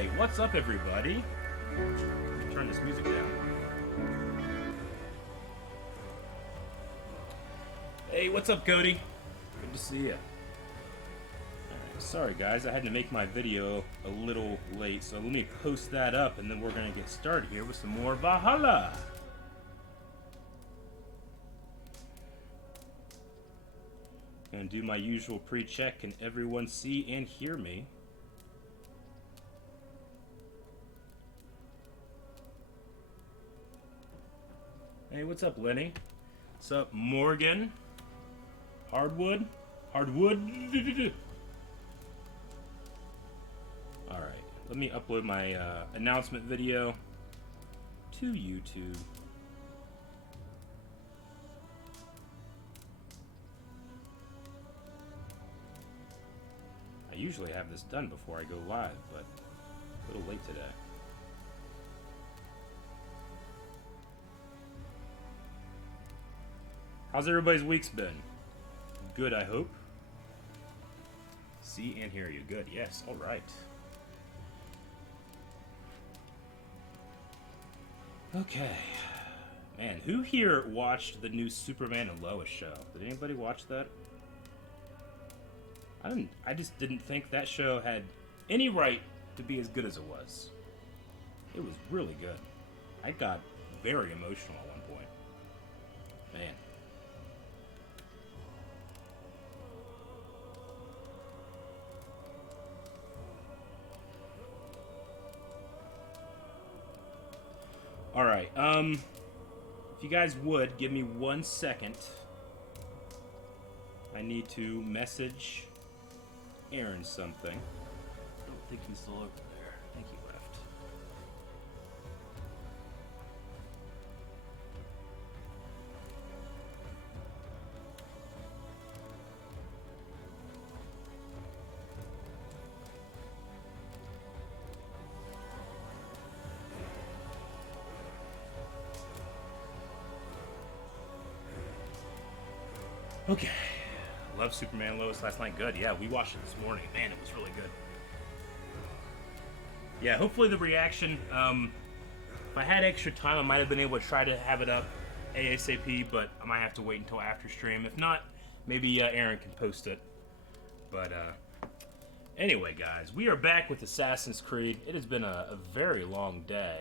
Alright, what's up everybody? Turn this music down. Hey, what's up Cody? Good to see you. Sorry guys, I had to make my video a little late, so let me post that up and then we're gonna get started here with some more Valhalla. Gonna do my usual pre-check. Can everyone see and hear me? Hey, what's up, Lenny? What's up, Morgan? Hardwood? Hardwood? Alright, let me upload my announcement video to YouTube. I usually have this done before I go live, but a little late today. How's everybody's weeks been? Good, I hope. See and hear you. Good, yes, alright. Okay. Man, who here watched the new Superman and Lois show? Did anybody watch that? I just didn't think that show had any right to be as good as it was. It was really good. I got very emotional at one point. Man. Alright, if you guys would, give me 1 second. I need to message Aaron something. I don't think he's still over there. I think he left. Okay. Love Superman Lois last night. Good. Yeah, we watched it this morning. Man, it was really good. Yeah, hopefully the reaction, if I had extra time, I might have been able to try to have it up ASAP, but I might have to wait until after stream. If not, maybe Aaron can post it. But anyway, guys, we are back with Assassin's Creed. It has been a very long day.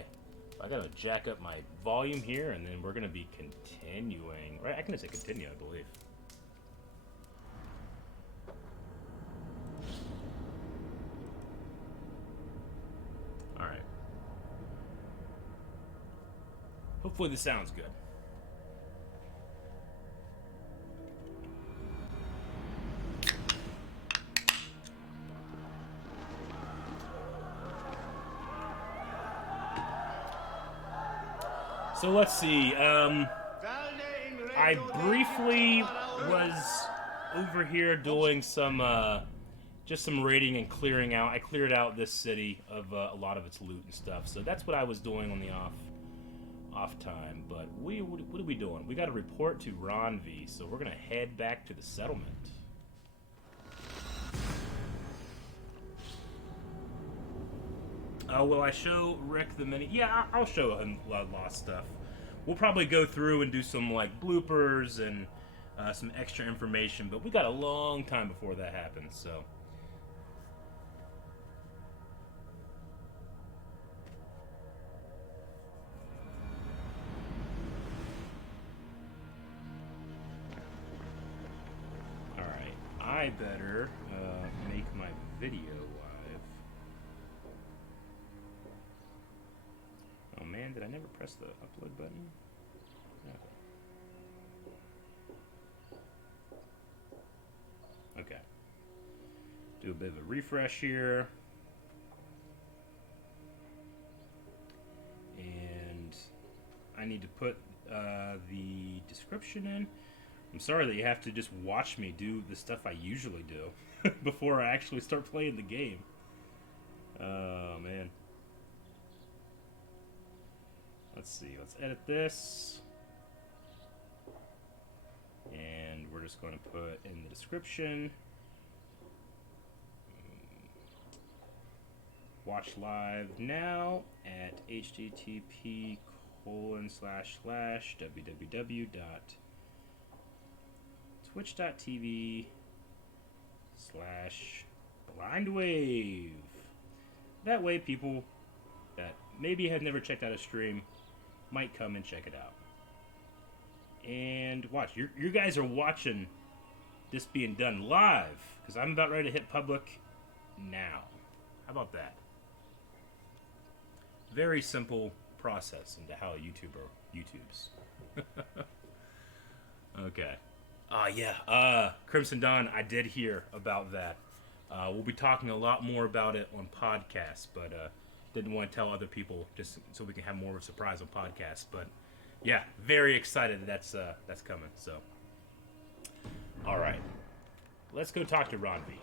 I gotta jack up my volume here, and then we're gonna be continuing. Right, I can just say continue, I believe. Alright. Hopefully this sounds good. So let's see, I briefly was over here doing some, just some raiding and clearing out. I cleared out this city of a lot of its loot and stuff, so that's what I was doing on the off time. But what are we doing? We got to report to Ronvi, so we're gonna head back to the settlement. Will I show Rick the mini? Yeah, I'll show him a lot of stuff. We'll probably go through and do some like bloopers and some extra information, but we got a long time before that happens, so. Alright, I better make my video live. Oh man, did I never press the upload button? No. Okay. Do a bit of a refresh here. And I need to put the description in. I'm sorry that you have to just watch me do the stuff I usually do before I actually start playing the game. Oh man. Let's see, let's edit this. And we're just going to put in the description watch live now at http://www.twitch.tv/blindwave. That way people that maybe have never checked out a stream might come and check it out. And watch, you guys are watching this being done live, because I'm about ready to hit public now. How about that? Very simple process into how a YouTuber YouTubes. Okay. Crimson Dawn, I did hear about that. We'll be talking a lot more about it on podcasts, but didn't want to tell other people just so we can have more of a surprise on podcasts. But yeah, very excited that's coming. So, all right, let's go talk to Ron V.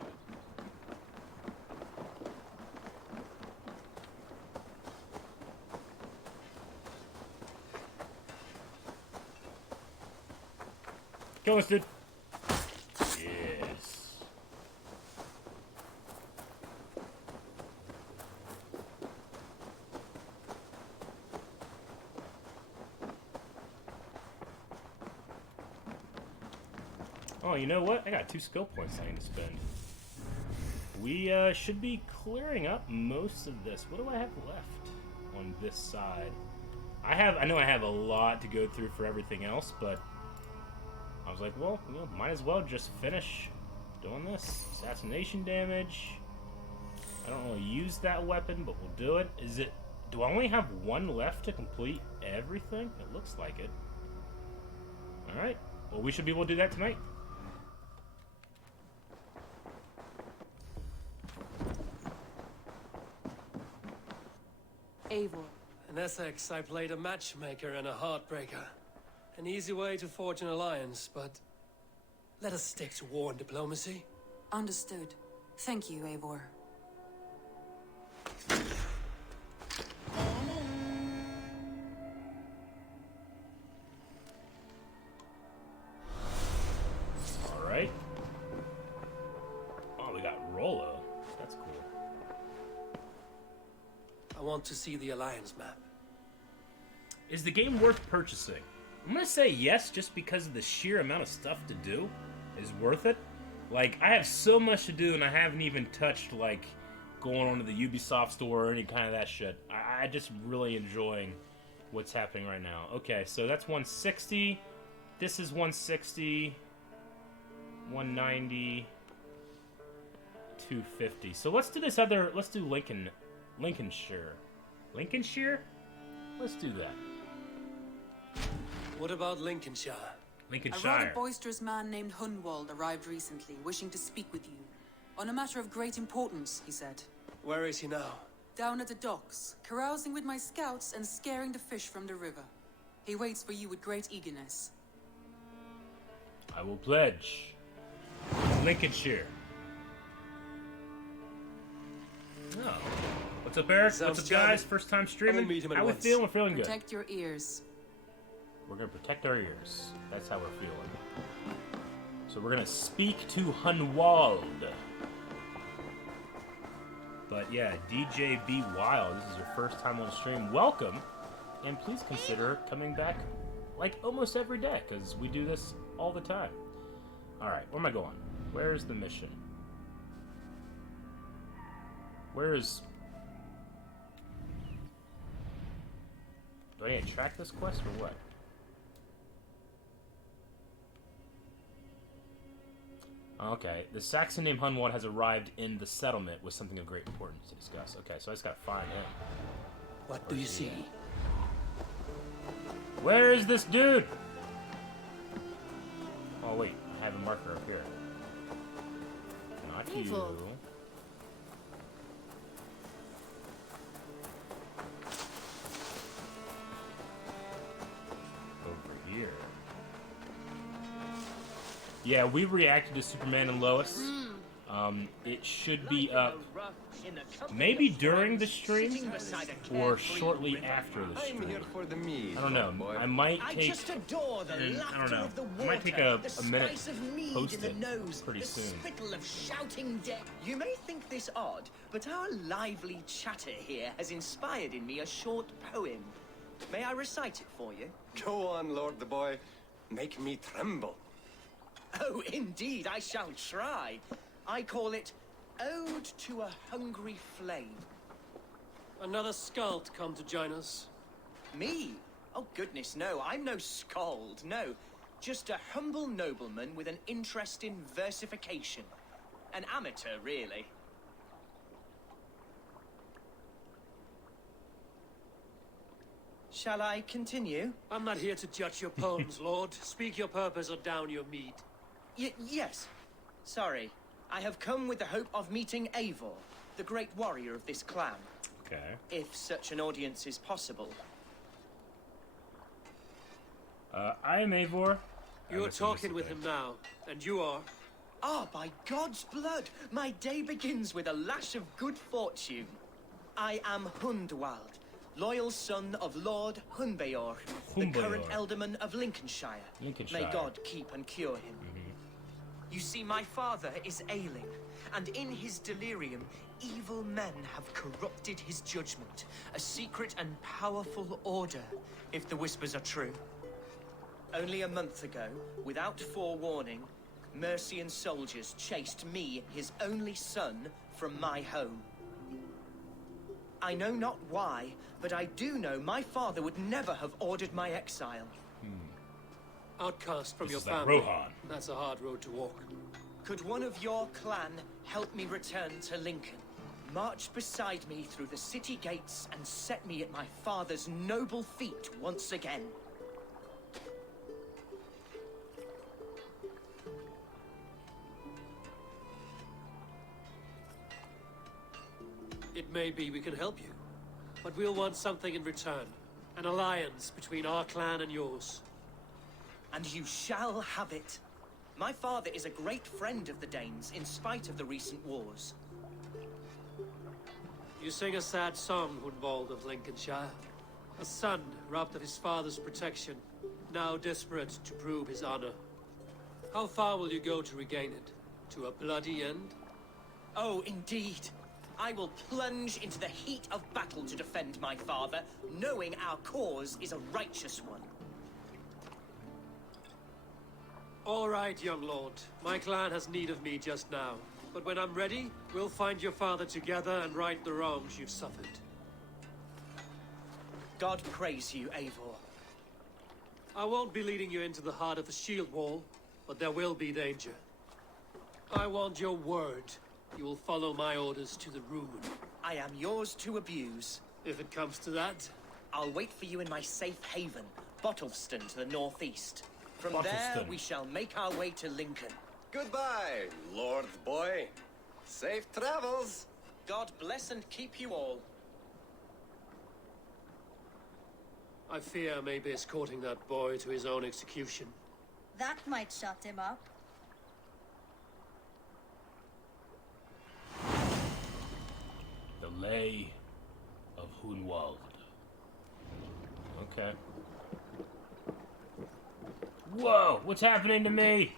Kill us, dude. Yes. Oh, you know what? I got 2 skill points I need to spend. We should be clearing up most of this. What do I have left on this side? I know I have a lot to go through for everything else, but I was like, well, you know, might as well just finish doing this. Assassination damage. I don't really use that weapon, but we'll do it. Do I only have 1 left to complete everything? It looks like it. Alright. Well, we should be able to do that tonight. Eivor. In Essex, I played a matchmaker and a heartbreaker. An easy way to forge an alliance, but let us stick to war and diplomacy. Understood. Thank you, Eivor. Alright. Oh, we got Rollo. That's cool. I want to see the alliance map. Is the game worth purchasing? I'm gonna say yes, just because of the sheer amount of stuff to do is worth it. Like, I have so much to do, and I haven't even touched, like, going onto the Ubisoft store or any kind of that shit. I just really enjoying what's happening right now. Okay, so that's 160. This is 160. 190. 250. So let's do this other, let's do Lincolnshire. Lincolnshire? Let's do that. What about Lincolnshire? Lincolnshire. A rather boisterous man named Hunwald arrived recently, wishing to speak with you. On a matter of great importance, he said. Where is he now? Down at the docks, carousing with my scouts and scaring the fish from the river. He waits for you with great eagerness. I will pledge. Lincolnshire. Oh. What's up, Eric? Sounds What's up, guys? charming. First time I will streaming. meet him at How we once. feeling? We're feeling good. Protect your ears. We're gonna protect our ears. That's how we're feeling. So we're gonna speak to Hunwald. But yeah, DJ Be Wild, this is your first time on stream. Welcome, and please consider coming back like almost every day, because we do this all the time. Alright, where am I going? Where's the mission? Where is... Do I need to track this quest or what? Okay, the Saxon named Hunwald has arrived in the settlement with something of great importance to discuss. Okay, so I just gotta find him. What do you see? Where is this dude? Oh wait, I have a marker up here. Not you. Over here. Yeah, we reacted to Superman and Lois. It should be up maybe during the stream or shortly after the I'm stream. here for the mead. I don't know. boy. I might I take. just adore the I don't laughter know. of the I water, might take a the minute spice of mead post in the it nose, pretty the soon. spittle of shouting death. You may think this odd, but our lively chatter here has inspired in me a short poem. May I recite it for you? Go on, Lord the Boy. Make me tremble. Oh, indeed, I shall try. I call it Ode to a Hungry Flame. Another skald come to join us. Me? Oh, goodness, no. I'm no skald, no. Just a humble nobleman with an interest in versification. An amateur, really. Shall I continue? I'm not here to judge your poems, Lord. Speak your purpose or down your mead. Yes. Sorry. I have come with the hope of meeting Eivor, the great warrior of this clan. Okay. If such an audience is possible. I am Eivor. You're talking with him now, and you are. Ah, by God's blood, my day begins with a lash of good fortune. I am Hundwald, loyal son of Lord Hunbeor, the current alderman of Lincolnshire. May God keep and cure him. You see, my father is ailing, and in his delirium, evil men have corrupted his judgment. A secret and powerful order, if the whispers are true. Only a month ago, without forewarning, Mercian soldiers chased me, his only son, from my home. I know not why, but I do know my father would never have ordered my exile. Outcast from This your is like family. Rohan. That's a hard road to walk. Could one of your clan help me return to Lincoln? March beside me through the city gates and set me at my father's noble feet once again. It may be we can help you, but we'll want something in return. An alliance between our clan and yours. And you shall have it. My father is a great friend of the Danes, in spite of the recent wars. You sing a sad song, Hundwald of Lincolnshire. A son robbed of his father's protection, now desperate to prove his honor. How far will you go to regain it? To a bloody end? Oh, indeed. I will plunge into the heat of battle to defend my father, knowing our cause is a righteous one. All right, young lord. My clan has need of me just now. But when I'm ready, we'll find your father together and right the wrongs you've suffered. God praise you, Eivor. I won't be leading you into the heart of the shield wall, but there will be danger. I want your word. You will follow my orders to the ruin. I am yours to abuse. If it comes to that. I'll wait for you in my safe haven, Bottleston to the northeast. From there, Bottleston. we shall make our way to Lincoln. Goodbye, Lord Boy. Safe travels. God bless and keep you all. I fear I may be escorting that boy to his own execution. That might shut him up. The Lay of Hunwald. Okay. Whoa! What's happening to me?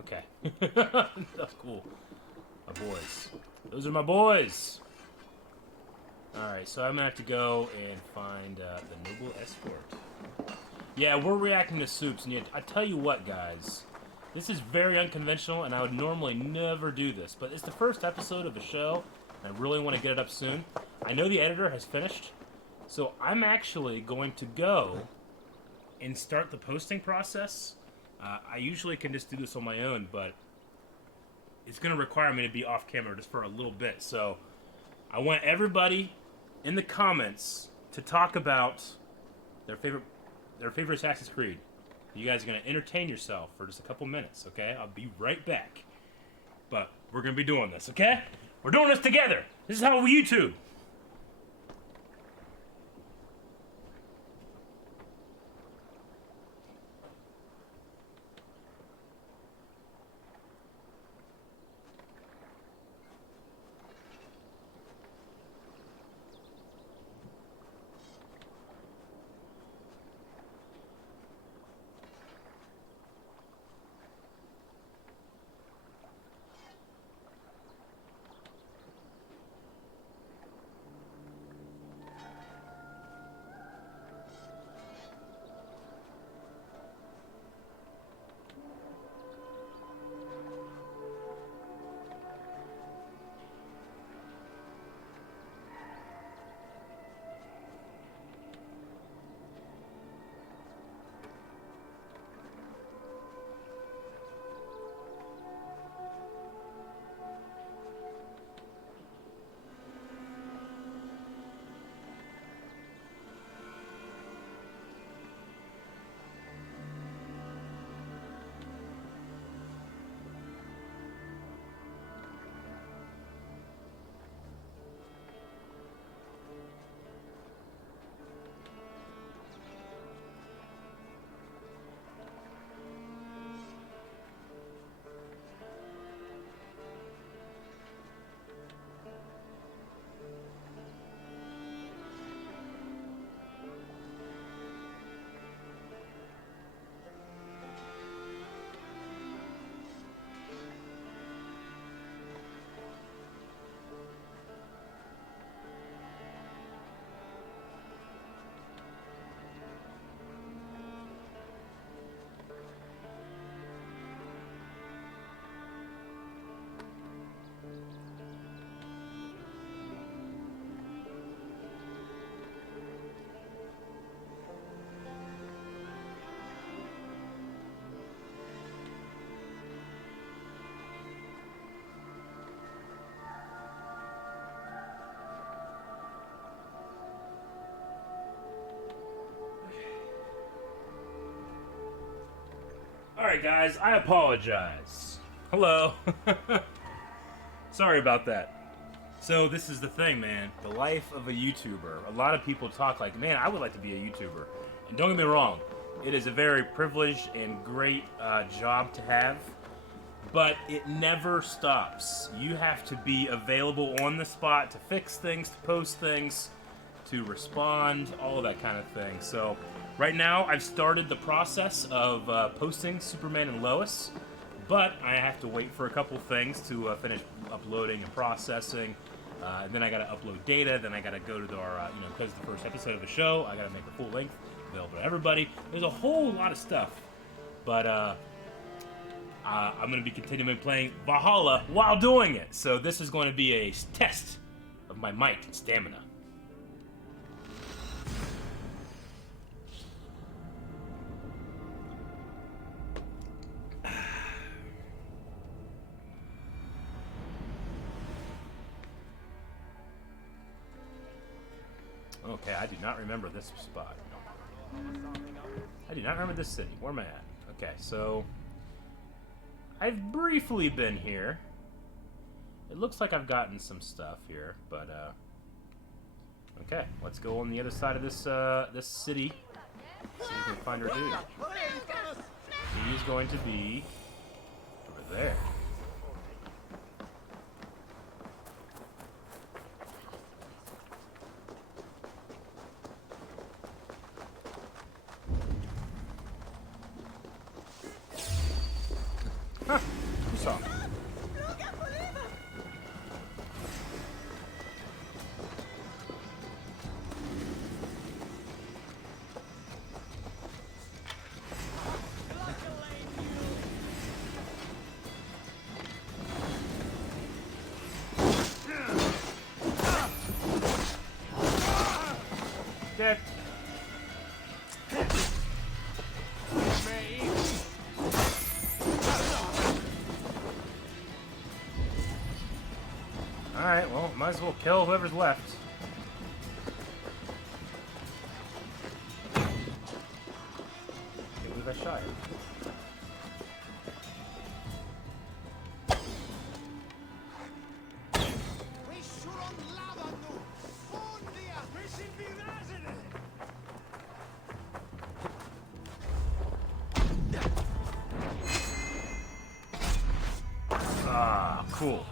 Okay. That's cool. My boys. Those are my boys! Alright, so I'm gonna have to go and find the Noble Escort. Yeah, we're reacting to soups, and yet, I tell you what, guys. This is very unconventional, and I would normally never do this, but it's the first episode of a show, and I really want to get it up soon. I know the editor has finished, so I'm actually going to go and start the posting process. I usually can just do this on my own, but it's going to require me to be off camera just for a little bit. So I want everybody in the comments to talk about their favorite Assassin's Creed. You guys are going to entertain yourself for just a couple minutes, okay? I'll be right back. But we're going to be doing this, okay? We're doing this together. This is how we YouTube. Alright guys, I apologize. Hello. Sorry about that. So this is the thing, man. The life of a YouTuber. A lot of people talk like, man, I would like to be a YouTuber. And don't get me wrong, it is a very privileged and great job to have. But it never stops. You have to be available on the spot to fix things, to post things, to respond, all of that kind of thing. So right now, I've started the process of posting Superman and Lois, but I have to wait for a couple things to finish uploading and processing. And then I gotta upload data, then I gotta go to our, because it's the first episode of the show, I gotta make a full length available to everybody. There's a whole lot of stuff. But, I'm going to be continuing playing Valhalla while doing it. So this is going to be a test of my might and stamina. Okay, I do not remember this spot. I do not remember this city. Where am I at? Okay, so I've briefly been here. It looks like I've gotten some stuff here, but okay, let's go on the other side of this this city. See if we can find our dude. He's going to be over there. Huh, who saw me? Dead. Alright, well, might as well kill whoever's left. Can't believe I shot him. Ah, cool.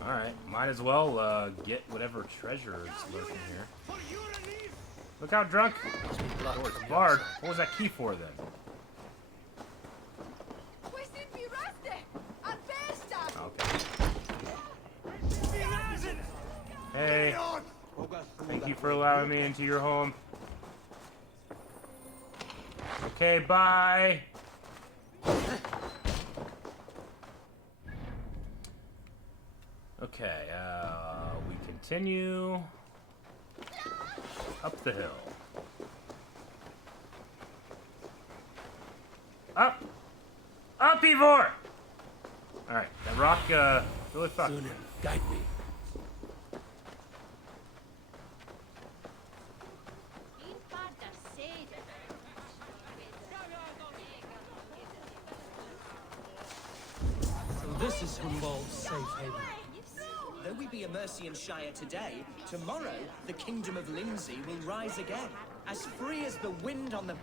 Alright, might as well get whatever treasure is lurking here. Look how drunk! Oh, it's a bard. What was that key for then? Okay. Hey, thank you for allowing me into your home. Okay, bye! Okay, we continue up the hill. Up! Up, Ivor! Alright, that rock, really fucked me. Guide me. So this is Humboldt's safe haven. Though we be a Mercian Shire today, tomorrow the kingdom of Lindsay will rise again, as free as the wind on the...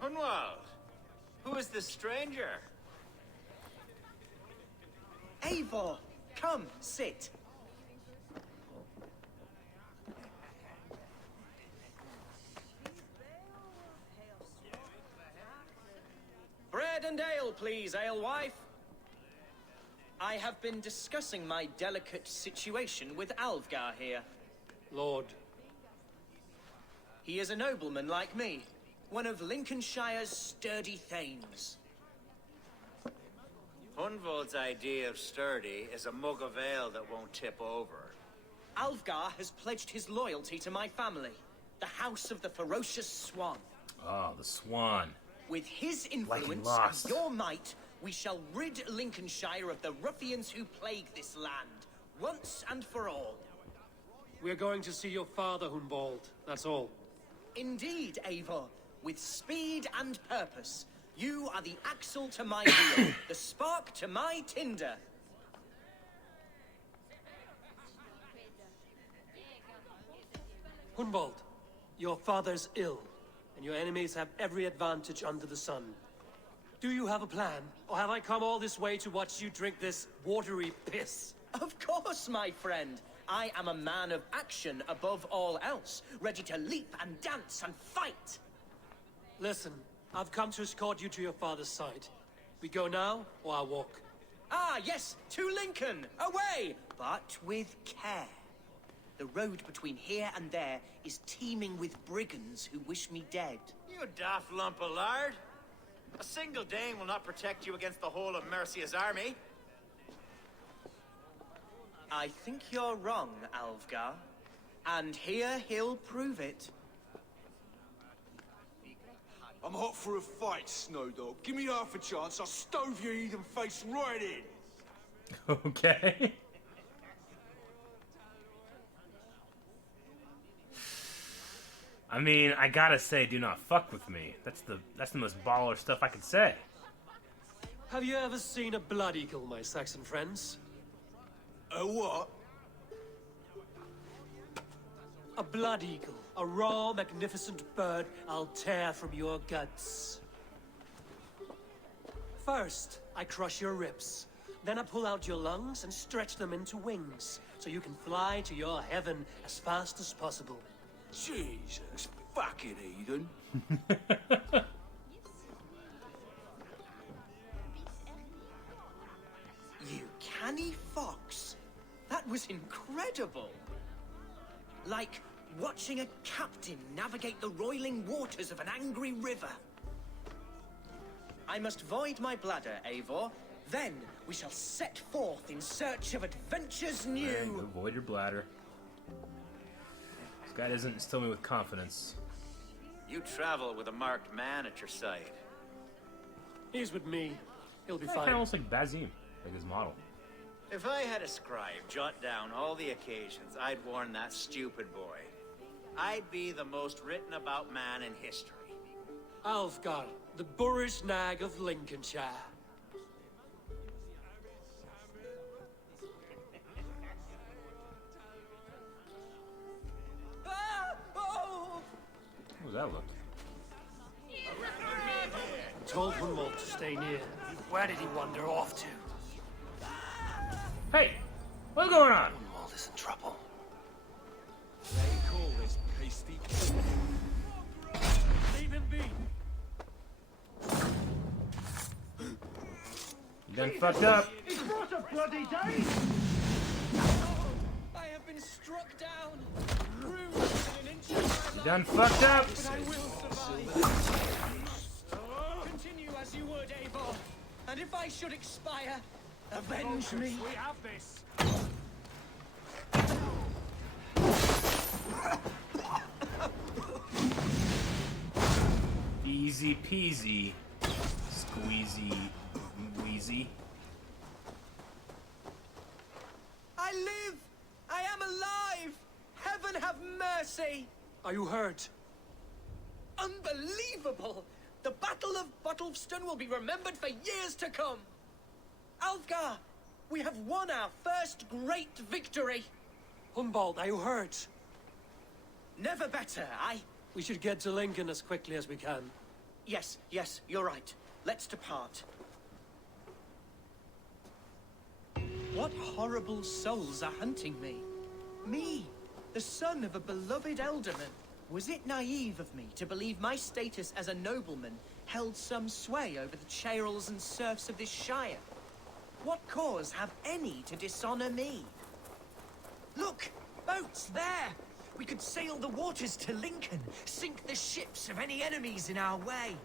Hunwald, who is this stranger? Eivor, come, sit. Bread and ale, please, alewife. I have been discussing my delicate situation with Alvgar here. Lord, He is a nobleman like me, one of Lincolnshire's sturdy thanes. Hunwald's idea of sturdy is a mug of ale that won't tip over. Alvgar has pledged his loyalty to my family, the House of the Ferocious Swan. Oh, the swan. With his Like he influence lost. and your might, we shall rid Lincolnshire of the ruffians who plague this land, once and for all. We're going to see your father, Hunbald. That's all. Indeed, Eivor. With speed and purpose. You are the axle to my wheel, the spark to my tinder. Hunbald, your father's ill, and your enemies have every advantage under the sun. Do you have a plan, or have I come all this way to watch you drink this watery piss? Of course, my friend. I am a man of action above all else, ready to leap and dance and fight. Listen, I've come to escort you to your father's side. We go now, or I walk? Ah, yes, to Lincoln, away! But with care. The road between here and there is teeming with brigands who wish me dead. You daft lump of lard. A single Dane will not protect you against the whole of Mercia's army. I think you're wrong, Alfgar. And here he'll prove it. I'm hot for a fight, Snowdog. Give me half a chance, I'll stove your heathen face right in. Okay. I mean, I gotta say, do not fuck with me. That's the most baller stuff I could say. Have you ever seen a blood eagle, my Saxon friends? A what? A blood eagle. A raw, magnificent bird I'll tear from your guts. First, I crush your ribs. Then I pull out your lungs and stretch them into wings, so you can fly to your heaven as fast as possible. Jesus, fucking heathen. You canny fox. That was incredible. Like watching a captain navigate the roiling waters of an angry river. I must void my bladder, Eivor. Then we shall set forth in search of adventures new. Right, go void your bladder. This guy doesn't instill me with confidence. You travel with a marked man at your side. He's with me. He'll be Kind of fine. looks like Bazim, like his model. If I had a scribe jot down all the occasions I'd warn that stupid boy, I'd be the most written about man in history. Alfgar, the boorish nag of Lincolnshire. Ah! Oh! What was that look? I told Hunwald to stay near. Where did he wander off to? Hey! What's going on? Hunwald is in trouble. They call this pasty. Leave him be. You done fucked up. I have been struck down. Bruised in an inch of my You done fucked up. but I will survive. Continue as you would, Eivor. And if I should expire, avenge me. We have this. Easy peasy. Squeezy. Wheezy. I live! I am alive! Heaven have mercy! Are you hurt? Unbelievable! The Battle of Bottlefston will be remembered for years to come! Alfgar, we have won our first great victory! Hunwald, are you hurt? Never better, We should get to Lincoln as quickly as we can. Yes, you're right. Let's depart. What horrible souls are hunting me? Me, the son of a beloved elderman. Was it naive of me to believe my status as a nobleman held some sway over the churls and serfs of this shire? What cause have any to dishonor me? Look! Boats there! We could sail the waters to Lincoln, sink the ships of any enemies in our way.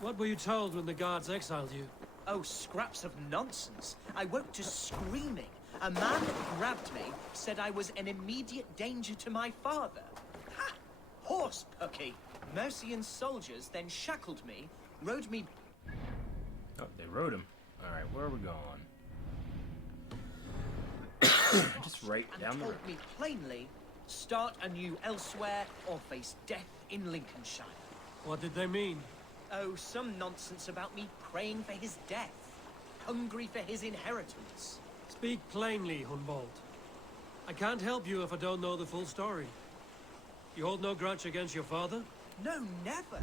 What were you told when the guards exiled you? Oh, scraps of nonsense. I woke to screaming. A man grabbed me, said I was an immediate danger to my father. Ha! Horse pucky. Mercian soldiers then shackled me, rode me. Oh, they rode him. Alright, where are we going? Just right And down the told road. me plainly, start anew elsewhere or face death in Lincolnshire. What did they mean? Oh, some nonsense about me praying for his death, hungry for his inheritance. Speak plainly, Hunwald. I can't help you if I don't know the full story. You hold no grudge against your father? No, never.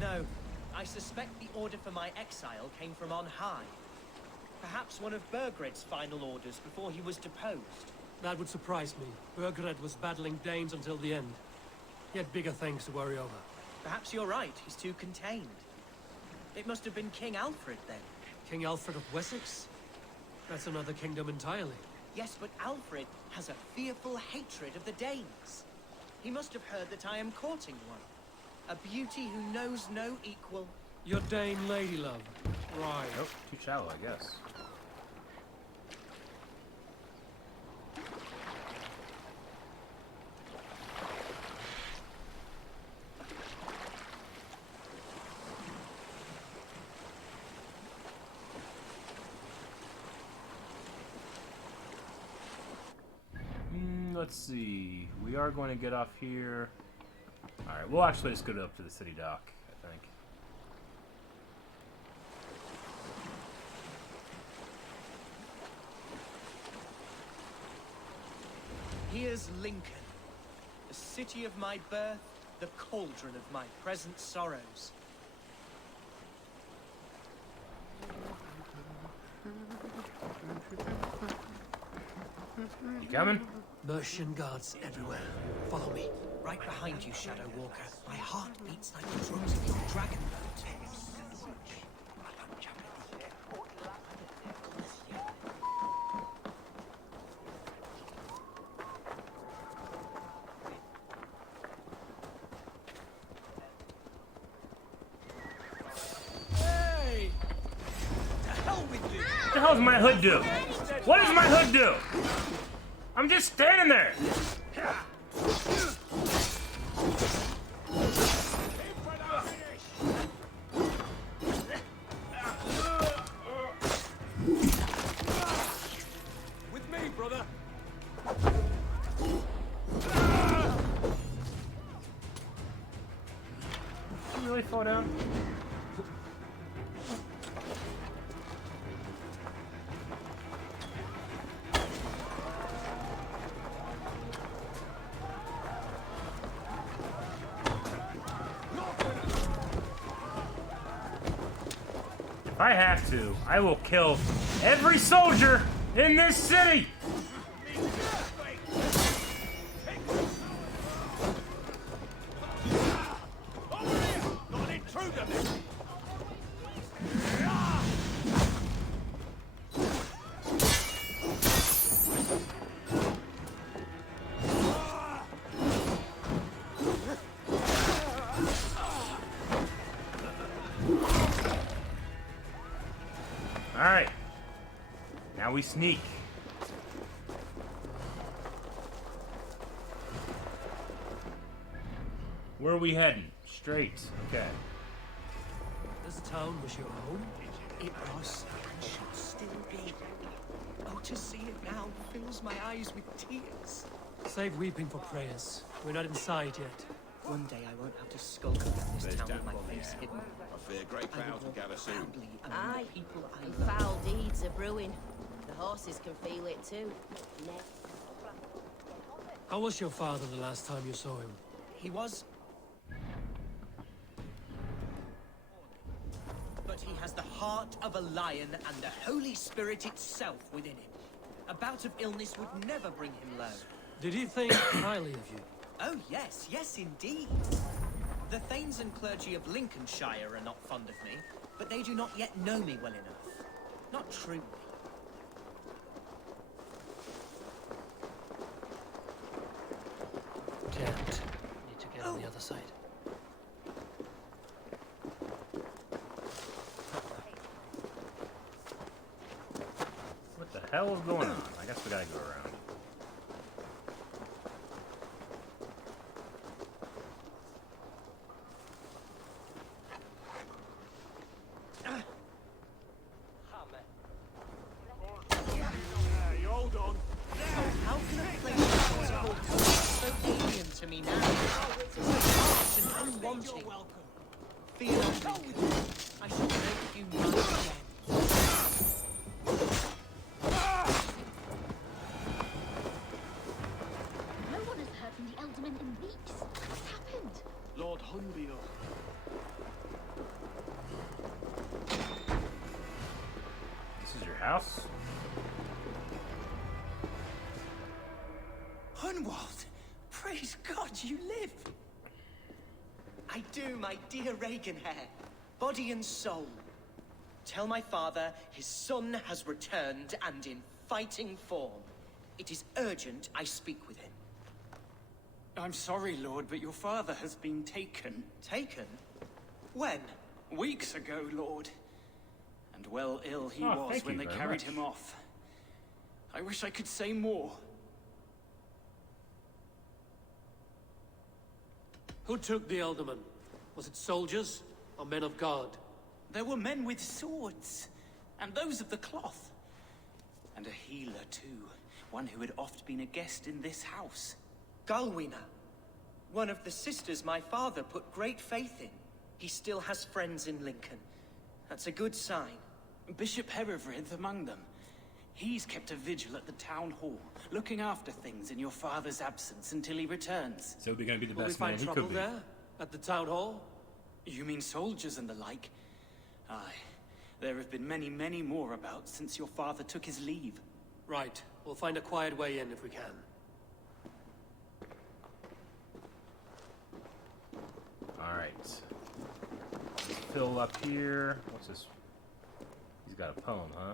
No, I suspect the order for my exile came from on high. Perhaps one of Burgred's final orders before he was deposed. That would surprise me. Burgred was battling Danes until the end. He had bigger things to worry over. Perhaps you're right, he's too contained. It must have been King Alfred then. King Alfred of Wessex? That's another kingdom entirely. Yes, but Alfred has a fearful hatred of the Danes. He must have heard that I am courting one. A beauty who knows no equal. Your Dane lady love. Right. Nope, too shallow, I guess. Let's see. We are going to get off here. Alright, we'll actually just go up to the city dock, I think. Here's Lincoln, the city of my birth, the cauldron of my present sorrows. You coming? Mercian guards everywhere. Follow me. Right behind you, Shadow Walker. My heart beats like the drums of your dragon boat. Hey! To hell with you! What the hell does my hood do? What does my hood do? I'm just standing there. With me, brother! Did you really fall down? If I have to, I will kill every soldier in this city! Got an intruder! Alright. Now we sneak. Where are we heading? Straight. Okay. This town was your home? It was, and should still be. Oh, to see it now fills my eyes with tears. Save weeping for prayers. We're not inside yet. One day I won't have to skulk around this town with my face hidden. I fear great I will crowds will walk gather soon. proudly among Aye, the people I and love. foul deeds are brewing. The horses can feel it too. How was your father the last time you saw him? He was... But he has the heart of a lion and the Holy Spirit itself within him. A bout of illness would never bring him low. Did he think highly of you? Oh yes, yes indeed. The thanes and clergy of Lincolnshire are not fond of me, but they do not yet know me well enough. Not truly. Can't. Need to get on the other side. What the hell is going on? I guess we gotta go around. harsh and unwanting. Fear not, Lincoln. I shall make you mine again. No one has heard from the Elderman in weeks. What's happened? Lord Hunbeor. This is your house? Hunwald, praise God you live. I do, my dear Reaganhair, body and soul. Tell my father his son has returned and in fighting form. It is urgent I speak with him. I'm sorry, Lord, but your father has been taken. Taken? When? Weeks ago, Lord. And well ill he Oh, was thank when you they very carried much. him off. I wish I could say more. Who took the Elderman? Was it soldiers or men of God? There were men with swords, and those of the cloth. And a healer, too. One who had oft been a guest in this house. Galwina, one of the sisters my father put great faith in. He still has friends in Lincoln. That's a good sign. Bishop Herevrydd among them. He's kept a vigil at the town hall, looking after things in your father's absence until he returns. So we're gonna be the Will we best man find he trouble could be. there? At the town hall? You mean soldiers and the like? Aye. There have been many, many more about since your father took his leave. Right. We'll find a quiet way in if we can. Alright. Let's fill up here. What's this? He's got a poem, huh?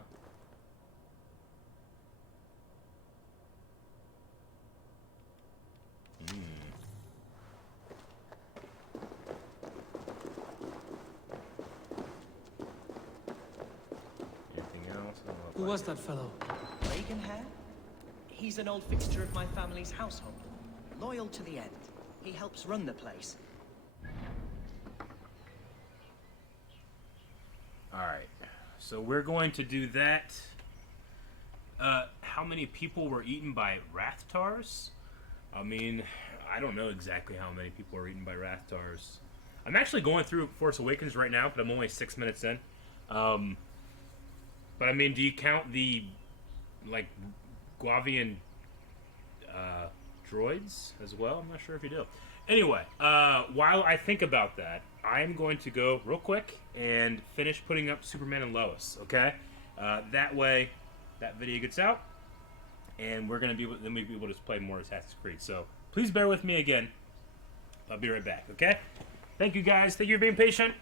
Anything else? I don't know if Who I- was that fellow? Reaganhair? He's an old fixture of my family's household. Loyal to the end. He helps run the place. Alright. So we're going to do that. How many people were eaten by Rathtars? I mean, I don't know exactly how many people were eaten by Rathtars. I'm actually going through Force Awakens right now, but I'm only 6 minutes in. But I mean, do you count the, like, Guavian droids as well? I'm not sure if you do. Anyway, while I think about that, I'm going to go real quick and finish putting up Superman and Lois, okay? That way, that video gets out, and we're going to be able to play more Assassin's Creed. So, please bear with me again. I'll be right back, okay? Thank you, guys. Thank you for being patient.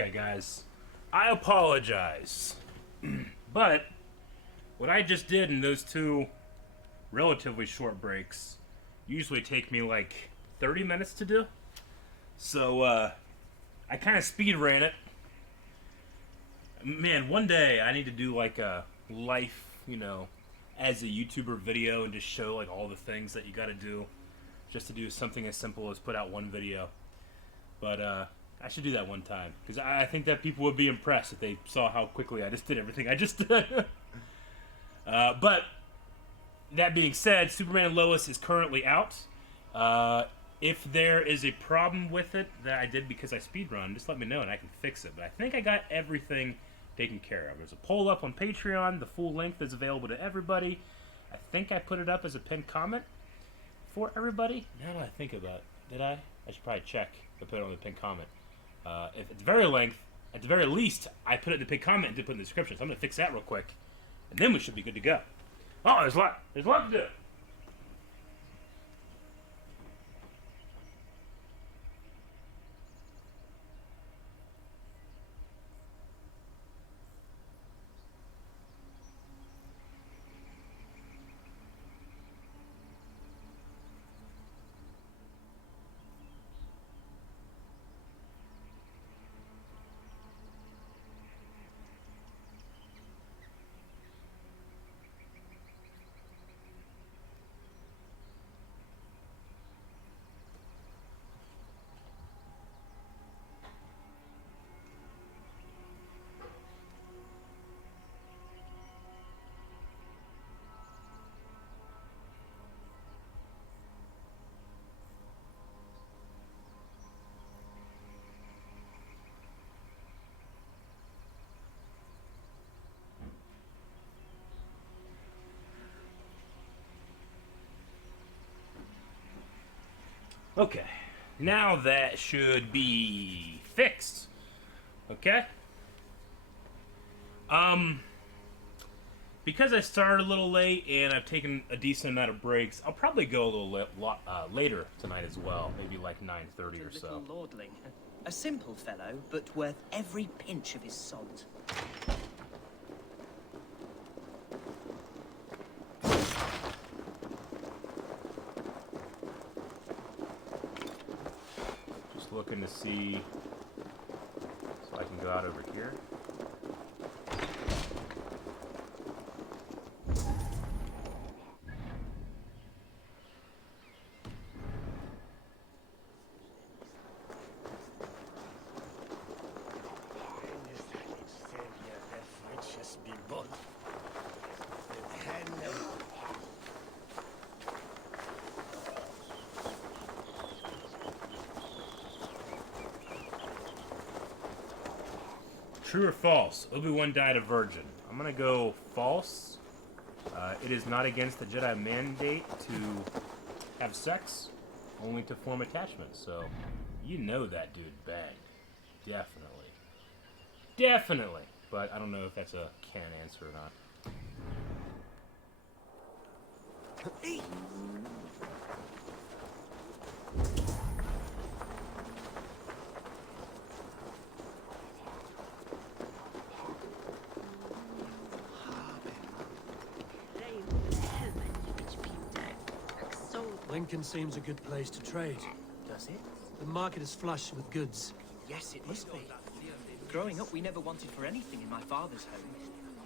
Okay, guys. I apologize. But what I just did in those two relatively short breaks usually take me like 30 minutes to do. So, I kind of speed ran it. Man, one day I need to do like a life, you know, as a YouTuber video and just show like all the things that you gotta do just to do something as simple as put out one video. But, I should do that one time, because I think that people would be impressed if they saw how quickly I just did everything I just did. But, that being said, Superman and Lois is currently out. If there is a problem with it that I did because I speedrun, just let me know and I can fix it. But I think I got everything taken care of. There's a poll up on Patreon. The full length is available to everybody. I think I put it up as a pinned comment for everybody. Now that I think about it, did I? I should probably check if I put it on the pinned comment. If at the very least, I put it in the pinned comment and did put it in the description. So I'm going to fix that real quick. And then we should be good to go. Oh, there's a lot to do. Okay, now that should be fixed. Okay? Because I started a little late and I've taken a decent amount of breaks, I'll probably go a little later tonight as well, maybe like 9:30 or so. Little lordling. A simple fellow, but worth every pinch of his salt. Looking to see so I can go out over here. True or false? Obi-Wan died a virgin. I'm gonna go false. It is not against the Jedi mandate to have sex, only to form attachment. So, you know that dude banged. Definitely. Definitely. But I don't know if that's a canon answer or not. Lincoln seems a good place to trade. Does it? The market is flush with goods. Yes, it must be. Growing up, we never wanted for anything in my father's home.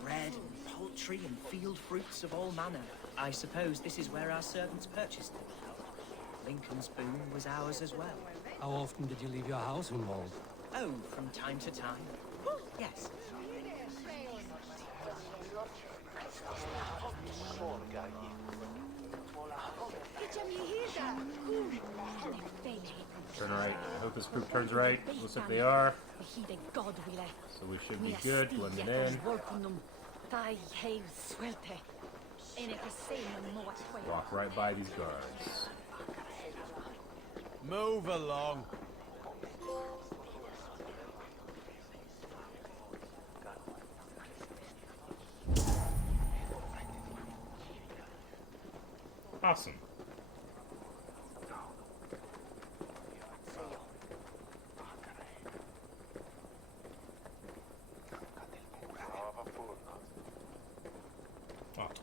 Bread and poultry and field fruits of all manner. I suppose this is where our servants purchased them. Lincoln's boon was ours as well. How often did you leave your house, Hunwald? Oh, from time to time. Yes. Turn right. I hope this group turns right. Looks like they are. So we should be good. Blending in. Walk right by these guards. Move along. Awesome.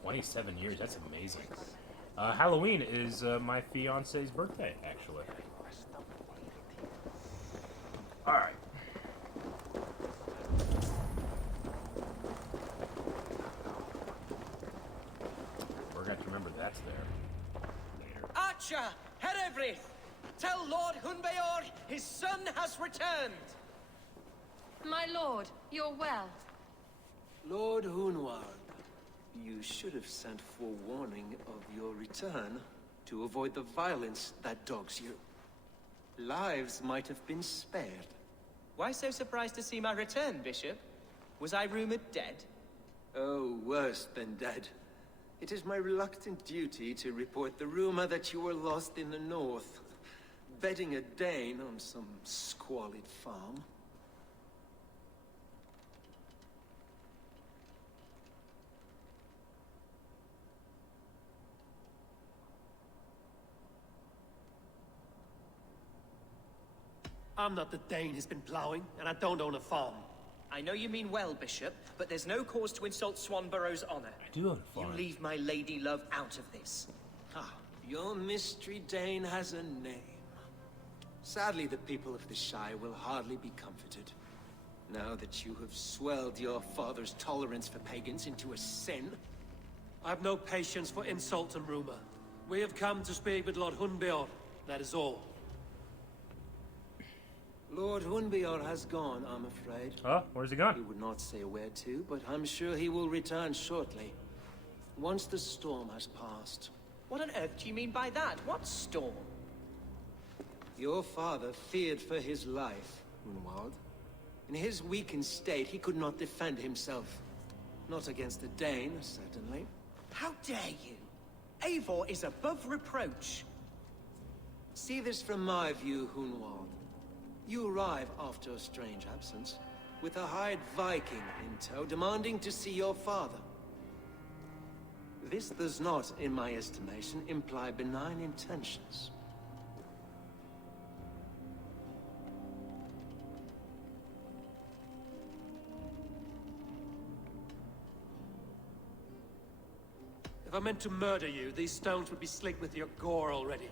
27 years, that's amazing. Halloween is my fiance's birthday, actually. Alright. We're going to remember that's there. Later. Archer, Herevryth, tell Lord Hunbeor his son has returned. My lord, you're well. Lord Hunwald, you should have sent forewarning of your return to avoid the violence that dogs you. Lives might have been spared. Why so surprised to see my return, Bishop? Was I rumored dead? Oh, worse than dead. It is my reluctant duty to report the rumor that you were lost in the north, bedding a Dane on some squalid farm. I'm not the Dane he's been plowing, and I don't own a farm. I know you mean well, Bishop, but there's no cause to insult Swanborough's honor. I do own a farm. You leave my lady love out of this. Ah, your mystery Dane has a name. Sadly, the people of the Shire will hardly be comforted. Now that you have swelled your father's tolerance for pagans into a sin. I've no patience for insult and rumor. We have come to speak with Lord Hunbeor, that is all. Lord Hunbeor has gone, I'm afraid. Oh, where's he gone? He would not say where to, but I'm sure he will return shortly. Once the storm has passed. What on earth do you mean by that? What storm? Your father feared for his life, Hunwald. In his weakened state, he could not defend himself. Not against a Dane, certainly. How dare you? Eivor is above reproach. See this from my view, Hunwald. You arrive after a strange absence, with a hired Viking in tow, demanding to see your father. This does not, in my estimation, imply benign intentions. If I meant to murder you, these stones would be slick with your gore already.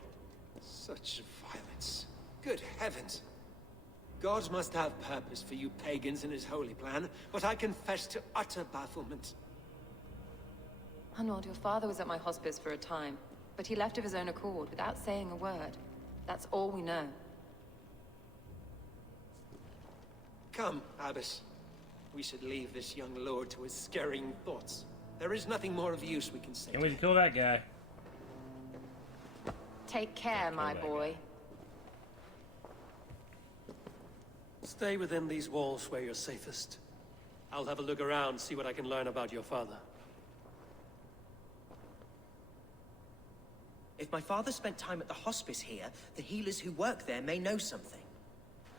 Such violence. Good heavens! God must have purpose for you pagans in his holy plan, but I confess to utter bafflement. Hunwald, your father was at my hospice for a time, but he left of his own accord without saying a word. That's all we know. Come, Abbess. We should leave this young lord to his scurrying thoughts. There is nothing more of use we can say. Can't wait to kill that guy. Take care, my boy. Stay within these walls where you're safest. I'll have a look around, see what I can learn about your father. If my father spent time at the hospice here, the healers who work there may know something.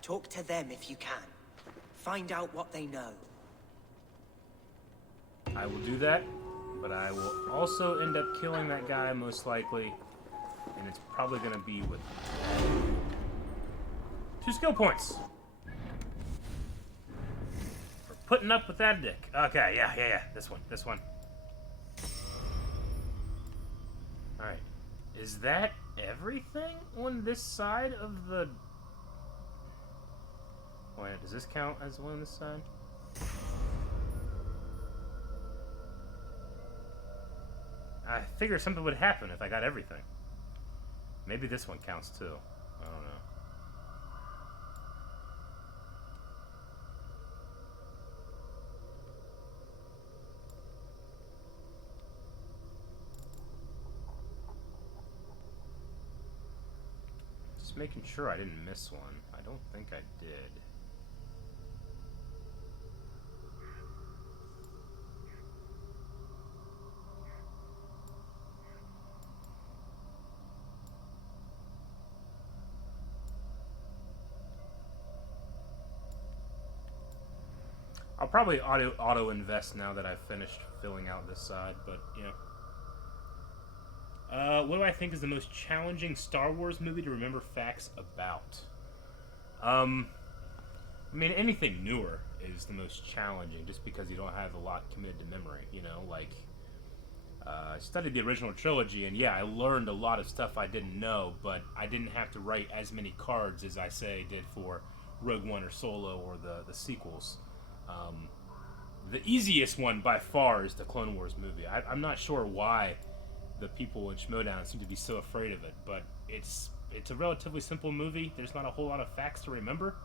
Talk to them if you can. Find out what they know. I will do that, but I will also end up killing that guy most likely, and it's probably going to be with 2 skill points. For putting up with that dick. Okay, yeah. This one. Alright. Is that everything on this side of the... Wait, does this count as one on this side? I figured something would happen if I got everything. Maybe this one counts too. I don't know. Just making sure I didn't miss one. I don't think I did. I'll probably auto invest now that I've finished filling out this side, but yeah. What do I think is the most challenging Star Wars movie to remember facts about? I mean, anything newer is the most challenging, just because you don't have a lot committed to memory. You know, like I studied the original trilogy, and yeah, I learned a lot of stuff I didn't know, but I didn't have to write as many cards as I say did for Rogue One or Solo or the sequels. The easiest one by far is the Clone Wars movie. I'm not sure why the people in Schmoedown seem to be so afraid of it, but it's a relatively simple movie. There's not a whole lot of facts to remember,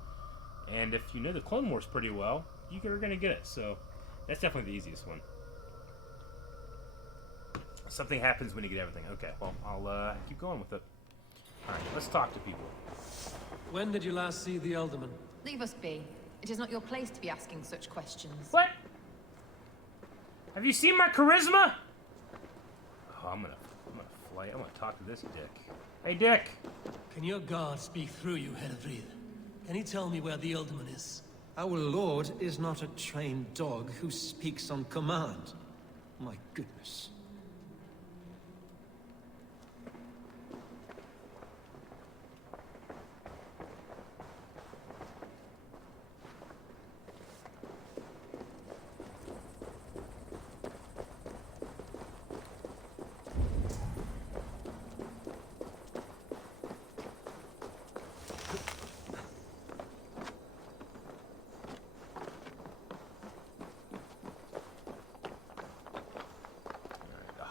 and if you know the Clone Wars pretty well, you're gonna get it. So that's definitely the easiest one. Something happens when you get everything. Okay, well, I'll keep going with it. Alright, let's talk to people. When did you last see the Alderman? Leave us be. It is not your place to be asking such questions. What? Have you seen my charisma? Oh, I'm gonna fly. I'm gonna talk to this dick. Hey, Dick. Can your guard speak through you, Herevrid? Can he tell me where the Alderman is? Our lord is not a trained dog who speaks on command. My goodness.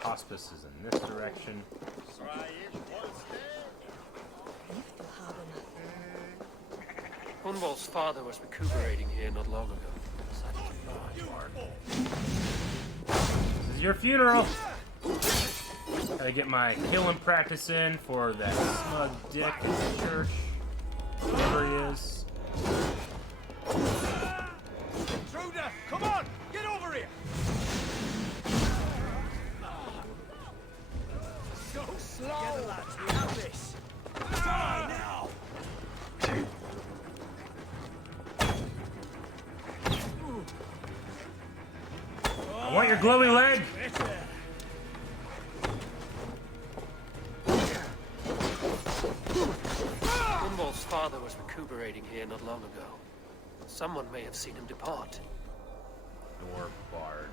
Hospice is in this direction. Hunwald's father was recuperating here not long ago. This is your funeral. Gotta get my killing practice in for that smug dick in the church. Whoever he is. Intruder, come on, get over here. Go slow. Together, lads, we have this. Die now. I want your glowy leg. Hunwald's father was recuperating here not long ago. Someone may have seen him depart. Door barred.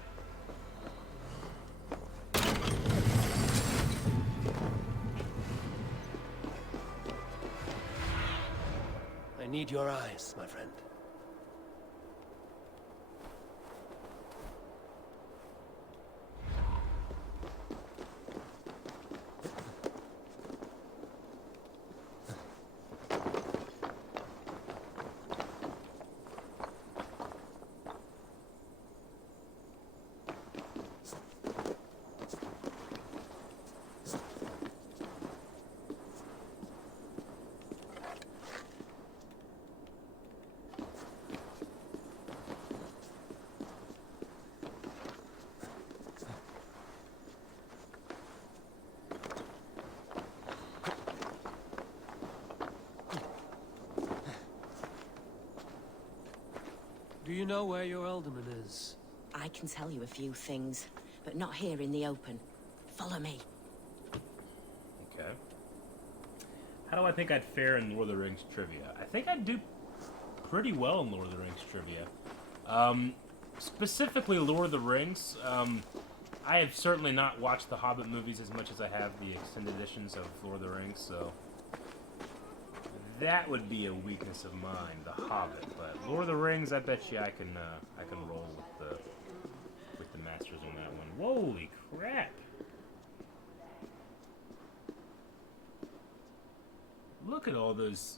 I need your eyes, my friend. Do you know where your Alderman is? I can tell you a few things, but not here in the open. Follow me. Okay. How do I think I'd fare in Lord of the Rings trivia? I think I'd do pretty well in Lord of the Rings trivia. Specifically Lord of the Rings, I have certainly not watched the Hobbit movies as much as I have the extended editions of Lord of the Rings, so that would be a weakness of mine, the Hobbit. But Lord of the Rings, I bet you I can roll with the masters on that one. Holy crap! Look at all those.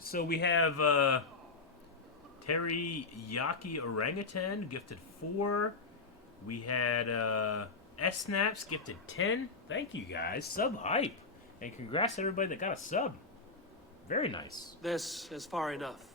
So we have Teriyaki Orangutan gifted 4. We had S-Snaps gifted 10. Thank you guys. Sub hype. And congrats to everybody that got a sub. Very nice. This is far enough.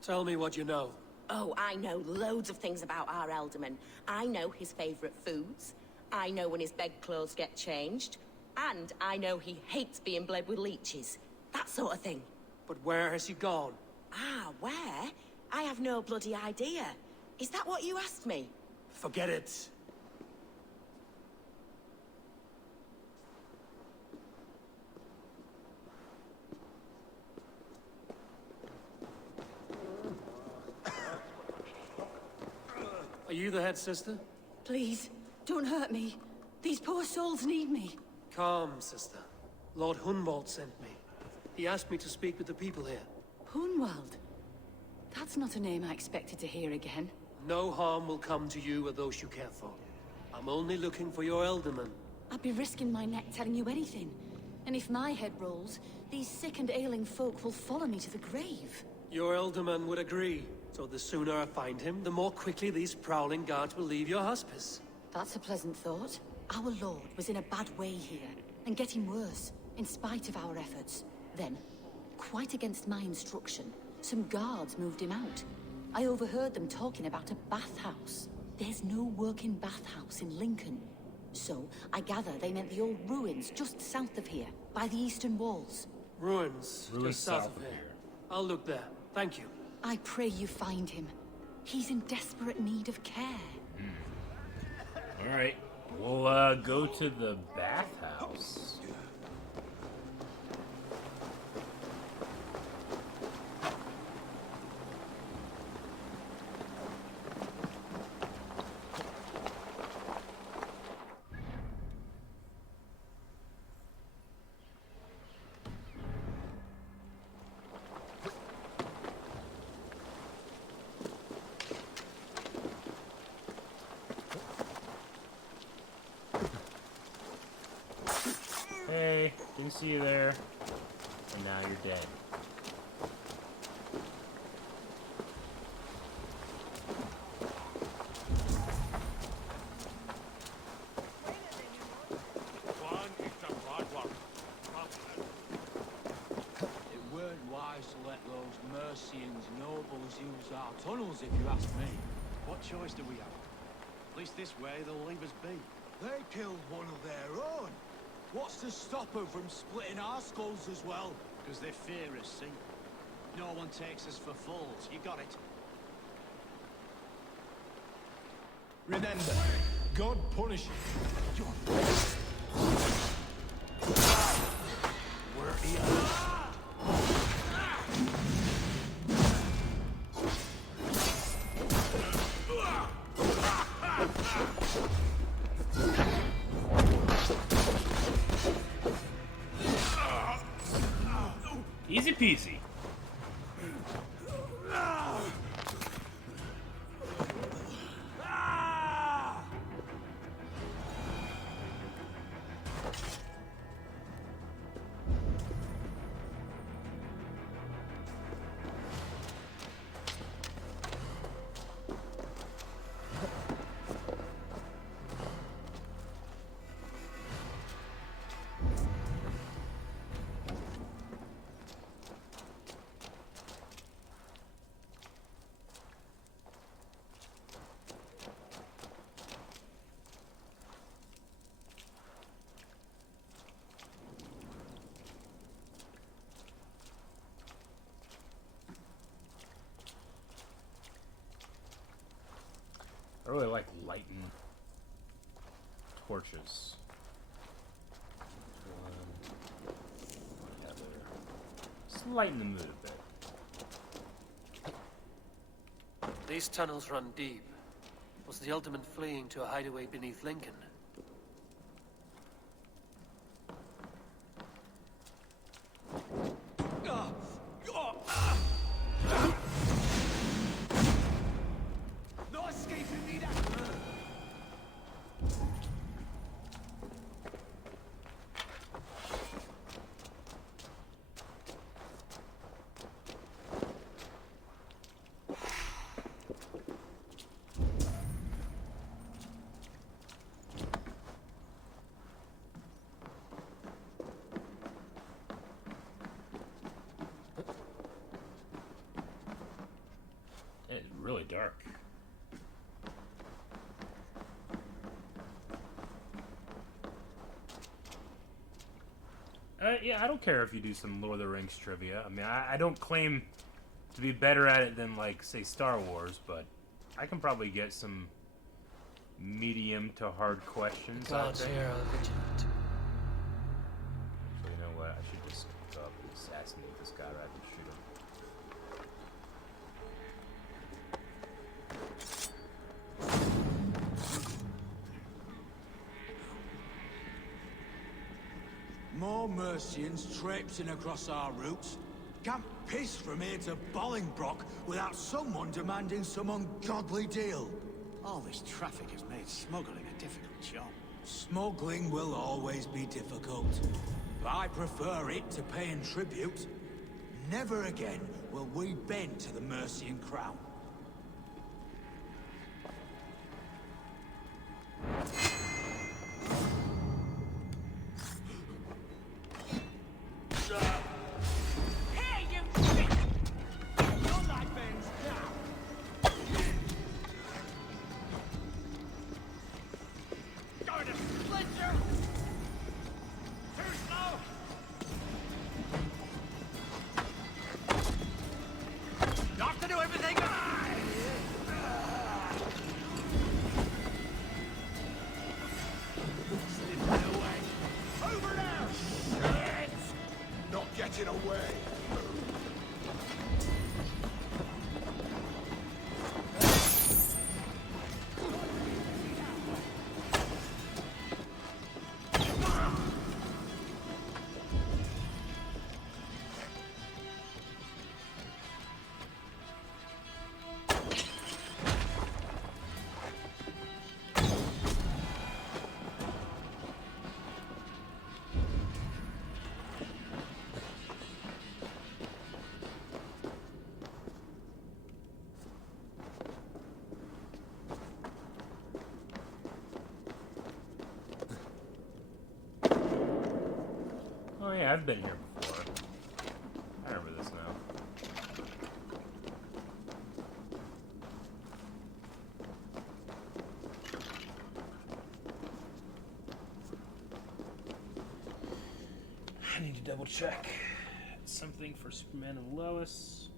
Tell me what you know. Oh, I know loads of things about our Alderman. I know his favourite foods. I know when his bedclothes get changed. And I know he hates being bled with leeches. That sort of thing. But where has he gone? Ah, where? I have no bloody idea. Is that what you asked me? Forget it. Are you the head sister? Please, don't hurt me. These poor souls need me. Calm, sister. Lord Hunwald sent me. He asked me to speak with the people here. Hunwald? That's not a name I expected to hear again. No harm will come to you or those you care for. I'm only looking for your Elderman. I'd be risking my neck telling you anything. And if my head rolls, these sick and ailing folk will follow me to the grave. Your Elderman would agree. So the sooner I find him, the more quickly these prowling guards will leave your hospice. That's a pleasant thought. Our lord was in a bad way here, and getting worse, in spite of our efforts. Then, quite against my instruction, some guards moved him out. I overheard them talking about a bathhouse. There's no working bathhouse in Lincoln. So, I gather they meant the old ruins just south of here, by the eastern walls. Ruins just south of here. I'll look there. Thank you. I pray you find him. He's in desperate need of care. Alright, we'll go to the bathhouse. Hey, didn't see you there. And now you're dead. It weren't wise to let those Mercians nobles use our tunnels, if you ask me. What choice do we have? At least this way they'll leave us be. They killed one of their own. What's to stop them from splitting our skulls as well? Because they fear us, see? No one takes us for fools. You got it. Remember, God punishes. We're here. Easy peasy. I really like lighting torches. Just lighten the mood a bit. These tunnels run deep. Was the Ultimate fleeing to a hideaway beneath Lincoln? No escaping me that. It's really dark. Yeah, I don't care if you do some Lord of the Rings trivia. I mean, I don't claim to be better at it than, like, say, Star Wars, but I can probably get some medium to hard questions. Guards here are vigilant. So you know what? I should just go up and assassinate this guy rather than shoot him. more Mercians traipsing across our routes. Can't piss from here to Bolingbroke without someone demanding some ungodly deal. All this traffic has made smuggling a difficult job. Smuggling will always be difficult. But I prefer it to paying tribute. Never again will we bend to the Mercian crown. Hey, you shit! Your life ends now! Going to splinter! Too slow! You have to do everything right! Slipping away! Over now! Shit! Not getting away! Oh yeah, I've been here before. I remember this now. I need to double check something for Superman and Lois.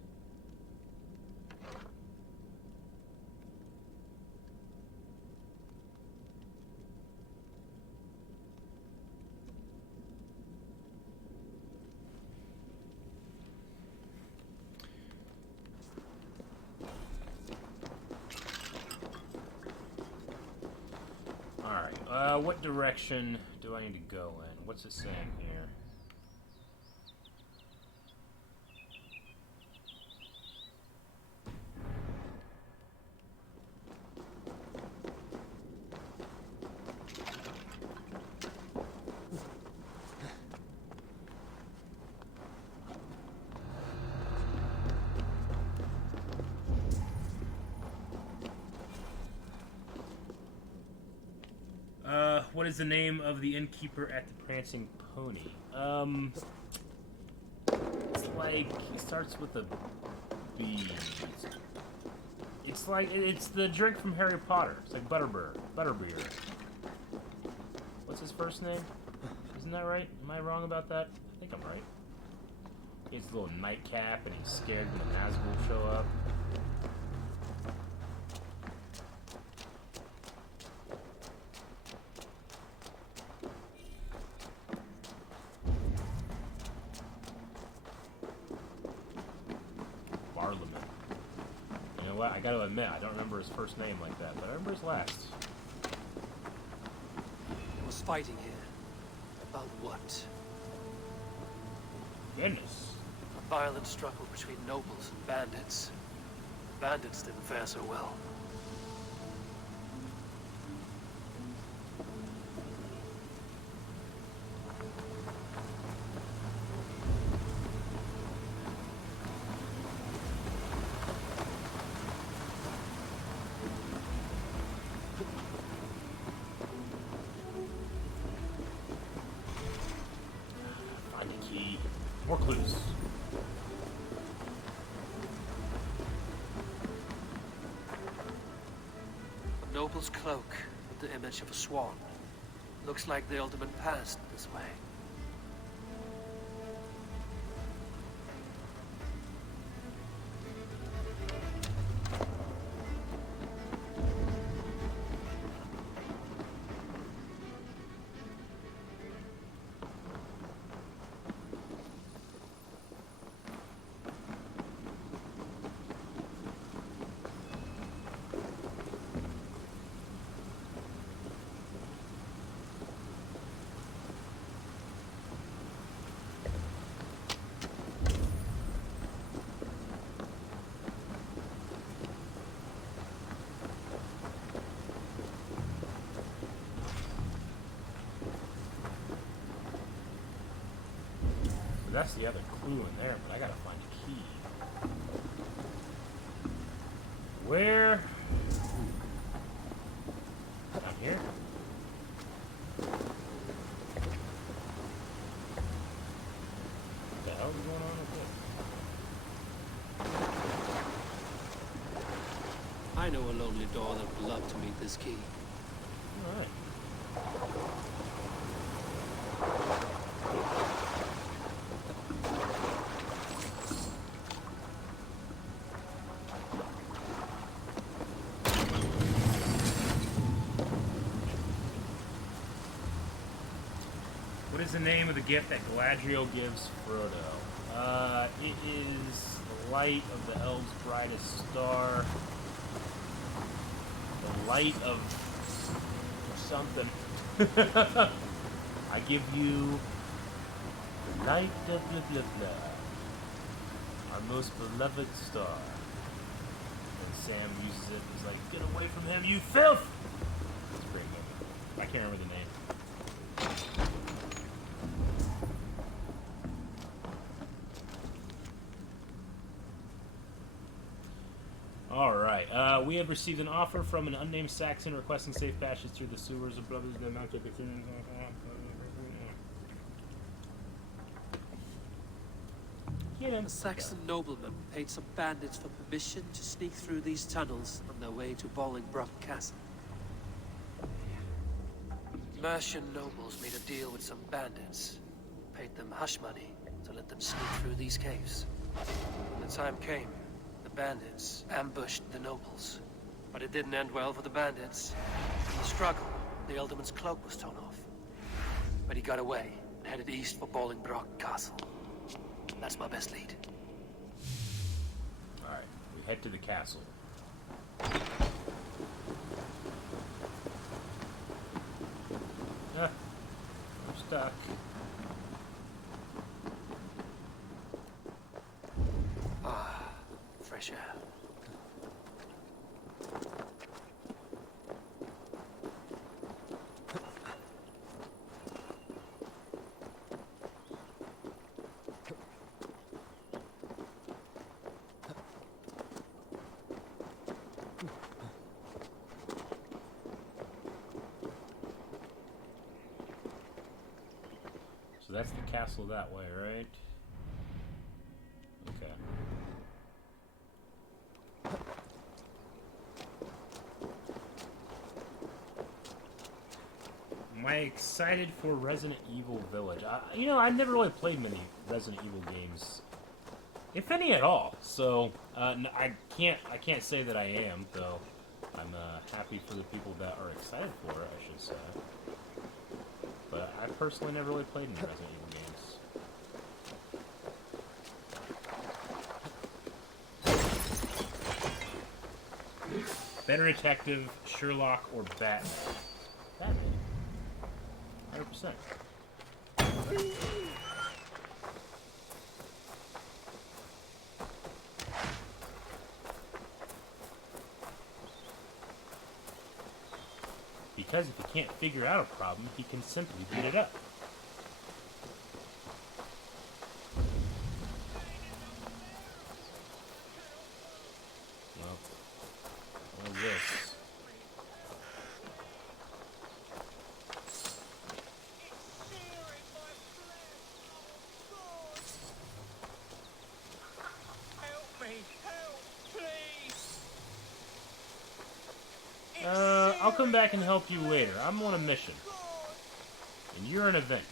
Alright, what direction do I need to go in? What's it saying here? What is the name of the innkeeper at the Prancing Pony? It's like, it starts with a B. It's like, it's the drink from Harry Potter. It's like Butterbeer. What's his first name? Isn't that right? Am I wrong about that? I think I'm right. He has a little nightcap and he's scared when the Nazgul show up. I gotta admit, I don't remember his first name like that, but I remember his last. There was fighting here. About what? Goodness. A violent struggle between nobles and bandits. Bandits didn't fare so well. More clues. A noble's cloak with the image of a swan. Looks like the alderman passed this way. that's the other clue in there, but I gotta find a key. Where? Down here? What the hell is going on with this? I know a lonely door that would love to meet this key. Alright. What is the name of the gift that Galadriel gives Frodo? It is the light of the elves' brightest star. The light of something. I give you the light of blah blah blah. Our most beloved star. And Sam uses it. He's like, get away from him, you filth! It's a great movie. I can't remember the name. Alright, we have received an offer from an unnamed Saxon requesting safe passage through the sewers of Brothers in the Mount Jacob. A Saxon nobleman paid some bandits for permission to sneak through these tunnels on their way to Bolingbroke Castle. Mercian nobles made a deal with some bandits, paid them hush money to let them sneak through these caves. When the time came, the bandits ambushed the nobles. But it didn't end well for the bandits. In the struggle, the Ealdorman's cloak was torn off. But he got away and headed east for Bolingbroke Castle. That's my best lead. Alright, we head to the castle. Ah, I'm stuck. Ah, fresh air. So that's the castle that way, right? Okay. Am I excited for Resident Evil Village? You know, I've never really played many Resident Evil games, if any at all. So I can't say that I am, though. I'm happy for the people that are excited for it, I should say. But I personally never really played any Resident Evil games. Better Detective, Sherlock, or Batman? Batman. 100%. Because if he can't figure out a problem, he can simply beat it up. Well, what is this? I'll come back and help you later. I'm on a mission. And you're an event.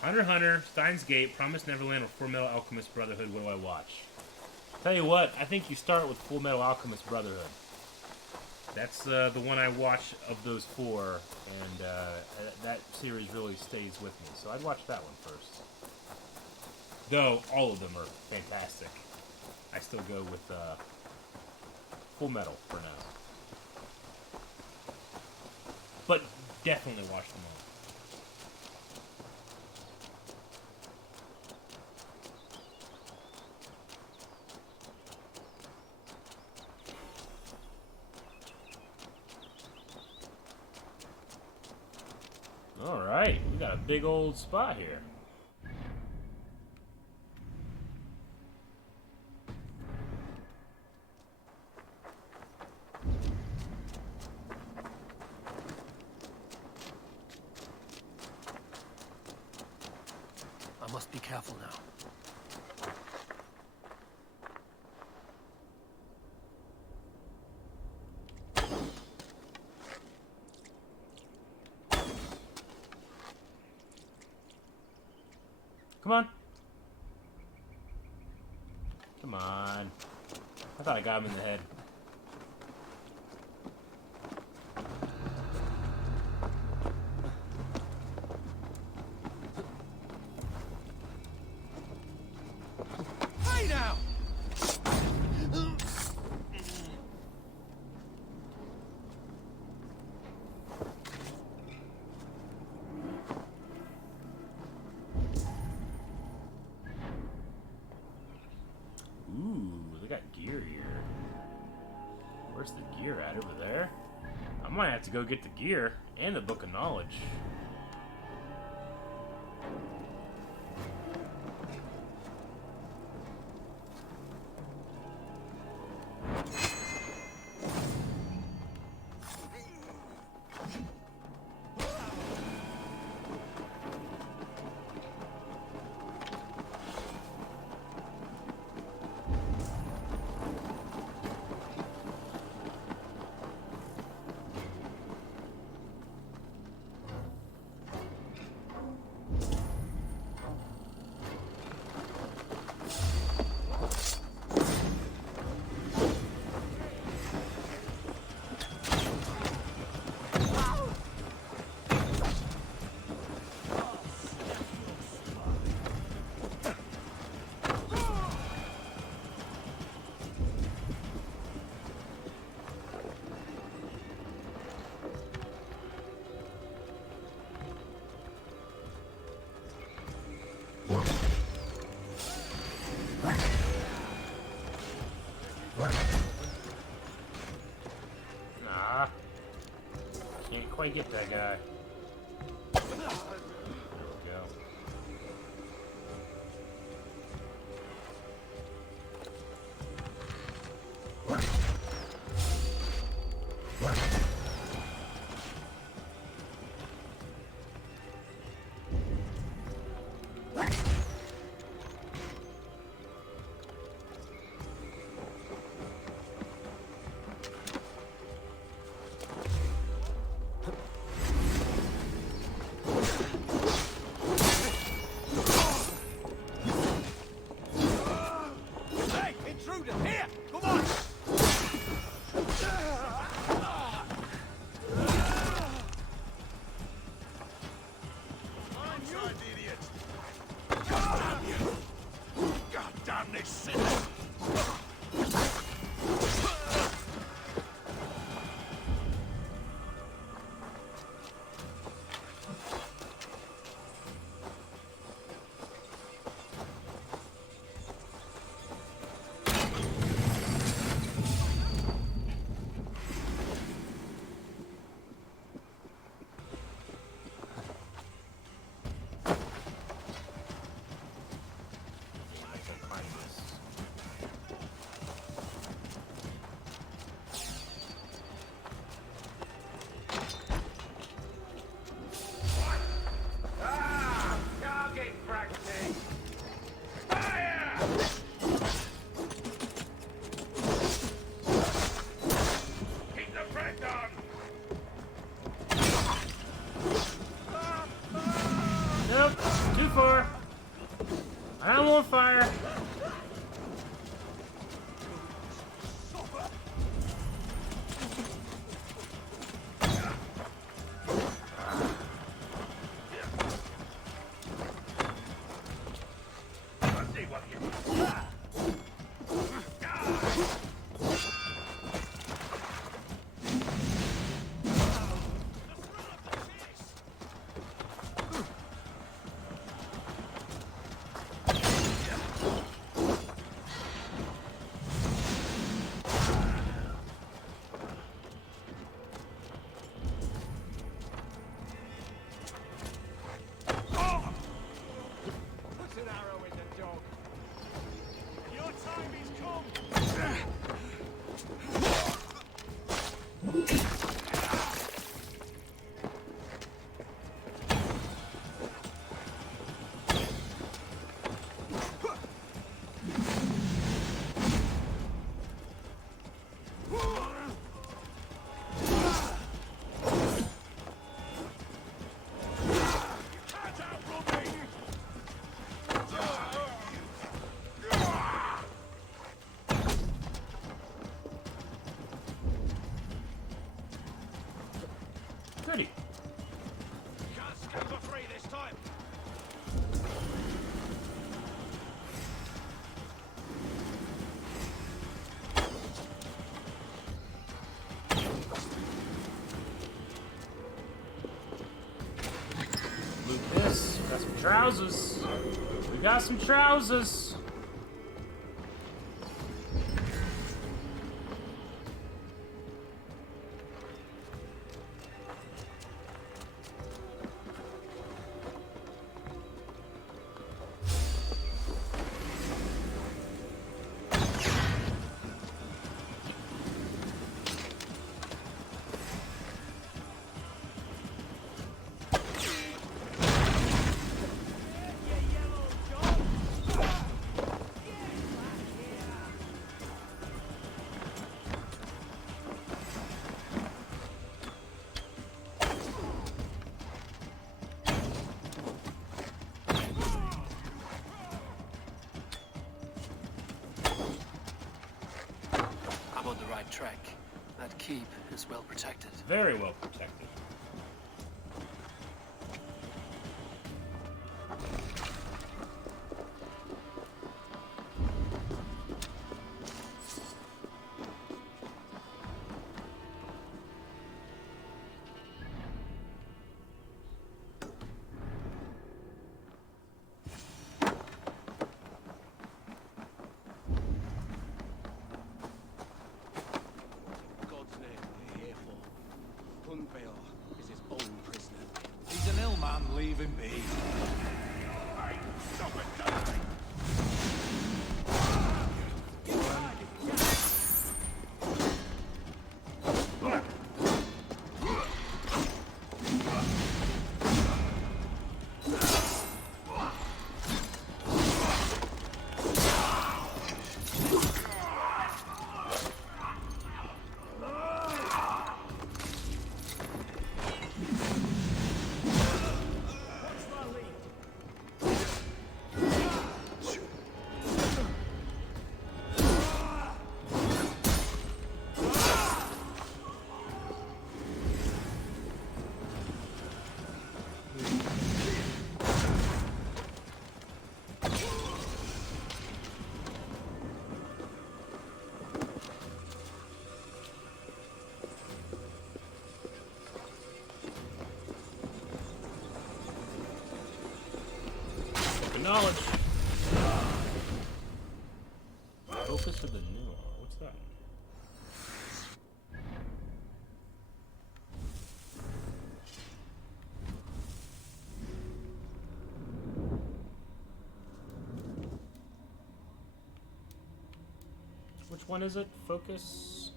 Hunter x Hunter, Steins Gate, Promised Neverland, or Full Metal Alchemist Brotherhood. What do I watch? Tell you what, I think you start with Full Metal Alchemist Brotherhood. That's the one I watch of those four, and that series really stays with me. So I'd watch that one first. Though all of them are fantastic, I still go with Full Metal for now. But definitely watch them all. Alright, we got a big old spot here. I must be careful now. Come on. Come on. I thought I got him in the head. Hey now! Ooh, they got gear here. Where's the gear at? Over there? I might have to go get the gear and the Book of Knowledge. Nah. Can't quite get that guy. There we go. Hey, intruder, here! Come on! You idiot! Damn you! God damn this city! Nope, too far. I'm on fire. arrow in the dog. Your time is come. Goody. Can't scale for free this time. Loot this. We got some trousers. We got some trousers. I'm on the right track. That keep is well protected. Very well protected. God's name we're here for. Hunbeor is his own prisoner. He's an ill man, leave him be. Stop it, Dudley! Knowledge. Focus for the new. What's that? Which one is it? Focus.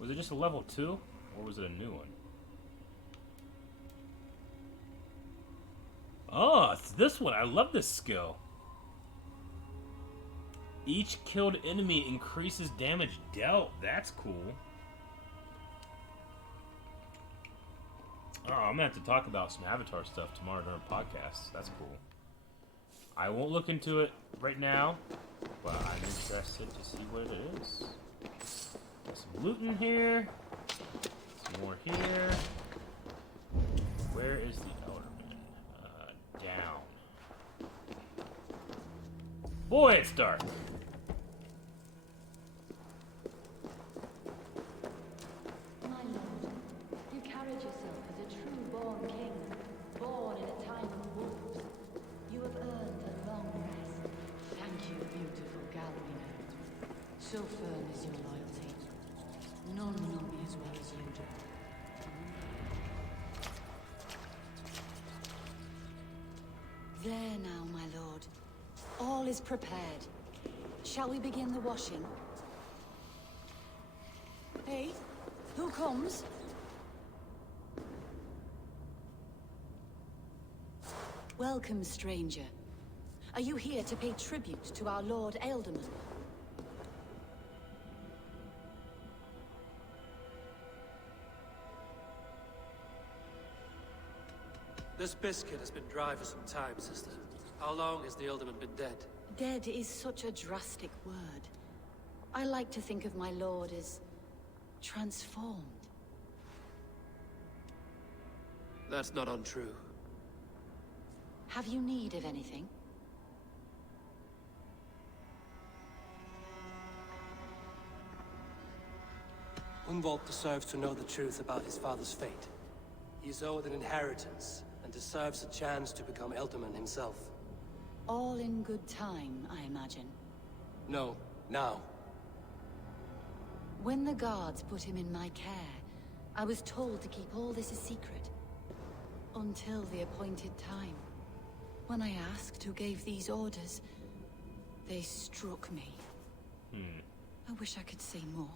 Was it just a level 2? Or was it a new one? Oh, it's this one. I love this skill. Each killed enemy increases damage dealt. That's cool. Oh, I'm gonna have to talk about some Avatar stuff tomorrow during podcasts. That's cool. I won't look into it right now, but I'm interested to see what it is. Got some loot in here. Some more here. Where is the down? Boy, it's dark. My lord, you carried yourself as a true-born king, born in a time of wolves. You have earned a long rest. Thank you, beautiful Galvina. So firm is your loyalty. None know me as well as you do. There now, my lord. All is prepared. Shall we begin the washing? Hey, who comes? Welcome, stranger. Are you here to pay tribute to our Lord Ealdorman? This biscuit has been dry for some time, sister. How long has the Ealdorman been dead? Dead is such a drastic word. I like to think of my lord as transformed. That's not untrue. Have you need of anything? Hunwald deserves to know the truth about his father's fate. He is owed an inheritance, and deserves a chance to become Ealdorman himself. All in good time, I imagine. No, now. When the guards put him in my care, I was told to keep all this a secret. Until the appointed time. When I asked who gave these orders, they struck me. I wish I could say more.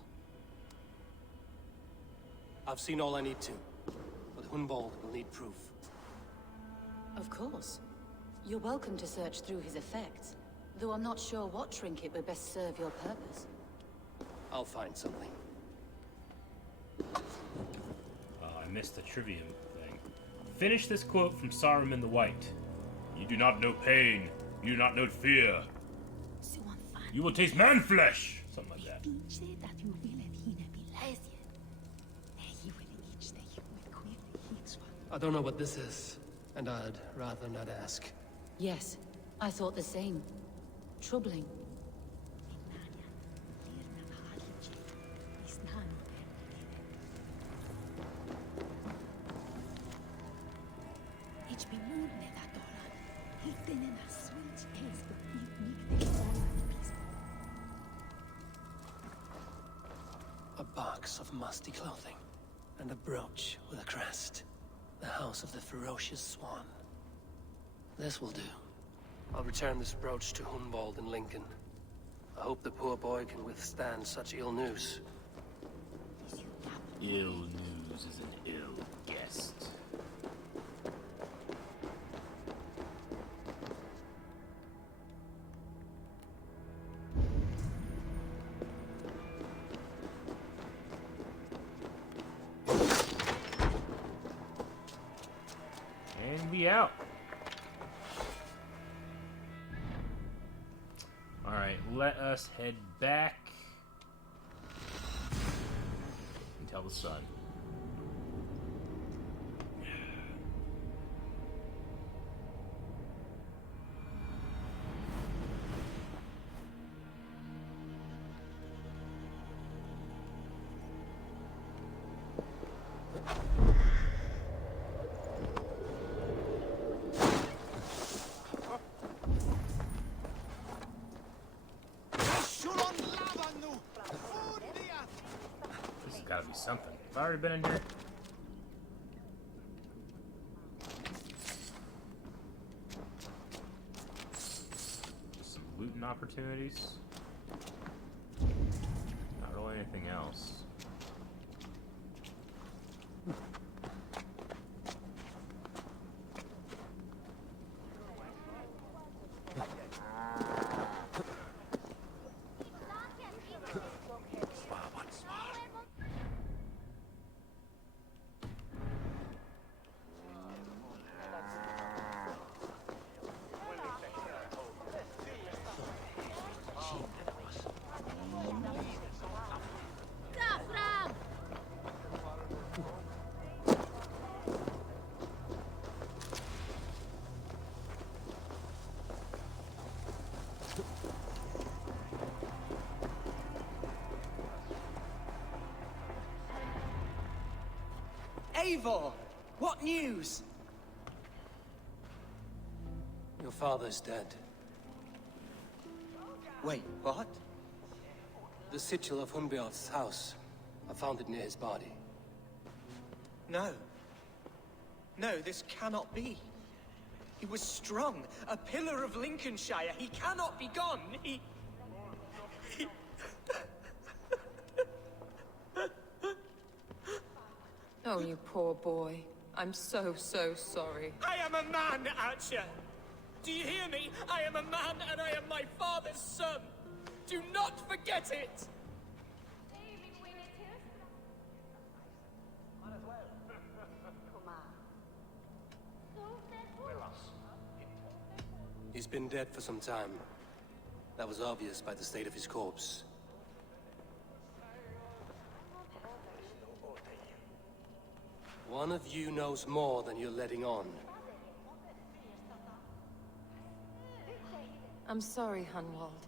I've seen all I need to, but Hunwald will need proof. Of course. You're welcome to search through his effects, though I'm not sure what trinket would best serve your purpose. I'll find something. I missed the trivia thing. Finish this quote from Saruman the White. You do not know pain. You do not know fear. You will taste man flesh. Something like that. I don't know what this is, and I'd rather not ask. Yes, I thought the same. Troubling. A box of musty clothing, and a brooch with a crest. The house of the ferocious swan. This will do. I'll return this brooch to Hunwald in Lincoln. I hope the poor boy can withstand such ill news. Ill news is an ill guest. And we out. Alright, let us head back and tell the sun. This has got to be something. Have I already been in here? Some looting opportunities. Not really anything else. Eivor! What news? Your father's dead. Wait, what? The sigil of Hunbeorth's house. I found it near his body. No. No, this cannot be. He was strong, a pillar of Lincolnshire. He cannot be gone. He... Oh, you poor boy. I'm so sorry. I am a man, Archer. Do you hear me? I am a man and I am my father's son. Do not forget it. He's been dead for some time. That was obvious by the state of his corpse. One of you knows more than you're letting on. I'm sorry, Hunwald.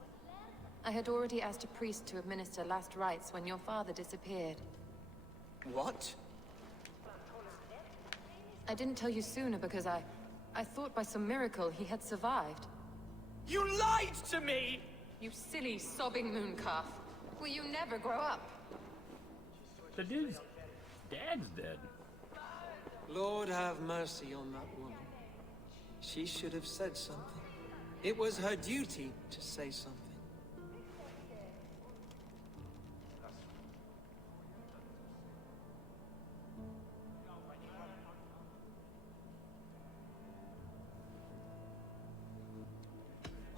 I had already asked a priest to administer last rites when your father disappeared. What? I didn't tell you sooner because I thought by some miracle he had survived. You lied to me! You silly, sobbing mooncalf. Will you never grow up? The dude's dad's dead. Lord have mercy on that woman. She should have said something. It was her duty to say something.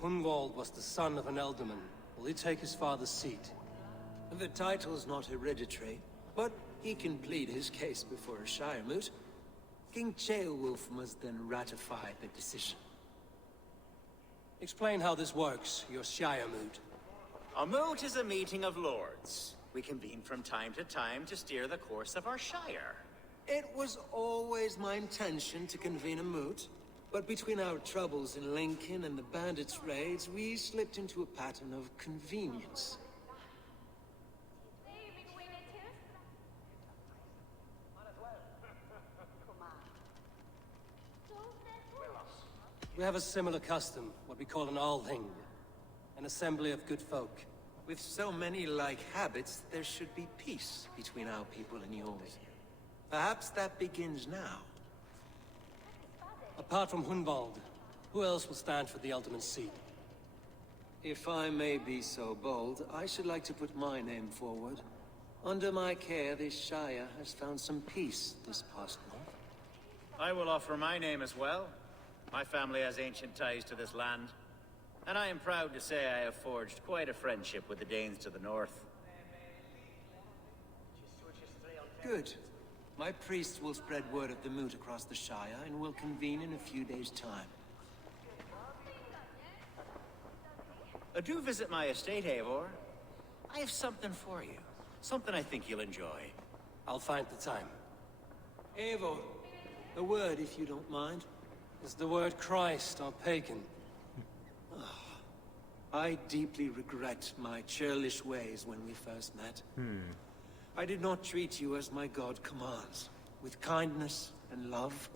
Hunwald was the son of an ealdorman. Will he take his father's seat? The title's not hereditary, but he can plead his case before a shire moot. King Ceolwulf must then ratify the decision. Explain how this works, your shire moot. A moot is a meeting of lords. We convene from time to time to steer the course of our shire. It was always my intention to convene a moot, but between our troubles in Lincoln and the bandits' raids, we slipped into a pattern of convenience. We have a similar custom, what we call an Althing, an assembly of good folk. With so many like habits, there should be peace between our people and yours. Perhaps that begins now. Apart from Hunwald, who else will stand for the Alderman's seat? If I may be so bold, I should like to put my name forward. Under my care, this shire has found some peace this past month. I will offer my name as well. My family has ancient ties to this land, and I am proud to say I have forged quite a friendship with the Danes to the north. Good. My priests will spread word of the moot across the shire, and will convene in a few days' time. Do visit my estate, Eivor. I have something for you. Something I think you'll enjoy. I'll find the time. Eivor, a word if you don't mind. Is the word Christ or pagan? I deeply regret my churlish ways when we first met. I did not treat you as my god commands, with kindness and love.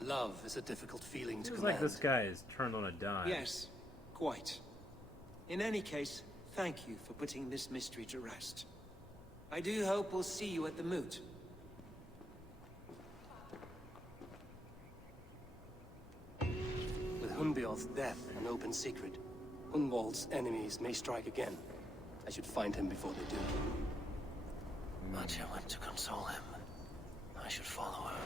Love is a difficult feeling to It's command. like this guy is turned on a dime. Yes, quite. In any case, thank you for putting this mystery to rest. I do hope we'll see you at the moot. With Hunbeorth's death an open secret, Hunwald's enemies may strike again. I should find him before they do. Magia went to console him. I should follow her.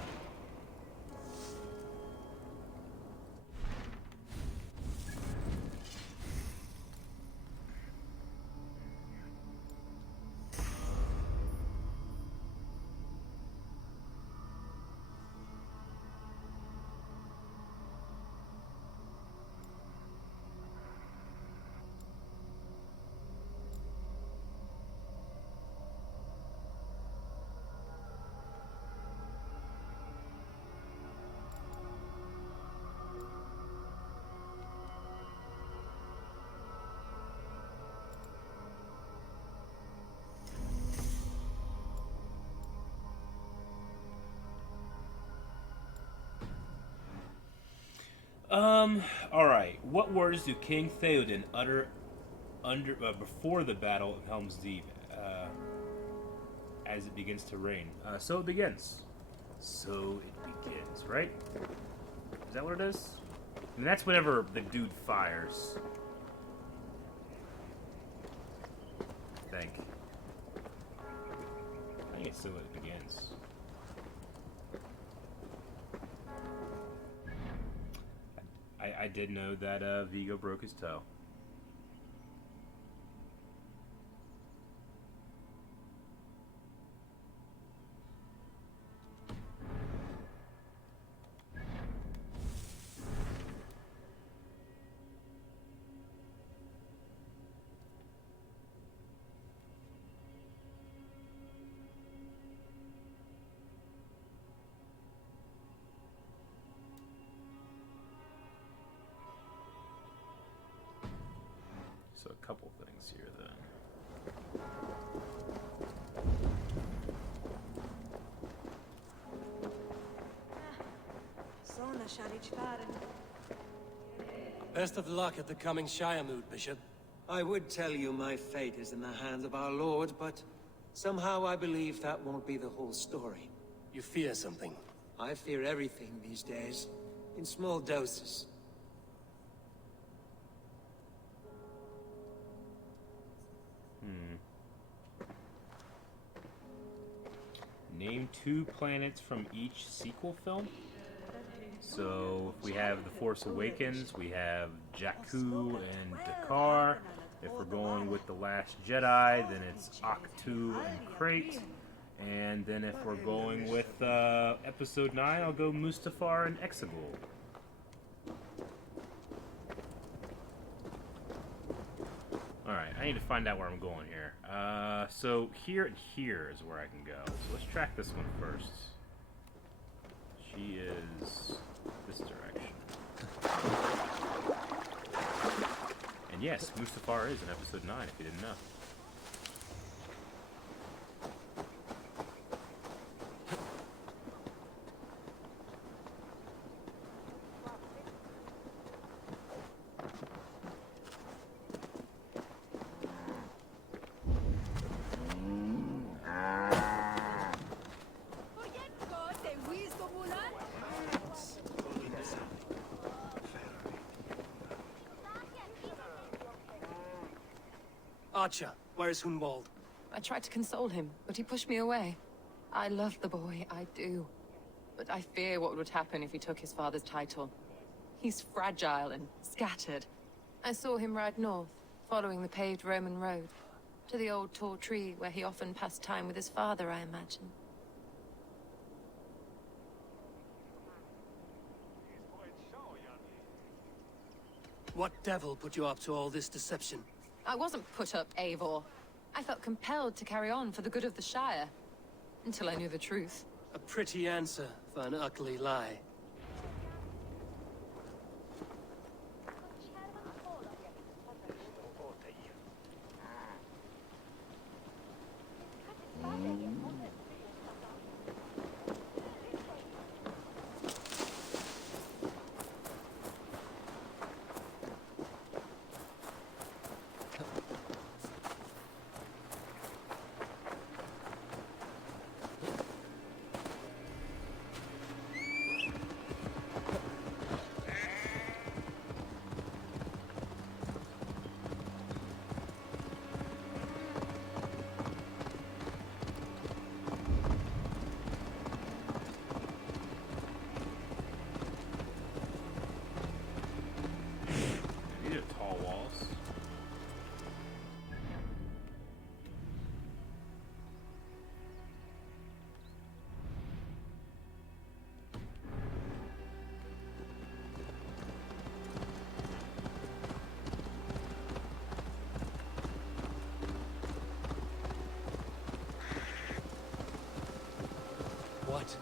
Alright. What words do King Theoden utter before the Battle of Helm's Deep as it begins to rain? So it begins. So it begins, right? that what it is? I mean, that's whenever the dude fires. I think it's still when it begins. I did know that Vigo broke his toe. So a couple things here then. Best of luck at the coming Shire moot, Bishop. I would tell you my fate is in the hands of our Lord, but somehow I believe that won't be the whole story. You fear something? I fear everything these days, in small doses. Name 2 planets from each sequel film. So if we have The Force Awakens, we have Jakku and Dakar. If we're going with The Last Jedi, then it's Ahch-To and Crate. And then if we're going with Episode 9, I'll go Mustafar and Exegol. Alright, I need to find out where I'm going here. So here and here is where I can go. So let's track this one first. She is this direction. And yes, Mustafar is in Episode 9, if you didn't know. Archer, where is Hunwald? I tried to console him, but he pushed me away. I love the boy, I do. But I fear what would happen if he took his father's title. He's fragile and scattered. I saw him ride north, following the paved Roman road, to the old tall tree where he often passed time with his father, I imagine. What devil put you up to all this deception? I wasn't put up, Eivor. I felt compelled to carry on for the good of the Shire. Until I knew the truth. A pretty answer for an ugly lie. What?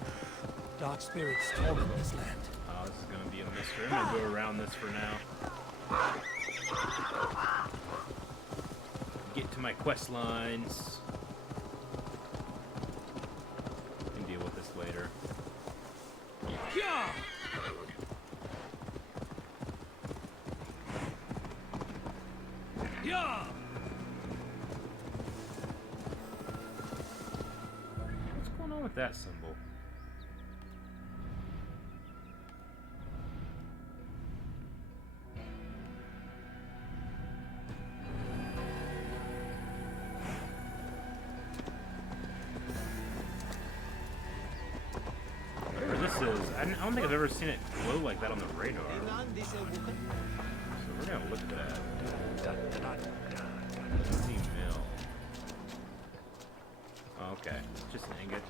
Dark spirits torment this land. Oh, this is gonna be a mystery. I'm gonna go around this for now. Get to my quest lines. Can deal with this later. Yeah! Yeah! What's going on with that symbol? don't think I've ever seen it glow like that on the radar. So we're gonna look at that. Email. Oh, okay, just an ingot.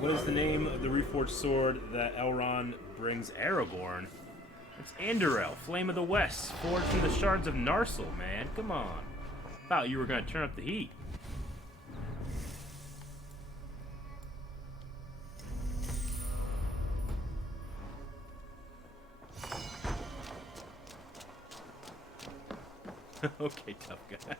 What is the name of the reforged sword that Elrond brings Aragorn? It's Anduril, Flame of the West, forged from the shards of Narsil, man. Come on. Thought you were gonna turn up the heat. Okay, tough guy.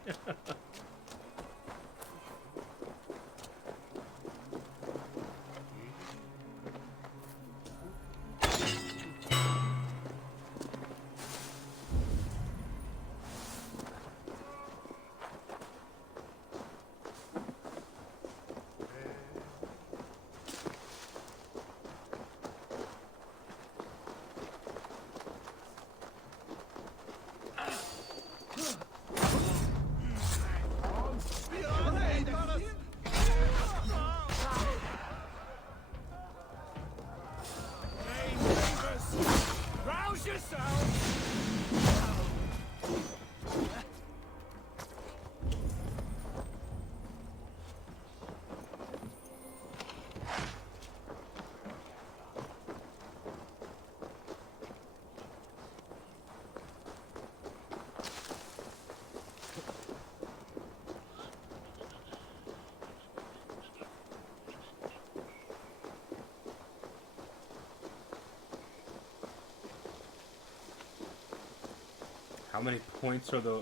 How many points are the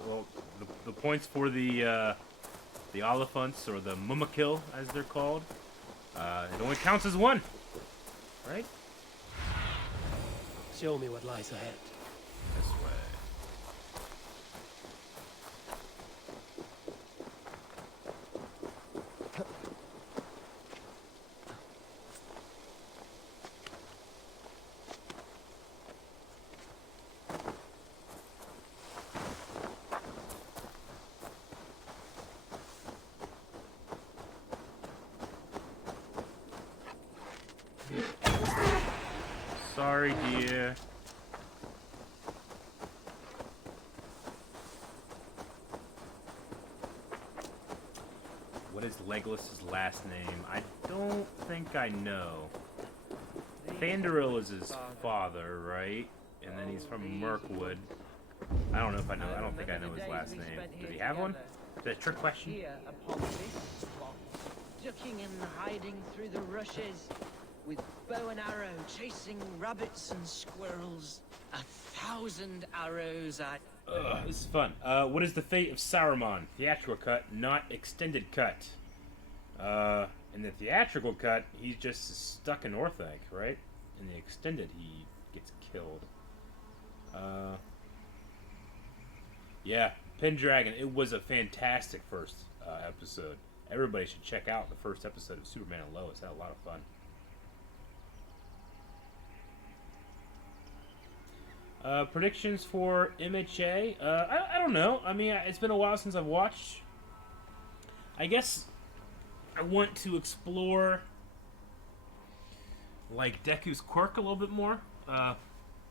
points for the Oliphants, or the Mumakil as they're called? It only counts as one, right? Show me what lies ahead. This way. Sorry, dear. What is Legolas's last name? I don't think I know. Thranduil is his father, right? And then he's from Mirkwood. I don't know if I know. I don't think I know his last name. Does he have one? Is that a trick question? Here upon this spot, ducking and hiding through the rushes, with bow and arrow chasing rabbits and squirrels. 1,000 arrows at... This is fun. What is the fate of Saruman? Theatrical cut, not extended cut. In the theatrical cut, he's just stuck in Orthanc, right? In the extended, he gets killed. Yeah, Pendragon. It was a fantastic first episode. Everybody should check out the first episode of Superman and Lois. Had a lot of fun. Predictions for MHA? I don't know. I mean, it's been a while since I've watched. I guess I want to explore, like, Deku's quirk a little bit more.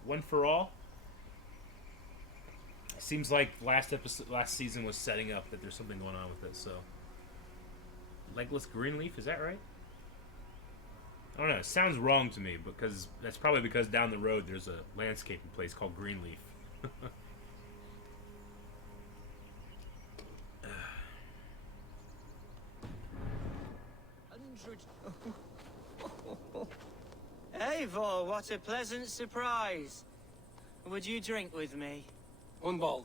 One for all. Seems like last season was setting up that there's something going on with it. So, Legless Greenleaf, is that right? I don't know. It sounds wrong to me, because that's probably because down the road there's a landscaping place called Greenleaf. Eivor, what a pleasant surprise. Would you drink with me? Unwald,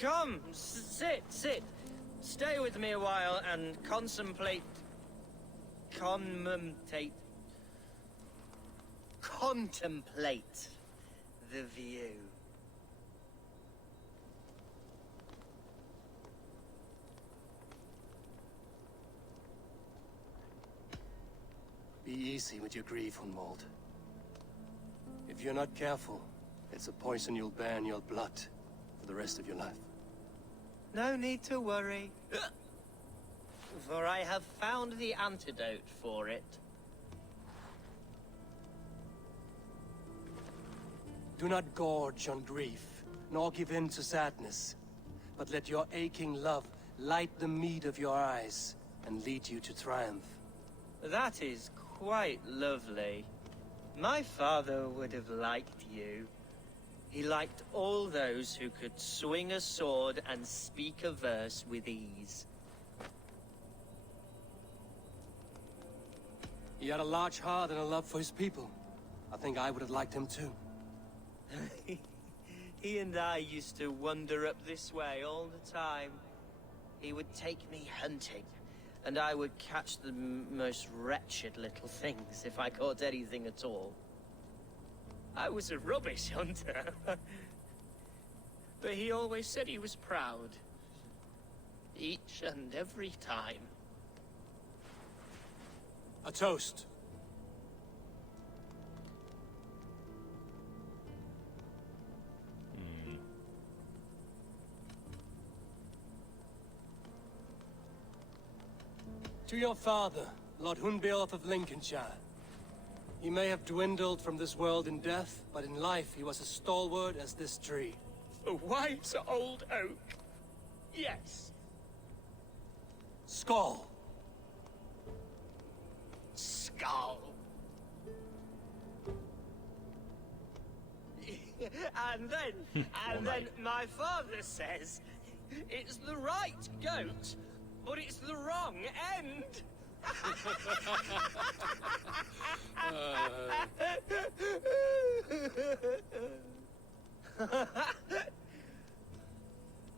Come, sit. Stay with me a while and contemplate the view. Be easy with your grief, Hunwald. If you're not careful, it's a poison you'll bear in your blood for the rest of your life. No need to worry, for I have found the antidote for it. Do not gorge on grief, nor give in to sadness, but let your aching love light the mead of your eyes and lead you to triumph. That is quite lovely. My father would have liked you. He liked all those who could swing a sword and speak a verse with ease. He had a large heart and a love for his people. I think I would have liked him too. He and I used to wander up this way all the time. He would take me hunting, and I would catch the most wretched little things if I caught anything at all. I was a rubbish hunter. But he always said he was proud. Each and every time. A toast. To your father, Lord Hunbeorth of Lincolnshire. He may have dwindled from this world in death, but in life he was as stalwart as this tree. A wise old oak. Yes. Skull. Skull. and then my father says it's the right goat, but it's the wrong end.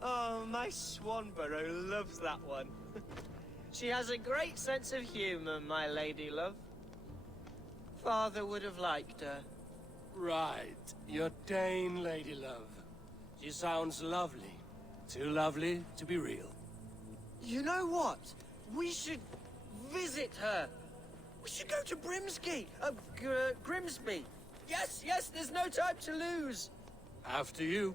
Oh, my Swanborough loves that one. She has a great sense of humor, my lady love. Father would have liked her. Right. Your Dane lady love. She sounds lovely. Too lovely to be real. You know what? We should visit her. We should go to Grimsby. Yes, there's no time to lose. After you.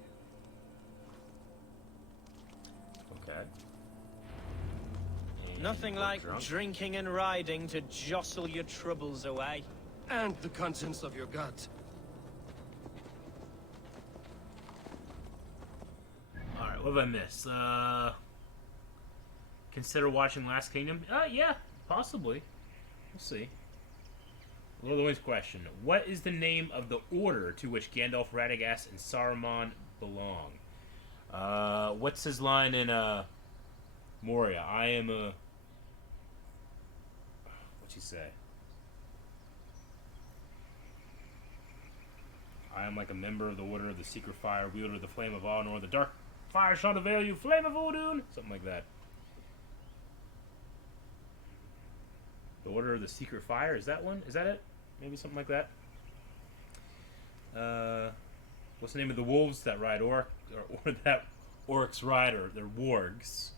Okay. Nothing like drinking and riding to jostle your troubles away. And the contents of your gut. Alright, what have I missed? Consider watching Last Kingdom? Yeah, possibly. We'll see. Lord of the Rings question. What is the name of the order to which Gandalf, Radagast, and Saruman belong? What's his line in, Moria? I am a... What'd he say? I am like a member of the Order of the Secret Fire, wielder of the Flame of Honor, the Dark Fire shall not avail you, Flame of Odin! Something like that. The Order of the Secret Fire, is that one? Is that it? Maybe something like that? What's the name of the wolves that ride or that orcs ride, or they're wargs?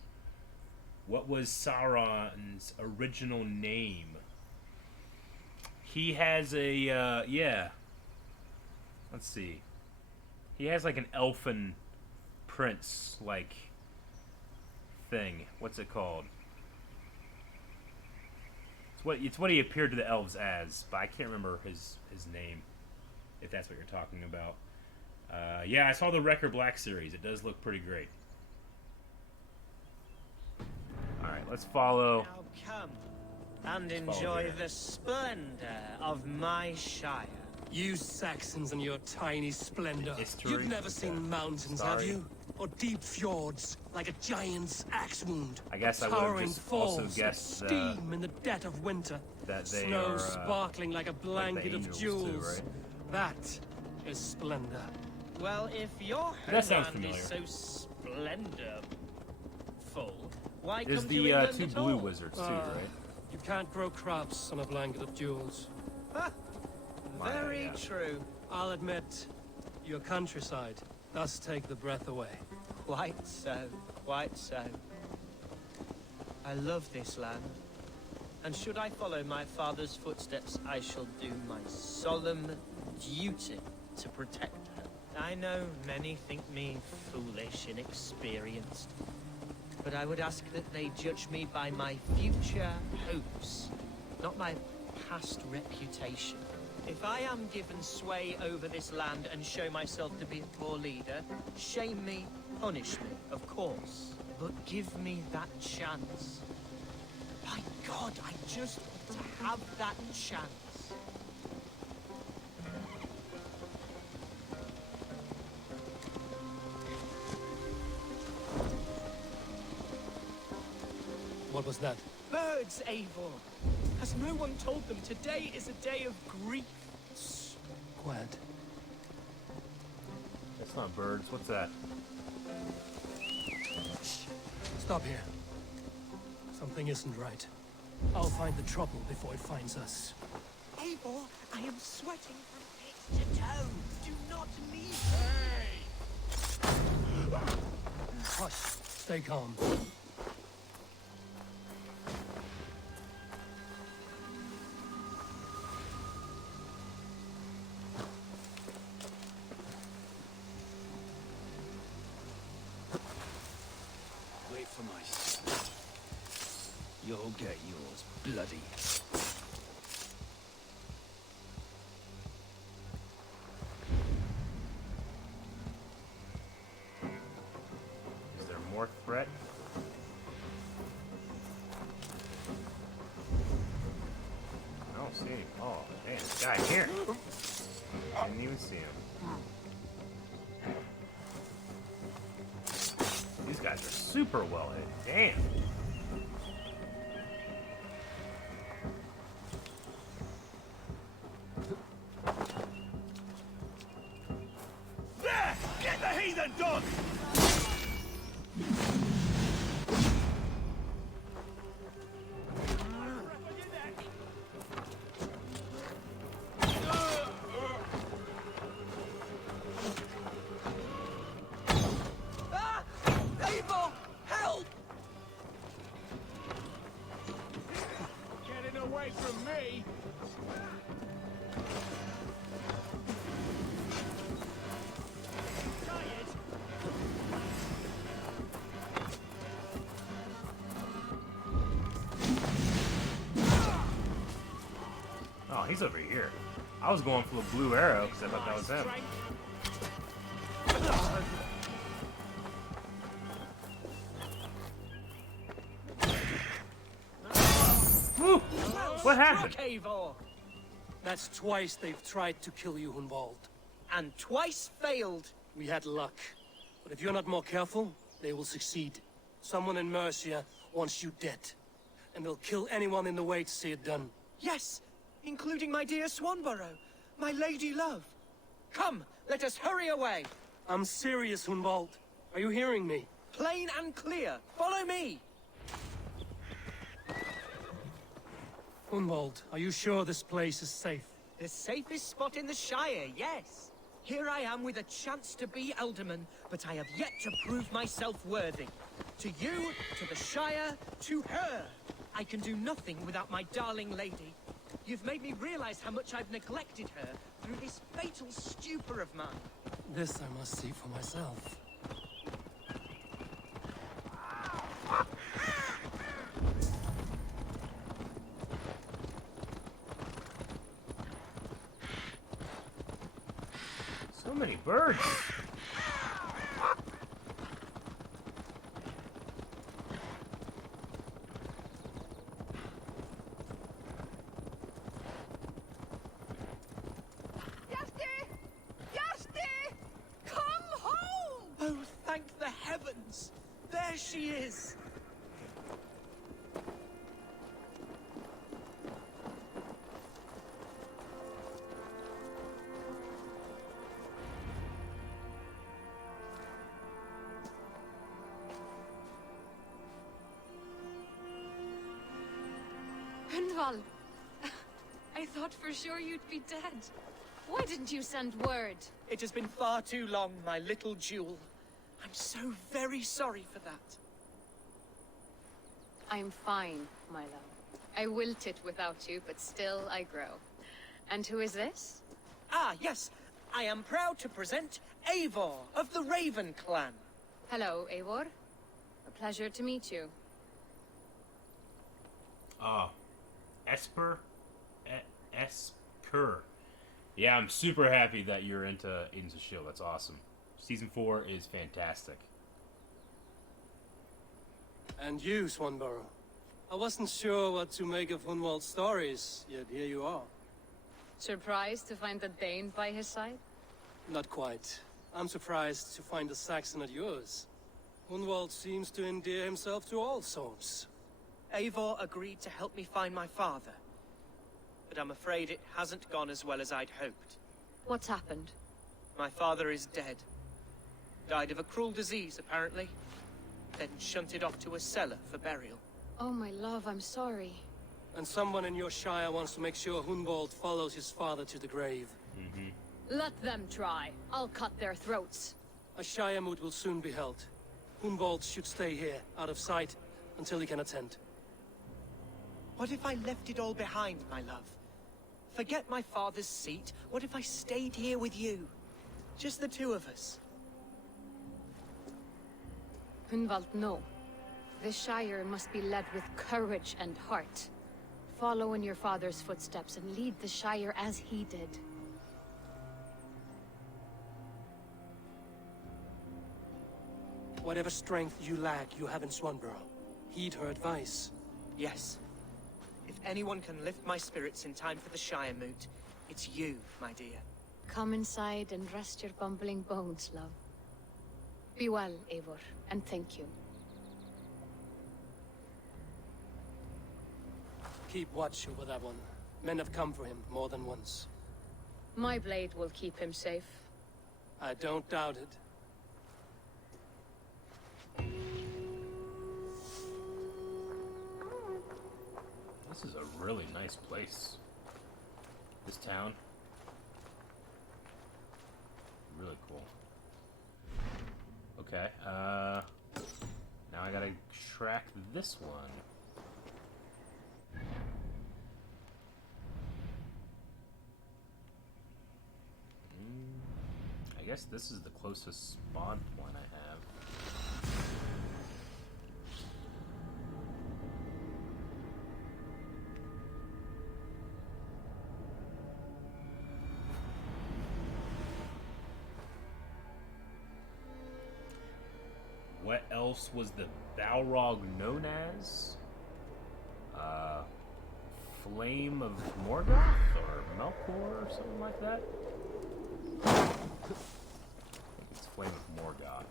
What was Sauron's original name? He has a, yeah. Let's see. He has like an elfin prince, like, thing. What's it called? It's what he appeared to the elves as, but I can't remember his name, if that's what you're talking about. Yeah, I saw the Wrecker Black series. It does look pretty great. Alright, let's follow. Now come and enjoy the splendor of my Shire. You Saxons and your tiny splendor. History. You've never seen mountains, have you? Or deep fjords, like a giant's axe wound. I guess I would have just also guessed steam in the dead of winter. that they Snow are sparkling like a blanket like the of angels jewels. too, right? That is splendor. Well, if your That sounds homeland is familiar. so splendor. Full. Why There's come to the England two at blue all? wizards too, right? You can't grow crops on a blanket of jewels. Very true. I'll admit, your countryside does take the breath away. Quite so, quite so. I love this land. And should I follow my father's footsteps, I shall do my solemn duty to protect her. I know many think me foolish, inexperienced. But I would ask that they judge me by my future hopes, not my past reputation. If I am given sway over this land and show myself to be a poor leader, shame me, punish me, of course. But give me that chance. My God, I just want to have that chance. What was that? Birds, Eivor! Has no one told them today is a day of grief? Quiet. That's not birds. What's that? Stop here. Something isn't right. I'll find the trouble before it finds us. Eivor, I am sweating from head to toe. Do not leave me! Hush. Stay calm. Wait for my son. You'll get yours, bloody. Is there more threat? I don't see him. Oh, man, this guy here. Didn't even see him. These guys are super well hit. Damn. There! Get the heathen dog! Ah! Eivor! Help! Getting away from me! Oh, he's over here. I was going for the blue arrow because I thought that was him. Woo! What happened? Struck, Eivor! That's twice they've tried to kill you, Hunwald. And twice failed. We had luck. But if you're not more careful, they will succeed. Someone in Mercia wants you dead. And they'll kill anyone in the way to see it done. Yes, including my dear Swanborough, my lady love. Come, let us hurry away. I'm serious, Hunwald. Are you hearing me? Plain and clear. Follow me. Hunwald, are you sure this place is safe? The safest spot in the Shire, yes. Here I am with a chance to be Alderman, but I have yet to prove myself worthy. To you, to the Shire, to her. I can do nothing without my darling lady. You've made me realize how much I've neglected her through this fatal stupor of mine. This I must see for myself. So many birds. Oh, thank the heavens! There she is! Gunvald! I thought for sure you'd be dead. Why didn't you send word? It has been far too long, my little jewel. I'm so very sorry for that. I'm fine, my love. I wilted without you, but still I grow. And who is this? Ah, yes. I am proud to present Eivor of the Raven Clan. Hello, Eivor. A pleasure to meet you. Esper. Yeah, I'm super happy that you're into Agents of S.H.I.E.L.D. That's awesome. Season 4 is fantastic. And you, Swanborough. I wasn't sure what to make of Hunwald's stories, yet here you are. Surprised to find the Dane by his side? Not quite. I'm surprised to find a Saxon at yours. Hunwald seems to endear himself to all souls. Eivor agreed to help me find my father. But I'm afraid it hasn't gone as well as I'd hoped. What's happened? My father is dead. Died of a cruel disease, apparently. Then shunted off to a cellar for burial. Oh, my love, I'm sorry. And someone in your shire wants to make sure Hunwald follows his father to the grave. Let them try. I'll cut their throats. A shire moot will soon be held. Hunwald should stay here, out of sight, until he can attend. What if I left it all behind, my love? Forget my father's seat. What if I stayed here with you? Just the two of us. Hunwald, no. The Shire must be led with courage and heart. Follow in your father's footsteps and lead the Shire as he did. Whatever strength you lack, you have in Swanborough. Heed her advice. Yes. If anyone can lift my spirits in time for the Shire moot, it's you, my dear. Come inside and rest your bumbling bones, love. Be well, Eivor, and thank you. Keep watch over that one. Men have come for him more than once. My blade will keep him safe. I don't doubt it. This is a really nice place. This town. Really cool. Okay, now I gotta track this one. I guess this is the closest spawn point I have. What else was the Balrog known as? Flame of Morgoth or Melkor or something like that? I think it's Flame of Morgoth.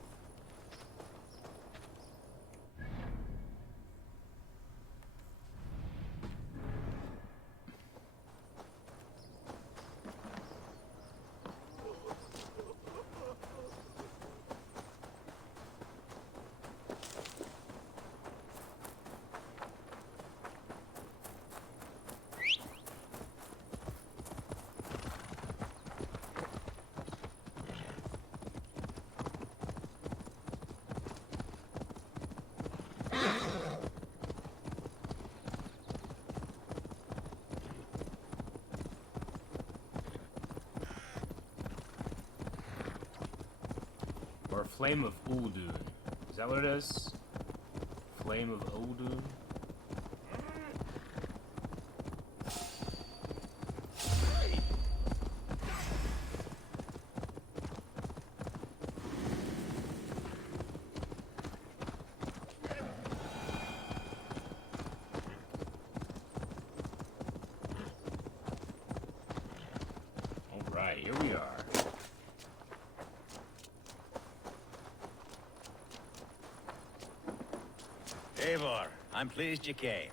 Or Flame of Uldun. Is that what it is? Flame of Uldun? Alright, here we are. Eivor, I'm pleased you came.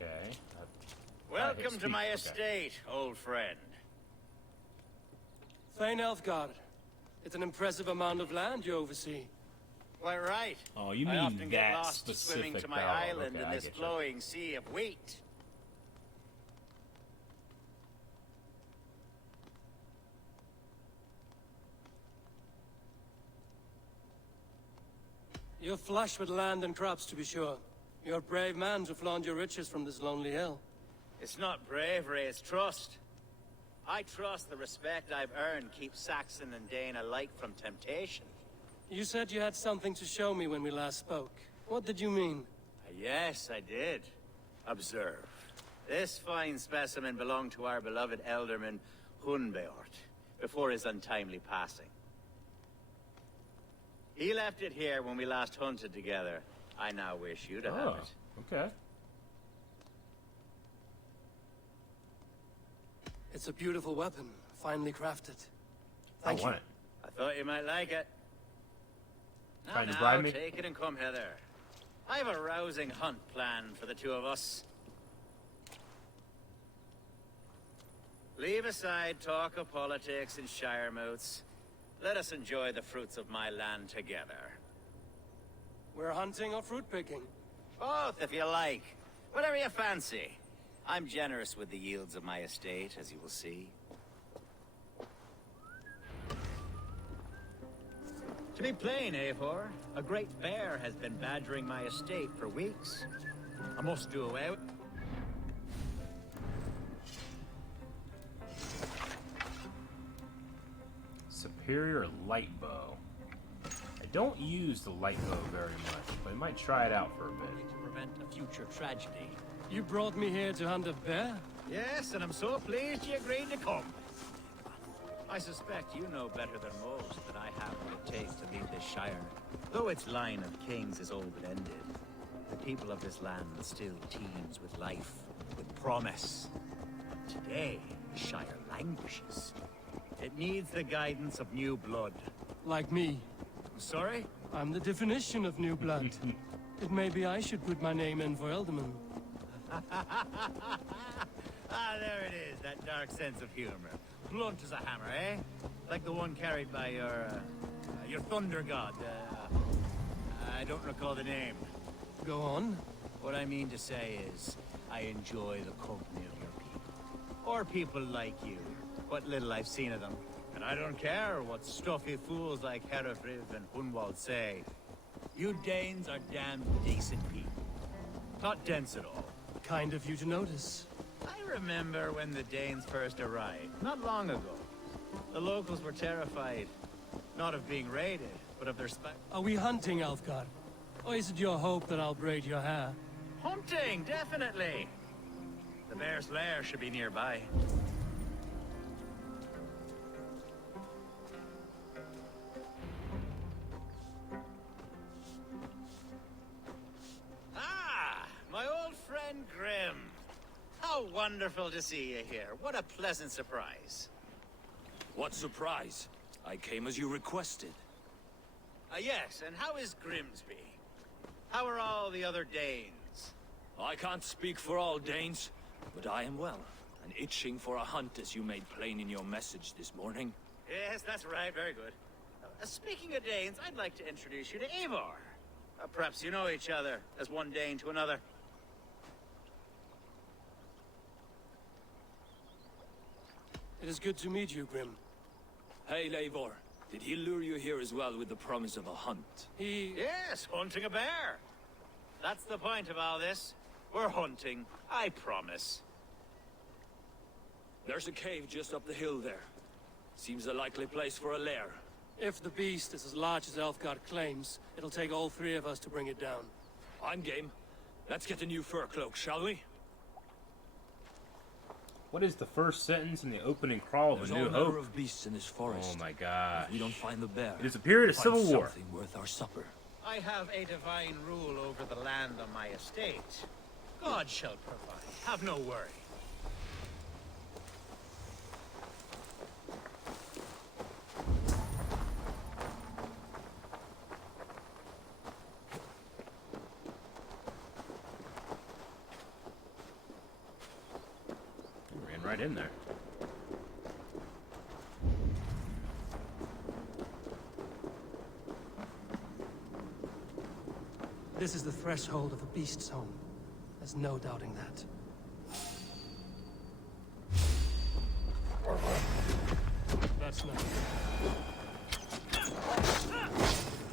Okay. Welcome to my estate, old friend. Thane Elfgard. It's an impressive amount of land you oversee. Quite right. Oh, you I mean often get that lost swimming specific to my barrel. island Okay, in I this get you. flowing sea of wheat. You're flush with land and crops, to be sure. You're a brave man to flaunt your riches from this lonely hill. It's not bravery, it's trust. I trust the respect I've earned keeps Saxon and Dane alike from temptation. You said you had something to show me when we last spoke. What did you mean? Yes, I did. Observe. This fine specimen belonged to our beloved elderman, Hunbeort, before his untimely passing. He left it here when we last hunted together. I now wish you to have it. Okay. It's a beautiful weapon, finely crafted. I Thank you. want it. I thought you might like it. Trying to Now, bribe me? take it and come hither. I have a rousing hunt planned for the two of us. Leave aside talk of politics and shire moats. Let us enjoy the fruits of my land together. We're hunting or fruit picking? Both, if you like. Whatever you fancy. I'm generous with the yields of my estate, as you will see. To be plain, Eivor, a great bear has been badgering my estate for weeks. I must do away with... Superior light bow. I don't use the light bow very much, but I might try it out for a bit. To prevent a future tragedy. You brought me here to hunt a bear? Yes, and I'm so pleased you agreed to come. I suspect you know better than most that I have what it takes to lead this shire. Though its line of kings is old and ended, the people of this land still teems with life, with promise. But today, the shire languishes. It needs the guidance of new blood. Like me. Sorry? I'm the definition of new blood. It may be I should put my name in for Elderman. Ah, there it is, that dark sense of humor. Blunt as a hammer, eh? Like the one carried by your thunder god. I don't recall the name. Go on. What I mean to say is, I enjoy the company of your people. Or people like you. What little I've seen of them. And I don't care what stuffy fools like Herefriv and Hunwald say. You Danes are damn decent people. Not dense at all. Kind of you to notice. I remember when the Danes first arrived, not long ago. The locals were terrified, not of being raided, but of their Are we hunting, Alfgar? Or is it your hope that I'll braid your hair? Hunting, definitely! The bear's lair should be nearby. Ah, my old friend Grim. How wonderful to see you here. What a pleasant surprise. What surprise? I came as you requested. Yes, and how is Grimsby? How are all the other Danes? I can't speak for all Danes, but I am well, and itching for a hunt as you made plain in your message this morning. Yes, that's right. Very good. Speaking of Danes, I'd like to introduce you to Eivor. Perhaps you know each other, as one Dane to another. It is good to meet you, Grim. Hey, Eivor. Did he lure you here as well with the promise of a hunt? Yes, hunting a bear. That's the point of all this. We're hunting, I promise. There's a cave just up the hill there. Seems a likely place for a lair. If the beast is as large as Elfgard claims, it'll take all three of us to bring it down. I'm game. Let's get a new fur cloak, shall we? What is the first sentence in the opening crawl of There's A New all manner Hope? of beasts in this forest. Oh my god. If we don't find the bear, It is a period of find civil war. something worth our supper. I have a divine rule over the land on my estate. God shall provide. Have no worry. Ran right in there. This is the threshold of the beast's home. There's no doubting that. That's not.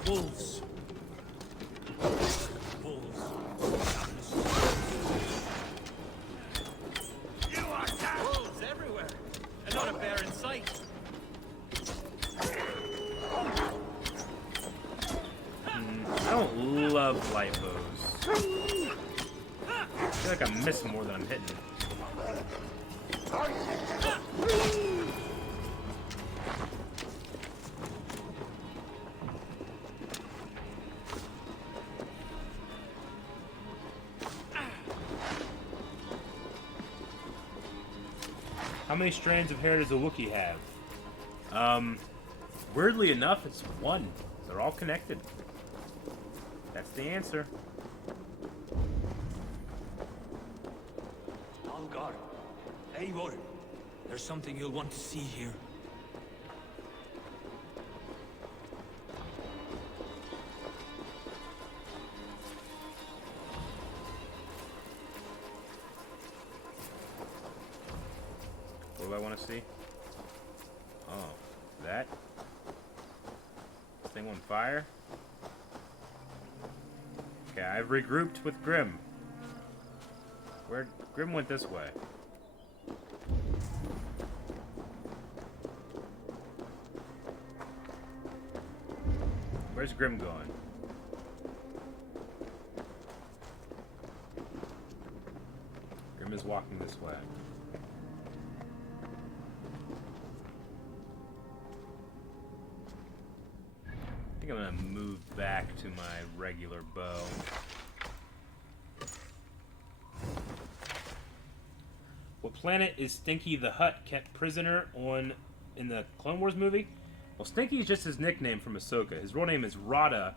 Wolves. Wolves. You are damn wolves everywhere, and not a bear in sight. I don't love light bows. I feel like I'm missing more than I'm hitting. How many strands of hair does a Wookiee have? Weirdly enough, it's one. They're all connected. That's the answer. Algar. Eivor. There's something you'll want to see here. What do I want to see? Oh, that? This thing on fire? Okay, I've regrouped with Grim. Grim went this way. Where's Grim going? Grim is walking this way. I think I'm gonna move back to my regular bow. What planet is Stinky the Hutt kept prisoner on in the Clone Wars movie? Well, Stinky is just his nickname from Ahsoka. His real name is Rada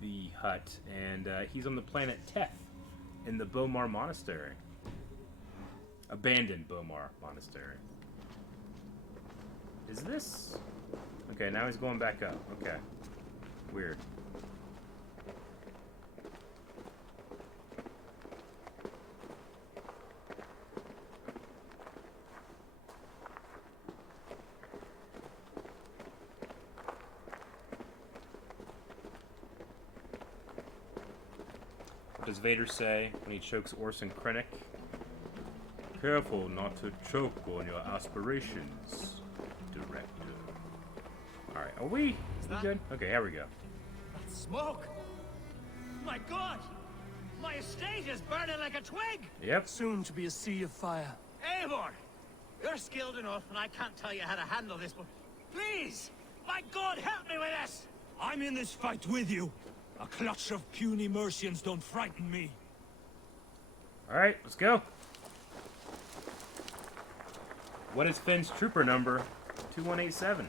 the Hutt, and he's on the planet Teth in the Bomar Monastery. Abandoned Bomar Monastery. Is this... Okay, now he's going back up. Okay. Weird. What does Vader say when he chokes Orson Krennic? Careful not to choke on your aspirations, Director. Alright, are we good? Okay, here we go. That smoke! My God! My estate is burning like a twig! Yep. Soon to be a sea of fire. Eivor! You're skilled enough, and I can't tell you how to handle this, but please! My God, help me with this! I'm in this fight with you. A clutch of puny Mercians don't frighten me. Alright, let's go. What is Finn's trooper number? 2187.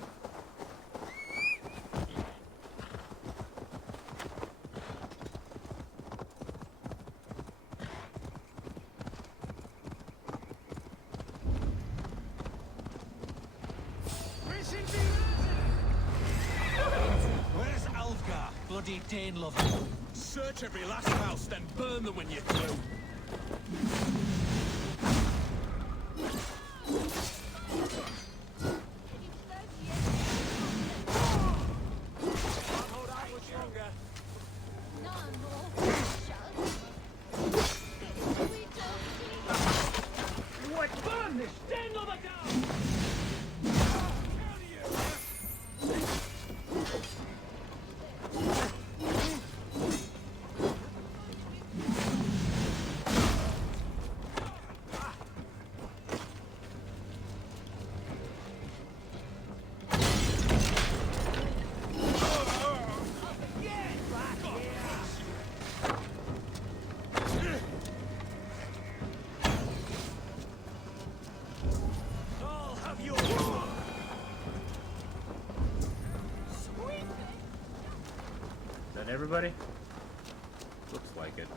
Where's Algar, bloody Dane lover? Search every last house, then burn them when you're through. What? Burn this Dane lover down! I'll have your... Is that everybody? Looks like it.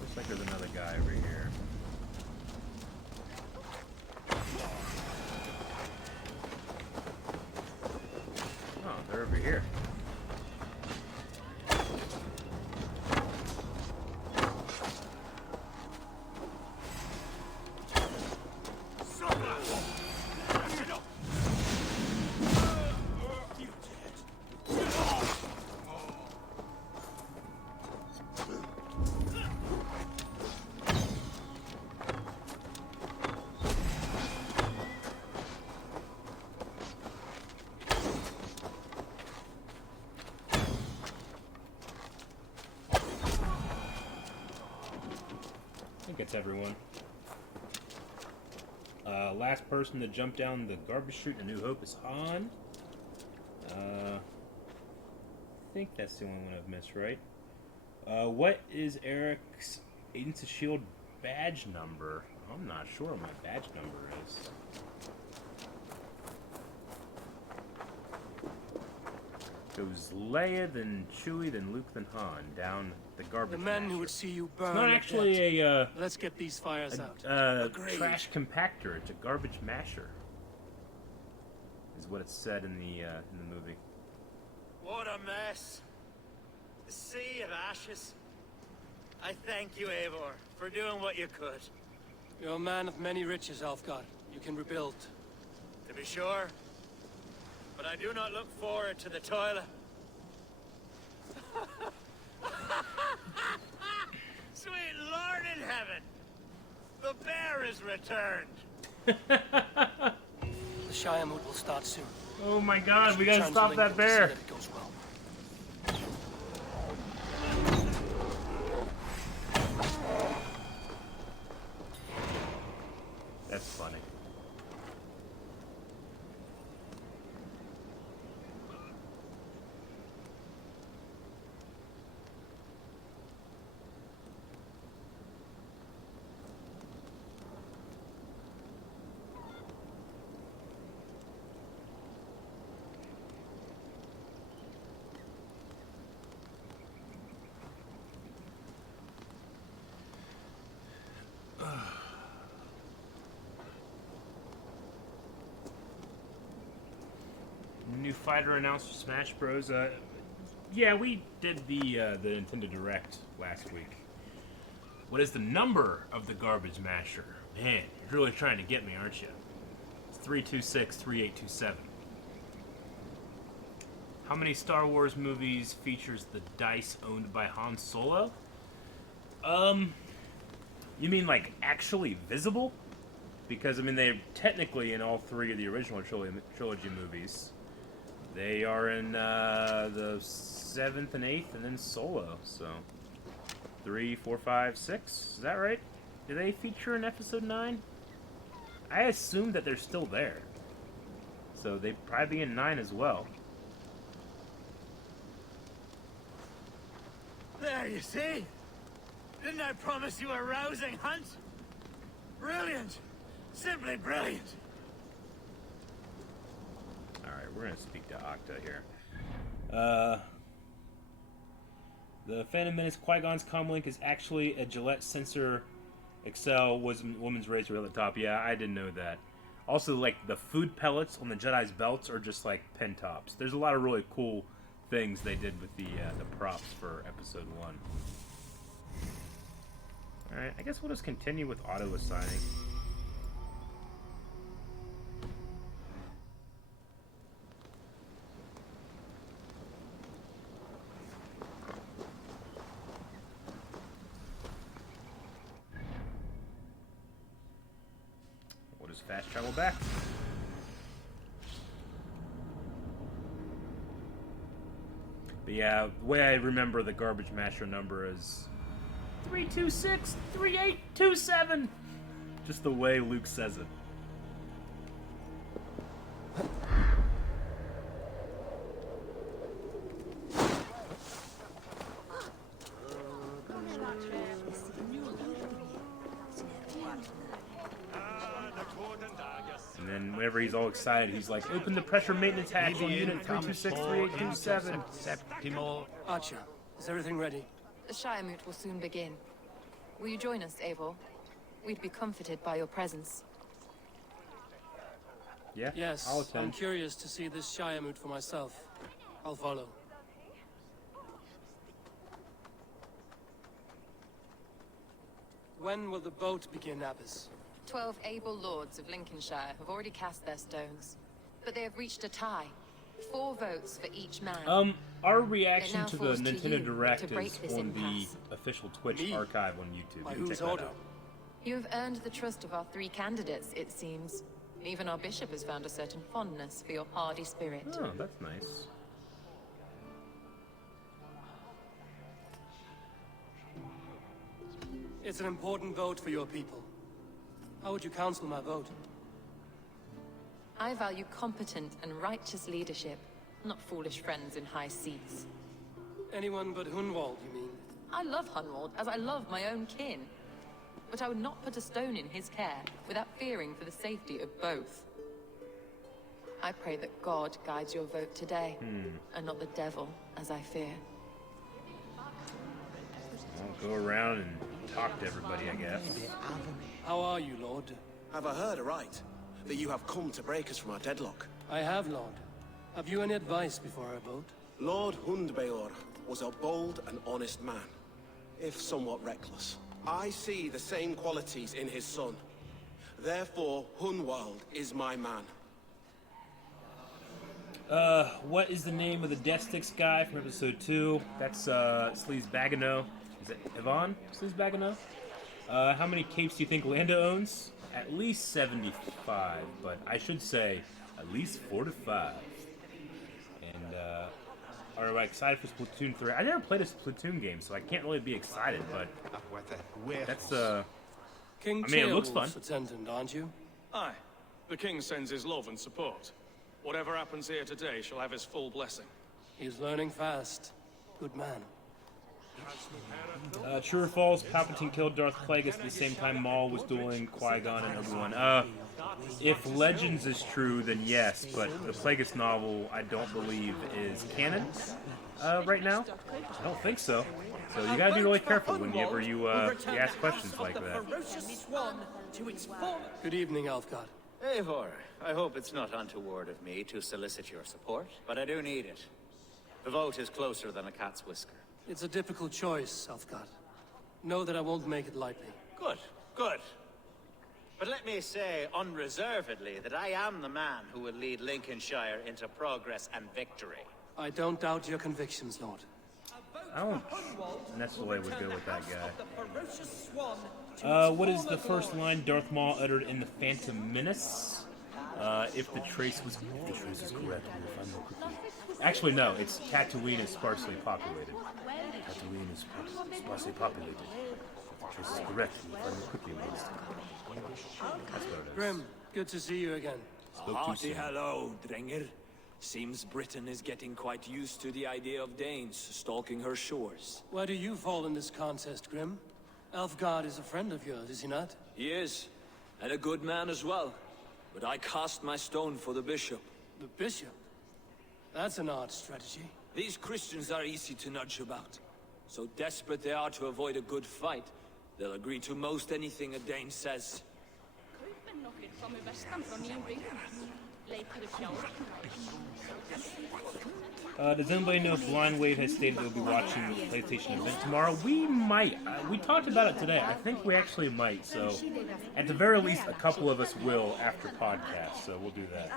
Looks like there's another guy over here. Oh, they're over here. I think it's everyone. Last person to jump down the garbage chute in A New Hope is Han. I think that's the only one I've missed, right? What is Eric's Agents of S.H.I.E.L.D. badge number? I'm not sure what my badge number is. Goes Leia, then Chewie, then Luke, then Han, down the garbage. The men masher. who would see you burn. It's not actually a Let's get these fires out. trash compactor. It's a garbage masher. Is what it said in the movie. What a mess. The sea of ashes. I thank you, Eivor, for doing what you could. You're a man of many riches, Alfgard. You can rebuild. To be sure. But I do not look forward to the toilet. Sweet Lord in heaven! The bear is returned! The Shire mood will start soon. Oh my god, we gotta stop that bear! That it goes well. That's funny. New fighter announced for Smash Bros. Yeah, we did the Nintendo Direct last week. What is the number of the garbage masher? Man, you're really trying to get me, aren't you? It's 326-3827. How many Star Wars movies features the dice owned by Han Solo? You mean like actually visible? Because I mean they're technically in all three of the original trilogy movies. They are in the 7th and 8th, and then Solo. So 3, 4, 5, 6. Is that right? Do they feature in Episode 9? I assume that they're still there. So they'd probably be in 9 as well. There, you see? Didn't I promise you a rousing hunt? Brilliant! Simply brilliant! Alright, we're gonna speak to Octa here. The Phantom Menace Qui-Gon's comlink is actually a Gillette Sensor XL woman's razor at the top. Yeah, I didn't know that. Also, like, the food pellets on the Jedi's belts are just like pen tops. There's a lot of really cool things they did with the props for Episode 1. Alright, I guess we'll just continue with auto-assigning. We'll just fast travel back. But yeah, the way I remember the garbage masher number is 326-3827. Just the way Luke says it. And then whenever he's all excited, he's like, open the pressure maintenance hatch on unit 326-3827. Archer, is everything ready? The Shire Moot will soon begin. Will you join us, Eivor? We'd be comforted by your presence. Yeah, Yes, I'll attend. I'm curious to see this Shire moot for myself. I'll follow. When will the boat begin, Abbess? 12 able lords of Lincolnshire have already cast their stones, but they have reached a tie. 4 votes for each man. Our reaction now to the falls to Nintendo you Direct to break is this on impasse. the official Twitch Me? archive on YouTube. By You can whose check that order? out. You have earned the trust of our 3 candidates, it seems. Even our bishop has found a certain fondness for your hardy spirit. Oh, that's nice. It's an important vote for your people. How would you counsel my vote? I value competent and righteous leadership, not foolish friends in high seats. Anyone but Hunwald, you mean? I love Hunwald, as I love my own kin. But I would not put a stone in his care without fearing for the safety of both. I pray that God guides your vote today, and not the devil, as I fear. I'll go around and talk to everybody, I guess. How are you, Lord? Have I heard aright? That you have come to break us from our deadlock? I have, Lord. Have you any advice before I vote? Lord Hundbeor was a bold and honest man, if somewhat reckless. I see the same qualities in his son. Therefore, Hunwald is my man. What is the name of the Death Sticks guy from episode 2? That's, Sleaze Bagano. Is it Yvonne Sleaze Bagano? How many capes do you think Lando owns? At least 75, but I should say at least 4 to 5. And, are we excited for Splatoon 3? I never played a Splatoon game, so I can't really be excited, but that's, King I mean, it looks fun. Attendant, aren't you? Aye. The king sends his love and support. Whatever happens here today shall have his full blessing. He's learning fast. Good man. True or false, Palpatine killed Darth Plagueis at the same time Maul was dueling Qui-Gon and Obi-Wan. If Legends is true, then yes, but the Plagueis novel, I don't believe, is canon right now. I don't think so. So you gotta be really careful whenever you ask questions like that. Good evening, Alfgard. Eivor, I hope it's not untoward of me to solicit your support, but I do need it. The vote is closer than a cat's whisker. It's a difficult choice, Alfgard. Know that I won't make it lightly. Good, good. But let me say unreservedly that I am the man who will lead Lincolnshire into progress and victory. I don't doubt your convictions, Lord. I don't necessarily would go with that guy. What is the first line Darth Maul uttered in The Phantom Menace? If the trace was correct, we'll find more quickly. Actually, no, it's Tatooine is sparsely populated. Tatooine is sparsely populated. If the trace is correct, we'll find more quickly. That's what it is. Grim, good to see you again. Hearty hello, Drenger. Seems Britain is getting quite used to the idea of Danes stalking her shores. Where do you fall in this contest, Grim? Alfgard is a friend of yours, is he not? He is, and a good man as well. But I cast my stone for the bishop. The bishop? That's an odd strategy. These Christians are easy to nudge about. So desperate they are to avoid a good fight, they'll agree to most anything a Dane says. Does anybody know if Blind Wave has stated they'll be watching the PlayStation event tomorrow? We might. We talked about it today. I think we actually might. So, at the very least, a couple of us will after podcast. So we'll do that.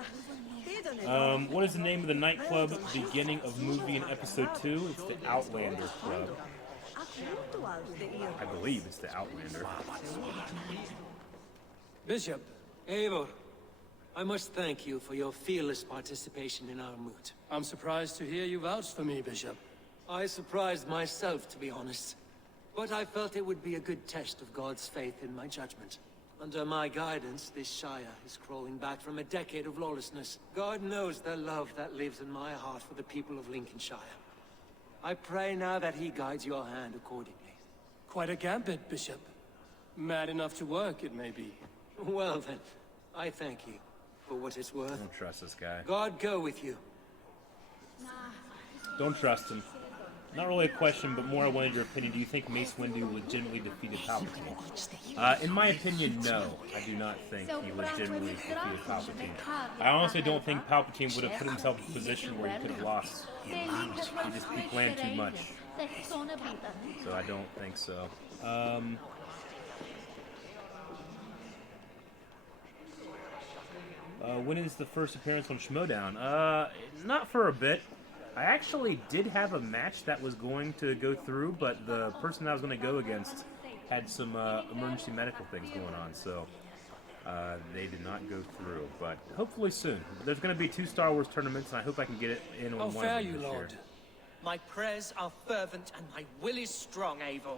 What is the name of the nightclub beginning of movie in episode 2? It's the Outlander Club. I believe it's the Outlander. Bishop, Eivor, I must thank you for your fearless participation in our moot. I'm surprised to hear you vouch for me, Bishop. I surprised myself, to be honest. But I felt it would be a good test of God's faith in my judgment. Under my guidance, this Shire is crawling back from a decade of lawlessness. God knows the love that lives in my heart for the people of Lincolnshire. I pray now that he guides your hand accordingly. Quite a gambit, Bishop. Mad enough to work, it may be. Well then, I thank you for what it's worth. Don't trust this guy. God go with you. Don't trust him. not really a question, but more I wanted your opinion. Do you think Mace Windu legitimately defeated Palpatine? In my opinion, no. I do not think he legitimately defeated Palpatine. I honestly don't think Palpatine would have put himself in a position where he could have lost. He planned too much. So I don't think so. When is the first appearance on Schmodown? Not for a bit. I actually did have a match that was going to go through, but the person I was going to go against had some emergency medical things going on, so they did not go through. But hopefully soon. There's going to be 2 Star Wars tournaments, and I hope I can get it in on one of them this year. My prayers are fervent and my will is strong, Eivor.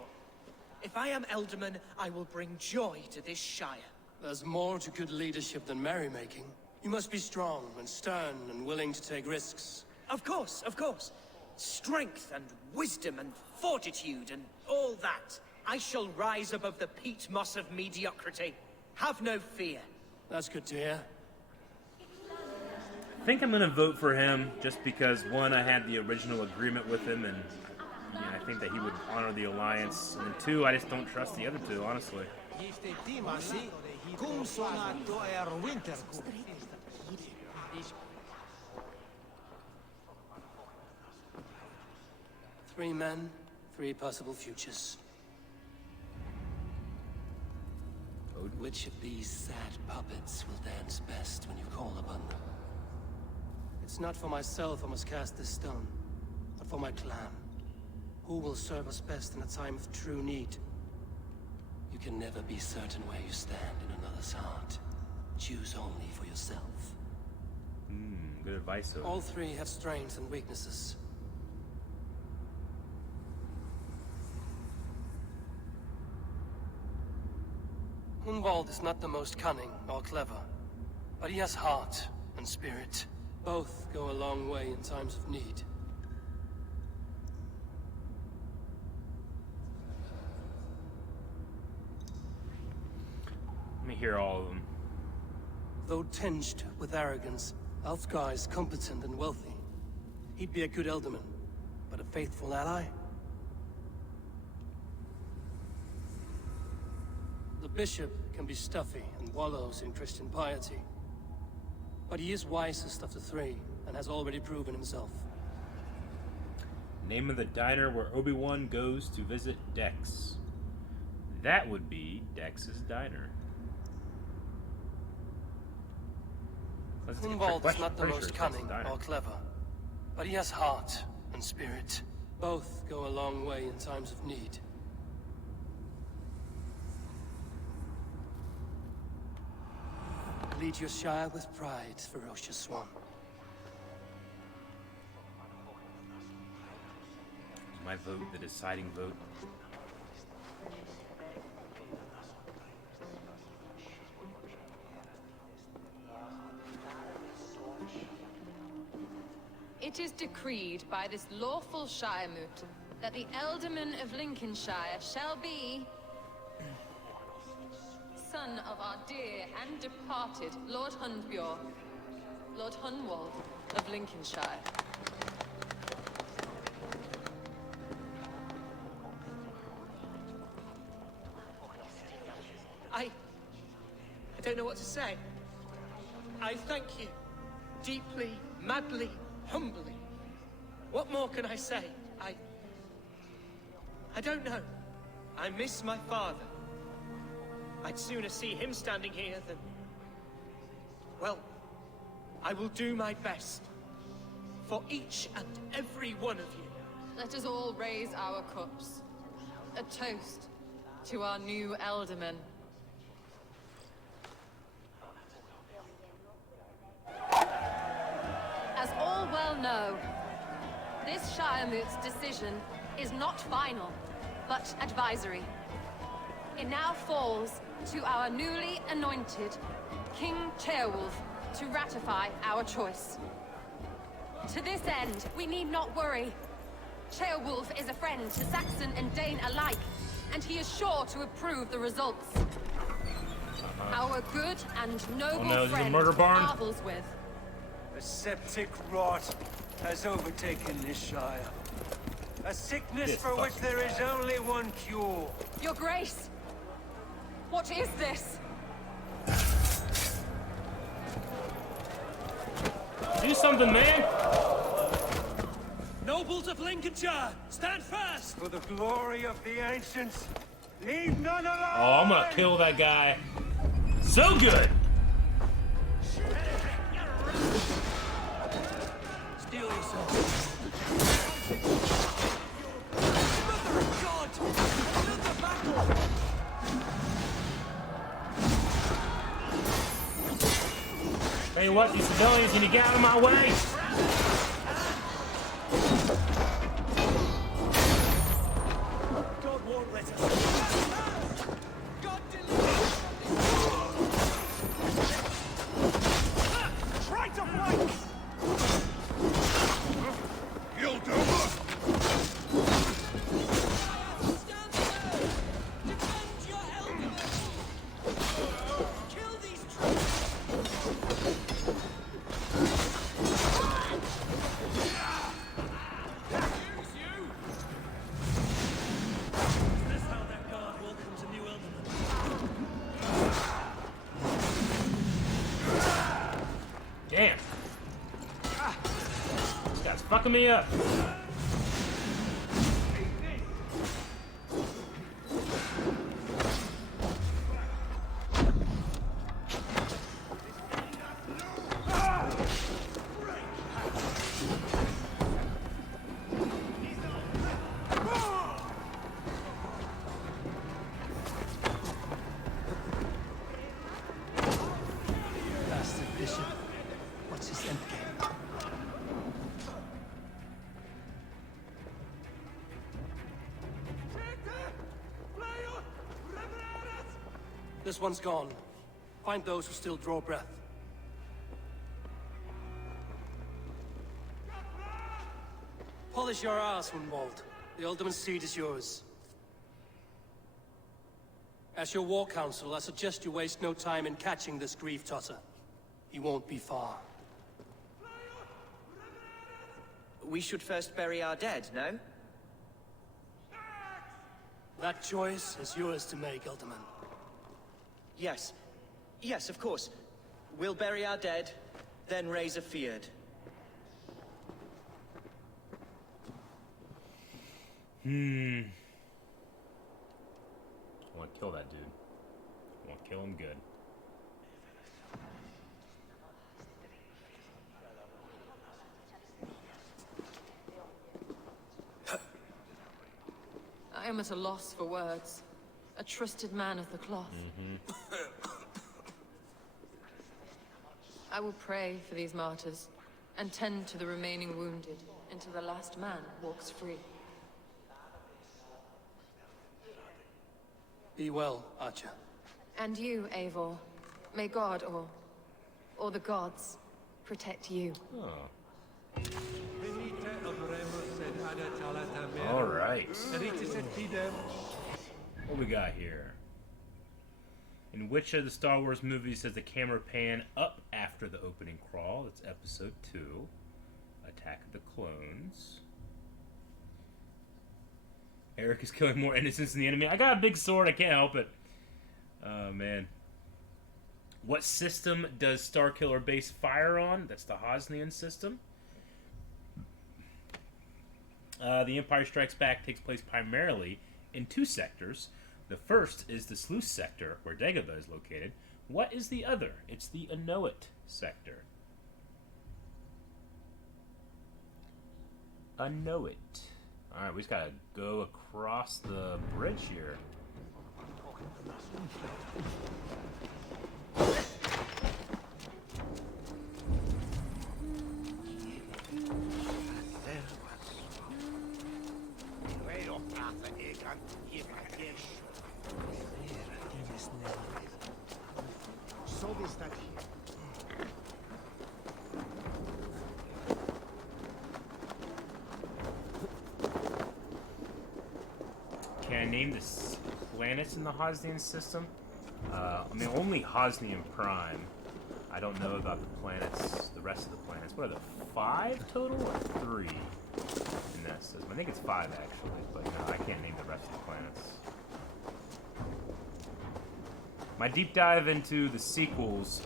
If I am Elderman, I will bring joy to this Shire. There's more to good leadership than merrymaking. You must be strong and stern and willing to take risks. Of course, of course. Strength and wisdom and fortitude and all that. I shall rise above the peat moss of mediocrity. Have no fear. That's good to hear. I think I'm going to vote for him just because, one, I had the original agreement with him, and I think that he would honor the alliance, and then 2, I just don't trust the other 2, honestly. 3 men, 3 possible futures. Which of these sad puppets will dance best when you call upon them? It's not for myself I must cast this stone, but for my clan. Who will serve us best in a time of true need? You can never be certain where you stand in another's heart. Choose only for yourself. Good advice, Owen. All 3 have strengths and weaknesses. Hunwald is not the most cunning or clever, but he has heart and spirit. Both go a long way in times of need. Let me hear all of them. Though tinged with arrogance, Alfgar is competent and wealthy. He'd be a good Elderman, but a faithful ally? The bishop can be stuffy and wallows in Christian piety. But he is wisest of the 3, and has already proven himself. Name of the diner where Obi-Wan goes to visit Dex. That would be Dex's Diner. Hunwald is not the most cunning or clever, but he has heart and spirit. Both go a long way in times of need. Lead your Shire with pride, ferocious one. Is my vote the deciding vote? It is decreed by this lawful Shiremoot that the Elderman of Lincolnshire shall be son of our dear and departed Lord Hundbjorn, Lord Hunwald of Lincolnshire. I don't know what to say. I thank you. Deeply, madly, humbly. What more can I say? I don't know. I miss my father. I'd sooner see him standing here than... Well, I will do my best. For each and every one of you. Let us all raise our cups. A toast to our new Elderman. As all well know, this Shiremoot's decision is not final, but advisory. It now falls to our newly anointed King Ceolwulf to ratify our choice. To this end, we need not worry. Ceolwulf is a friend to Saxon and Dane alike, and he is sure to approve the results. Our good and noble friend marvels with. A septic rot has overtaken this Shire. A sickness This for which fucking there is guy. only one cure. Your Grace! What is this? Do something, man! Nobles of Lincolnshire, stand fast! For the glory of the ancients, leave none alive! Oh, I'm gonna kill that guy. So good! Steel yourself. Mother of God! Another battle! Tell you what, these civilians need to get out of my way! God won't let us. God deliver us from this. Try to fight! You'll do it! Stand firm! Defend your elders! Kill these traitors! Is this how that guard welcomes a new eldorman? Damn. This guy's fucking me up. Bastard bishop. What's his end game? This one's gone. Find those who still draw breath. Polish your ass, Hunwald. The Alderman's seat is yours. As your war council, I suggest you waste no time in catching this grief totter. He won't be far. We should first bury our dead, no? That choice is yours to make, Alderman. Yes. Yes, of course. We'll bury our dead, then raise a feared. I want to kill that dude. I want to kill him good. I am at a loss for words. A trusted man of the cloth. I will pray for these martyrs and tend to the remaining wounded until the last man walks free. Be well, Archer. And you, Eivor. May God, or the gods, protect you. All right. What we got here? In which of the Star Wars movies does the camera pan up after the opening crawl? That's Episode 2. Attack of the Clones. Eric is killing more innocents than the enemy. I got a big sword. I can't help it. Oh, man. What system does Starkiller base fire on? That's the Hosnian system. The Empire Strikes Back takes place primarily in two sectors. The first is the Sluice sector, where Dagobah is located. What is the other? It's the Anoit sector. Anoit. Alright, we just gotta go across the bridge here. Can I name the planets in the Hosnian system? I mean, only Hosnian Prime. I don't know about the planets, the rest of the planets. What are there, 5 total or 3? in that system. I think it's 5 actually, but you know, I can't name the rest of the planets. My deep dive into the sequels,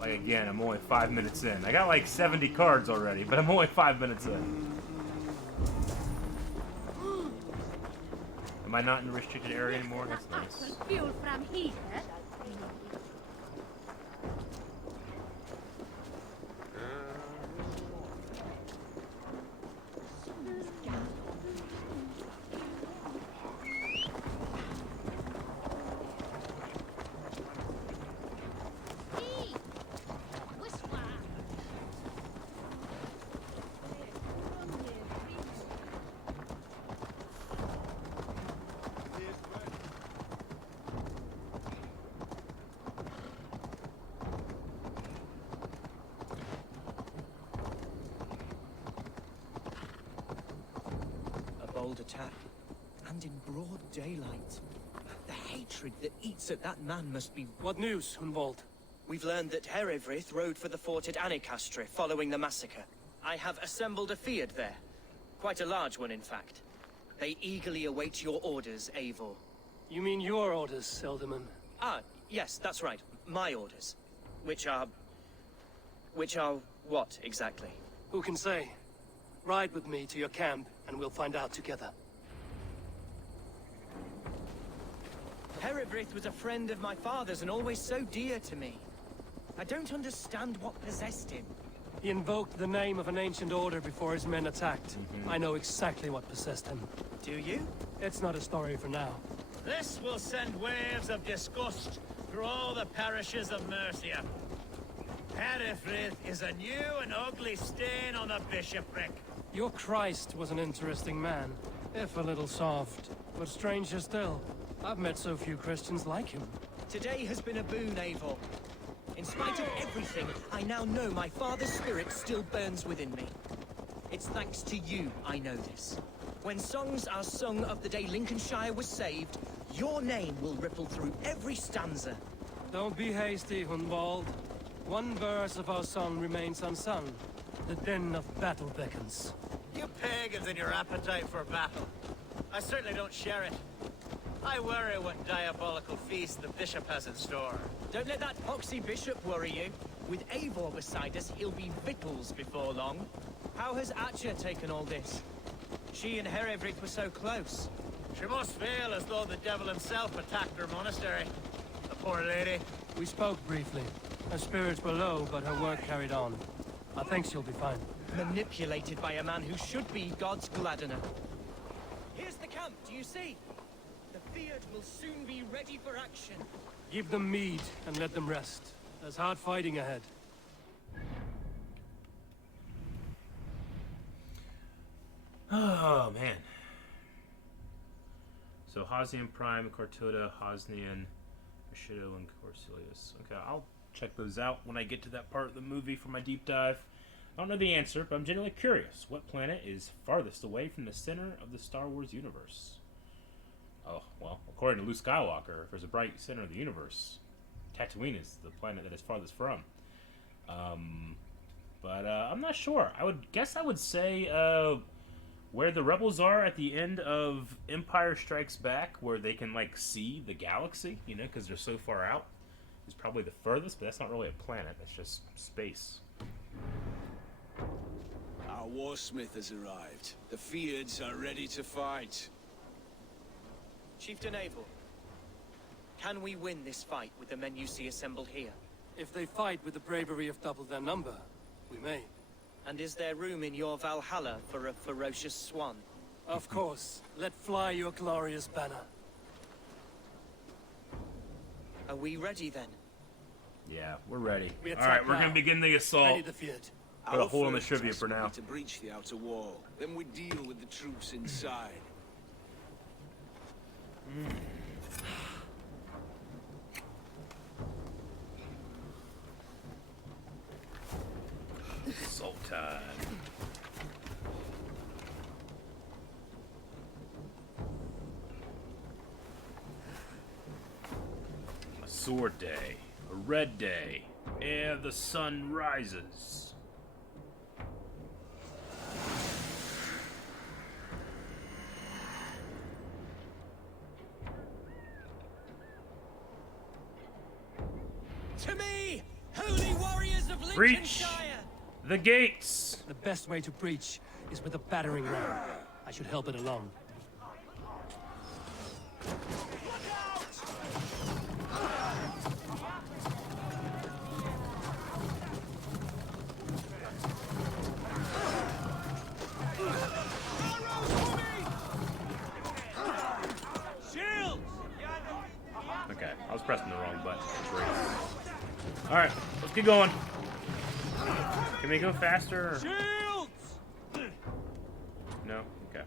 like again, I'm only 5 minutes in. I got like 70 cards already, but I'm only 5 minutes in. Am I not in the restricted area anymore? That's nice. Fuel from here. Bold attack, and in broad daylight. The hatred that eats at that man must be... What news, Hunwald? We've learned that Herewrith rode for the fort at Annikastre following the massacre. I have assembled a field there. Quite a large one, in fact. They eagerly await your orders, Eivor. You mean your orders, Elderman? Ah, yes, that's right. My orders. Which are what, exactly? Who can say? Ride with me to your camp, and we'll find out together. Herewrith was a friend of my father's and always so dear to me. I don't understand what possessed him. He invoked the name of an ancient order before his men attacked. I know exactly what possessed him. Do you? It's not a story for now. This will send waves of disgust through all the parishes of Mercia. Herewrith is a new and ugly stain on the bishopric. Your Christ was an interesting man, if a little soft. But stranger still, I've met so few Christians like him. Today has been a boon, Eivor. In spite of everything, I now know my father's spirit still burns within me. It's thanks to you I know this. When songs are sung of the day Lincolnshire was saved, your name will ripple through every stanza. Don't be hasty, Hunwald. One verse of our song remains unsung. The din of battle beckons. You pagans and your appetite for battle. I certainly don't share it. I worry what diabolical feast the bishop has in store. Don't let that poxy bishop worry you. With Eivor beside us, he'll be victuals before long. How has Atcha taken all this? She and Herewrith were so close. She must feel as though the devil himself attacked her monastery. The poor lady. We spoke briefly. Her spirits were low, but her work carried on. I think she'll be fine. Manipulated by a man who should be God's gladdener. Here's the camp, do you see? The Fiat will soon be ready for action. Give them mead and let them rest. There's hard fighting ahead. Oh, man. So, Hosnian Prime, Cartoda, Hosnian, Bushido, and Corsilius. Okay, I'll check those out when I get to that part of the movie for my deep dive. I don't know the answer, but I'm genuinely curious. What planet is farthest away from the center of the Star Wars universe? Oh, well, according to Luke Skywalker, if there's a bright center of the universe, Tatooine is the planet that is farthest from. But I'm not sure. I would say where the rebels are at the end of Empire Strikes Back, where they can like see the galaxy, you know, because they're so far out, is probably the furthest. But that's not really a planet. That's just space. Our warsmith has arrived. The Fiats are ready to fight. Chieftain Eivor, can we win this fight with the men you see assembled here? If they fight with the bravery of double their number, we may. And is there room in your Valhalla for a ferocious swan? Of course. Let fly your glorious banner. Are we ready then? Yeah, we're ready. We All right, attack we're now. gonna begin the assault. Ready the Fiat. Put a hole in the trivia for now. To breach the outer wall, then we deal with the troops inside. Assault time. A sword day, a red day, ere the sun rises. To me, holy warriors of Breach Lincolnshire! the gates. The best way to breach is with a battering ram. I should help it along. Okay, I was pressing the wrong button. Great. All right, let's get going. Can we go faster? No? Okay.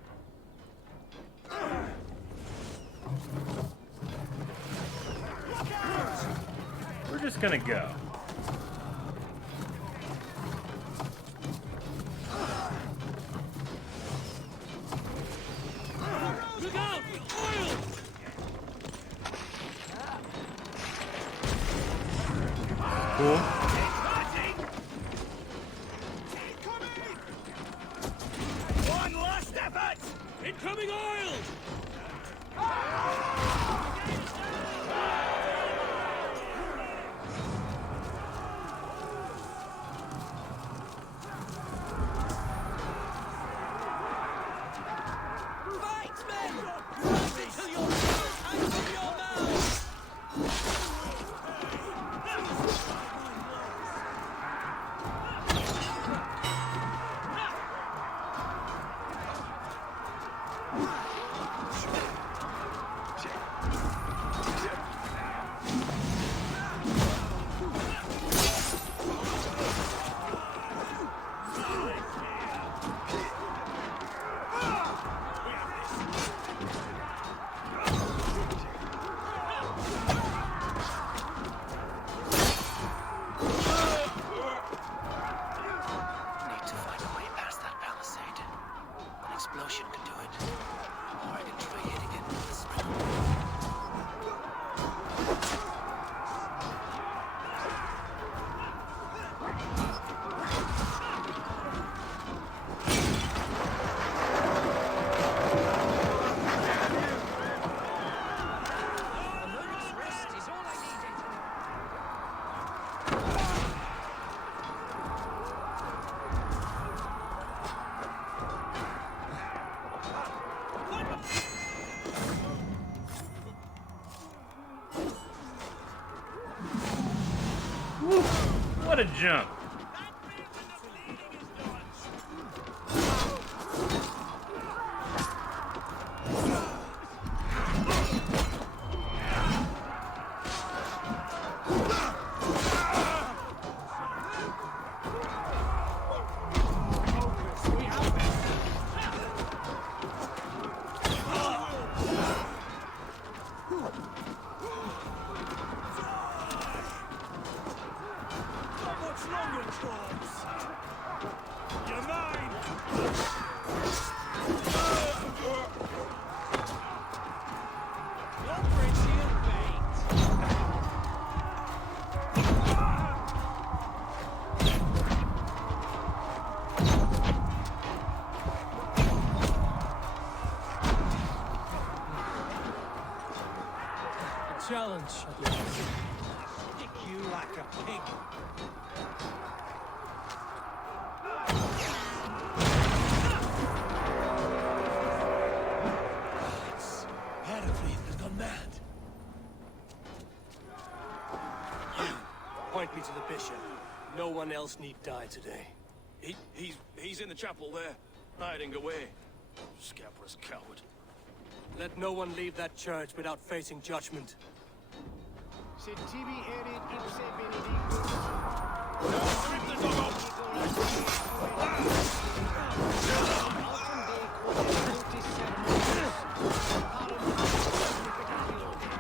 We're just gonna go. Look out! Oil! Cool. One last effort! Incoming oil! Fight, men! Fight until your mouths hang from your mouths! Need to find a way past that palisade. An explosion could do it. Or I can try hitting it with a spring. A moment's rest is all I needed. Woo, what a jump. A challenge, at least. Stick you like a pig. Hereford has gone mad. Point me to the bishop. No one else need die today. He's in the chapel there, hiding away. Scabrous coward. Let no one leave that church without facing judgment. Sed tibi erit ipse benedictus. Rip the dog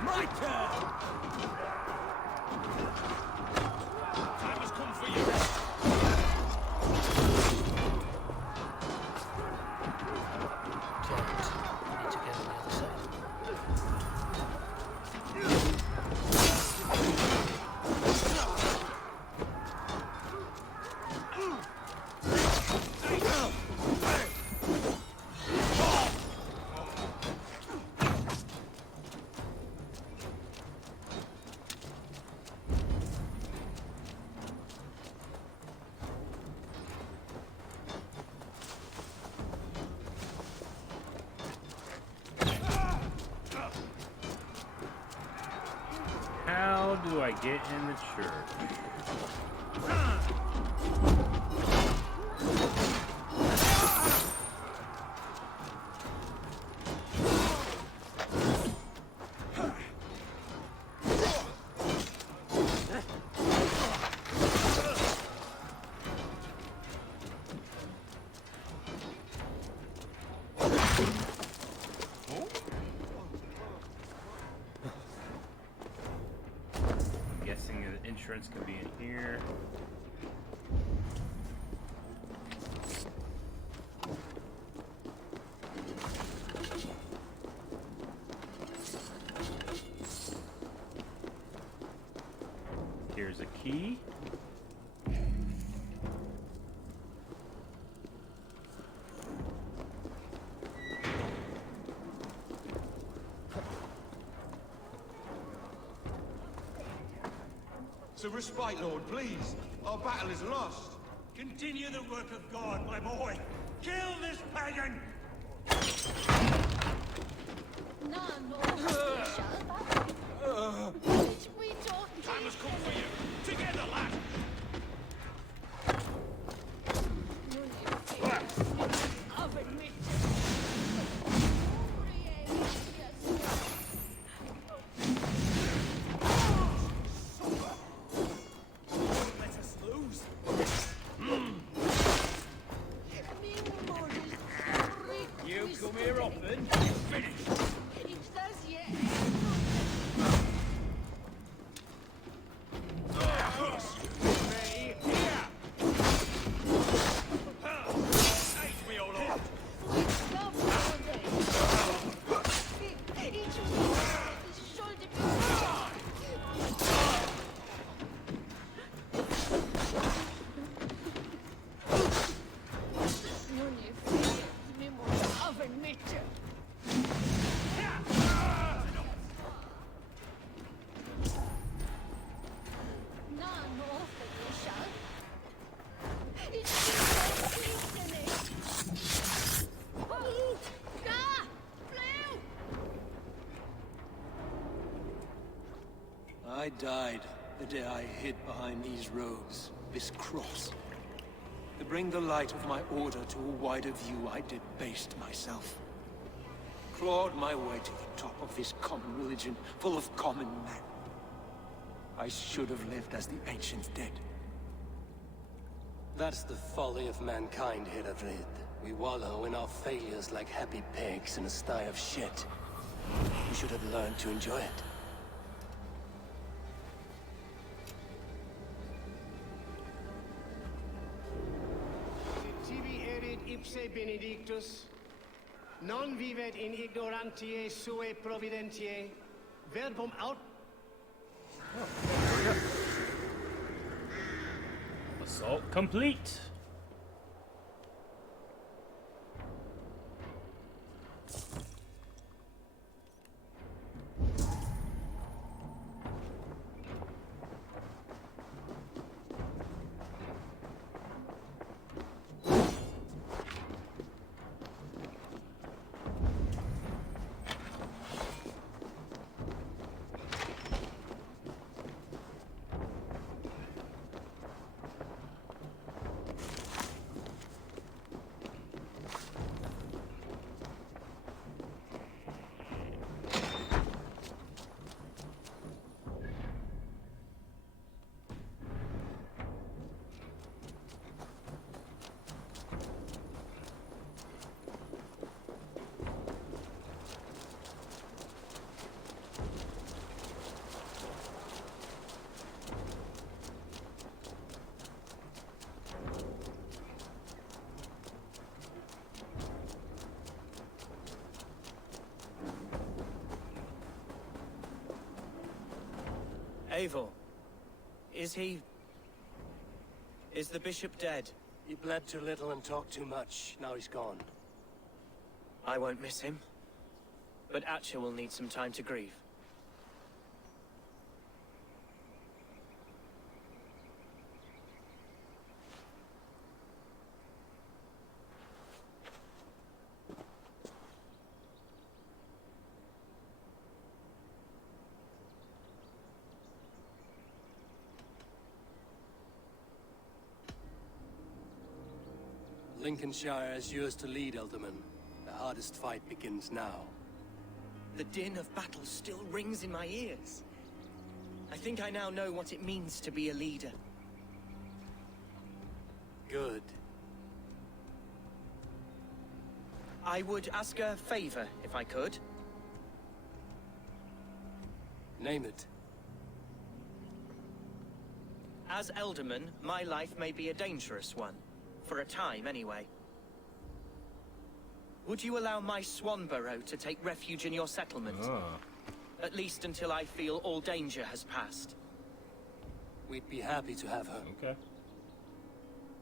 My turn! Time has come for you. I need to get on the other side. do I get in the church? Insurance can be in here. Here's a key. So respite, Lord, please. Our battle is lost. Continue the work of God, my boy. Kill this pagan! Time has come for you. Together, lad! I died the day I hid behind these robes, this cross. To bring the light of my order to a wider view, I debased myself. Clawed my way to the top of this common religion, full of common men. I should have lived as the ancients did. That's the folly of mankind, Heravrid. We wallow in our failures like happy pigs in a sty of shit. We should have learned to enjoy it. Tibi erit ipse benedictus, non vivet in ignorantiae sue providentiae, verbum aut... Assault complete. Eivor, is he... is the bishop dead? He bled too little and talked too much. Now he's gone. I won't miss him. But Atcha will need some time to grieve. Lincolnshire is yours to lead, Elderman. The hardest fight begins now. The din of battle still rings in my ears. I think I now know what it means to be a leader. Good. I would ask a favor, if I could. Name it. As Elderman, my life may be a dangerous one. For a time, anyway. Would you allow my Swanborough to take refuge in your settlement? At least until I feel all danger has passed. We'd be happy to have her. Okay.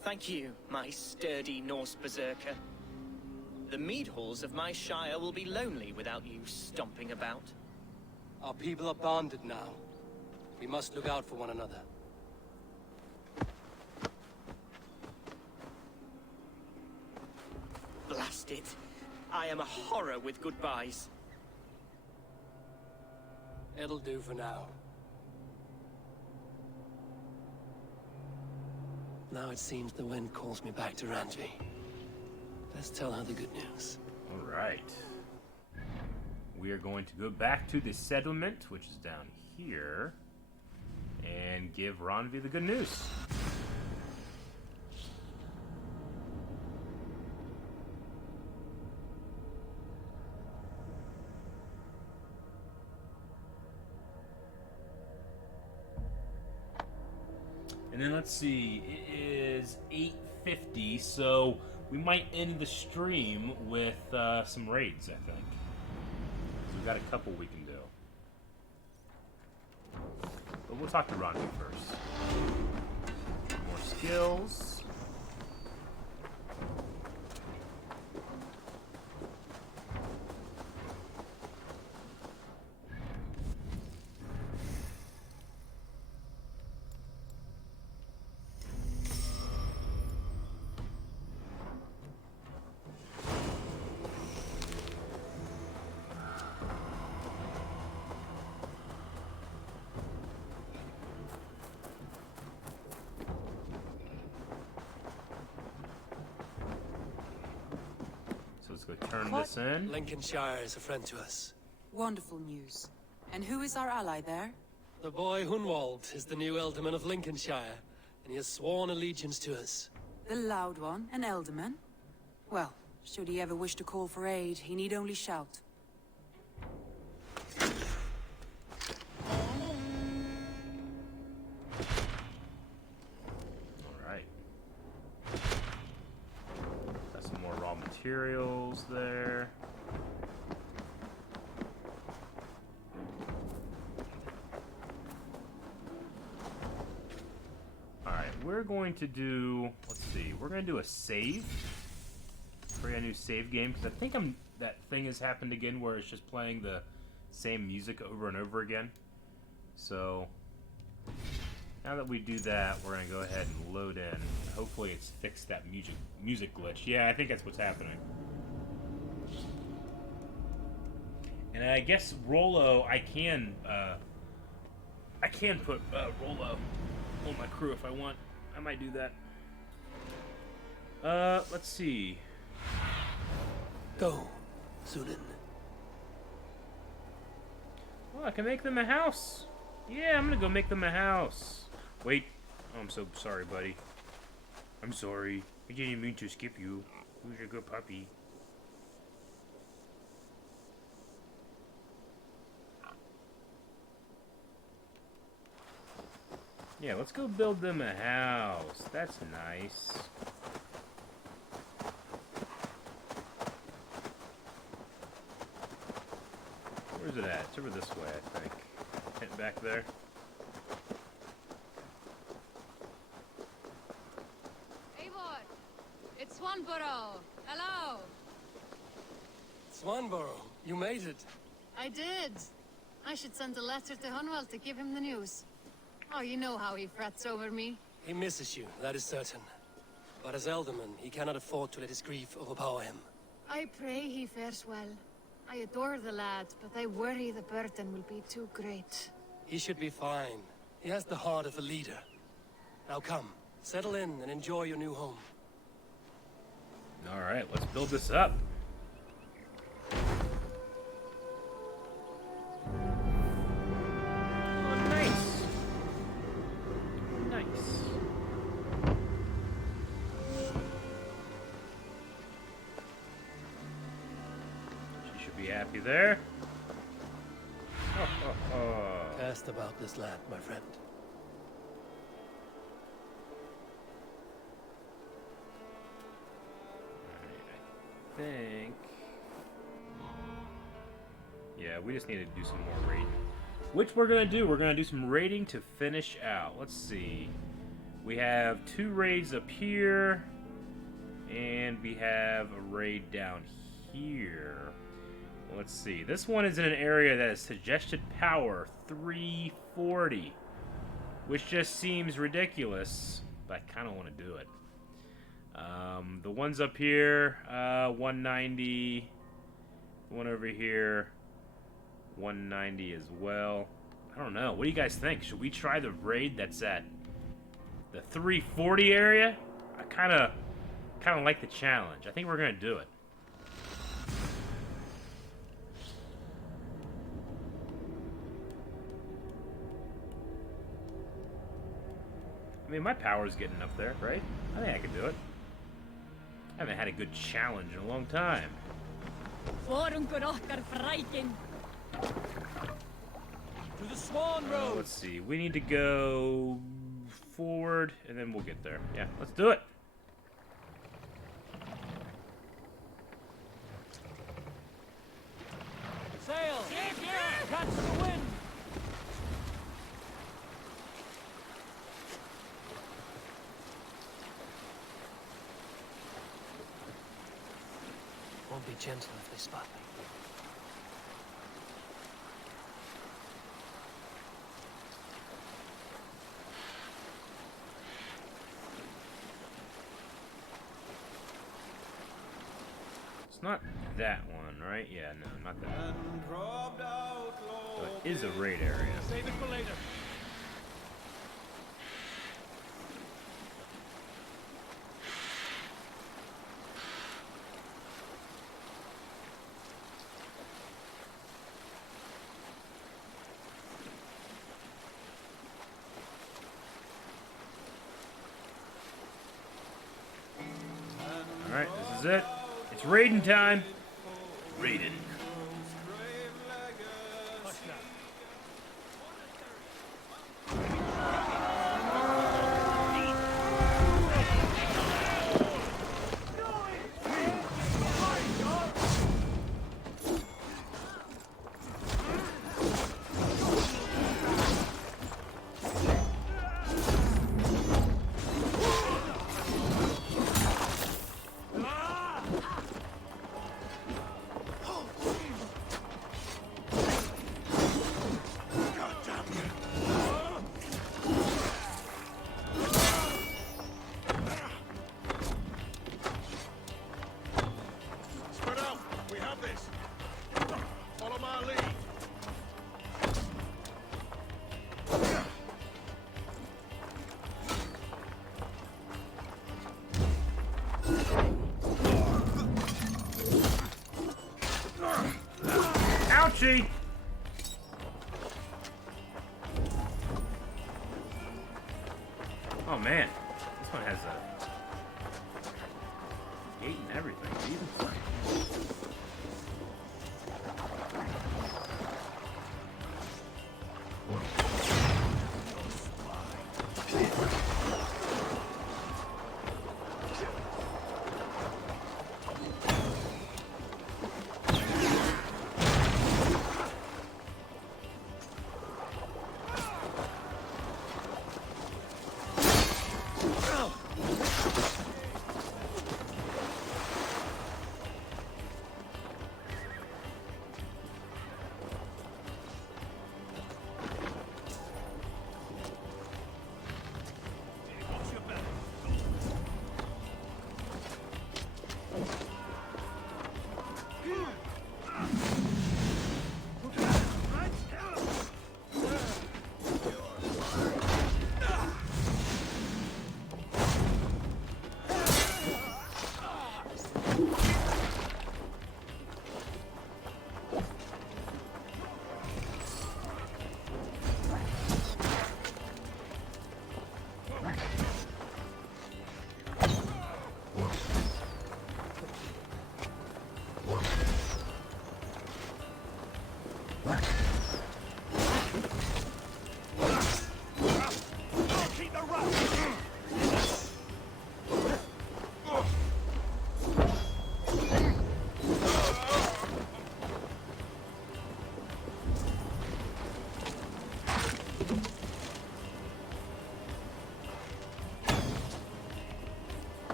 Thank you, my sturdy Norse berserker. The mead halls of my shire will be lonely without you stomping about. Our people are bonded now. We must look out for one another. Blast it. I am a horror with goodbyes. It'll do for now. Now it seems the wind calls me back to Randvi. Let's tell her the good news. All right. We are going to go back to the settlement, which is down here, and give Randvi the good news. And then let's see, it is 8:50, so we might end the stream with some raids, I think. So we've got a couple we can do. But we'll talk to Randvi first. More skills. Let's go turn this in. Lincolnshire is a friend to us. Wonderful news. And who is our ally there? The boy Hunwald is the new Alderman of Lincolnshire, and he has sworn allegiance to us. The loud one, an Elderman? Well, should he ever wish to call for aid, he need only shout. Materials there. Alright, we're going to do, let's see, we're going to do a save. Create a new save game, because I think that thing has happened again where it's just playing the same music over and over again. So, now that we do that, we're going to go ahead and load in. Hopefully it's fixed that music glitch. Yeah, I think that's what's happening. And I guess Rollo, I can put Rollo on my crew if I want. I might do that. Let's see. Go, Zulin. Well, I can make them a house. Yeah, I'm gonna go make them a house. Wait. Oh, I'm so sorry, buddy. I'm sorry. I didn't mean to skip you. Who's a good puppy? Yeah, let's go build them a house. That's nice. Where's it at? It's over this way, I think. Hit back there. Eivor! It's Swanborough! Hello! Swanborough, you made it. I did. I should send a letter to Hunwald to give him the news. Oh, you know how he frets over me. He misses you, that is certain. But as Alderman, he cannot afford to let his grief overpower him. I pray he fares well. I adore the lad, but I worry the burden will be too great. He should be fine. He has the heart of a leader. Now come, settle in and enjoy your new home. Alright, let's build this up. Oh, nice. Nice. She should be happy there. Cast about this land, my friend. I think... Yeah, we just need to do some more raiding. Which we're going to do. We're going to do some raiding to finish out. Let's see. We have 2 raids up here. And we have a raid down here. Let's see. This one is in an area that is suggested power 340. Which just seems ridiculous. But I kind of want to do it. The ones up here, 190. One over here, 190 as well. I don't know. What do you guys think? Should we try the raid that's at the 340 area? I kind of like the challenge. I think we're gonna do it. I mean, my power's getting up there, right? I think I can do it. I haven't had a good challenge in a long time. To the Swan Road. Let's see. We need to go forward, and then we'll get there. Yeah, let's do it. Sail! Catch the wind! Won't be gentle if they spot me. It's not that one, right? Yeah, no, not that one. So it is a raid area. Save it for later. Alright, this is it. It's raiding time. Raiding. Ouchie! Oh man, this one has a gate and everything. Jesus.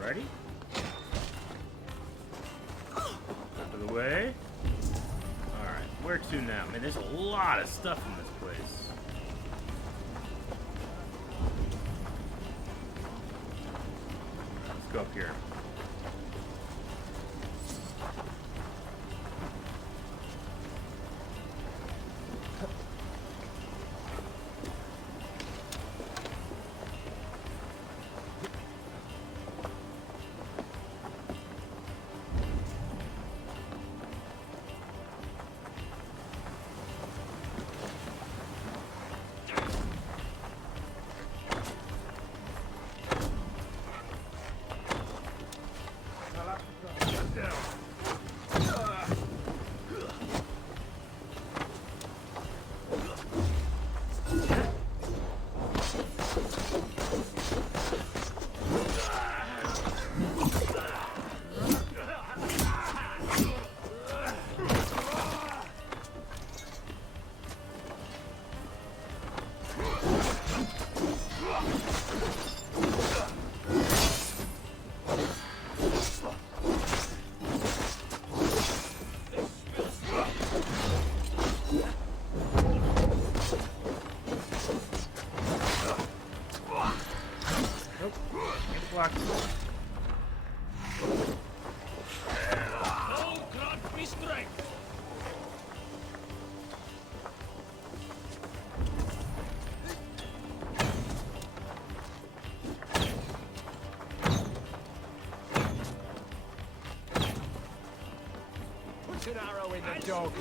Alrighty. Out of the way. Alright, where to now? Man, there's a lot of stuff in this place. Let's go up here. An arrow in the dog.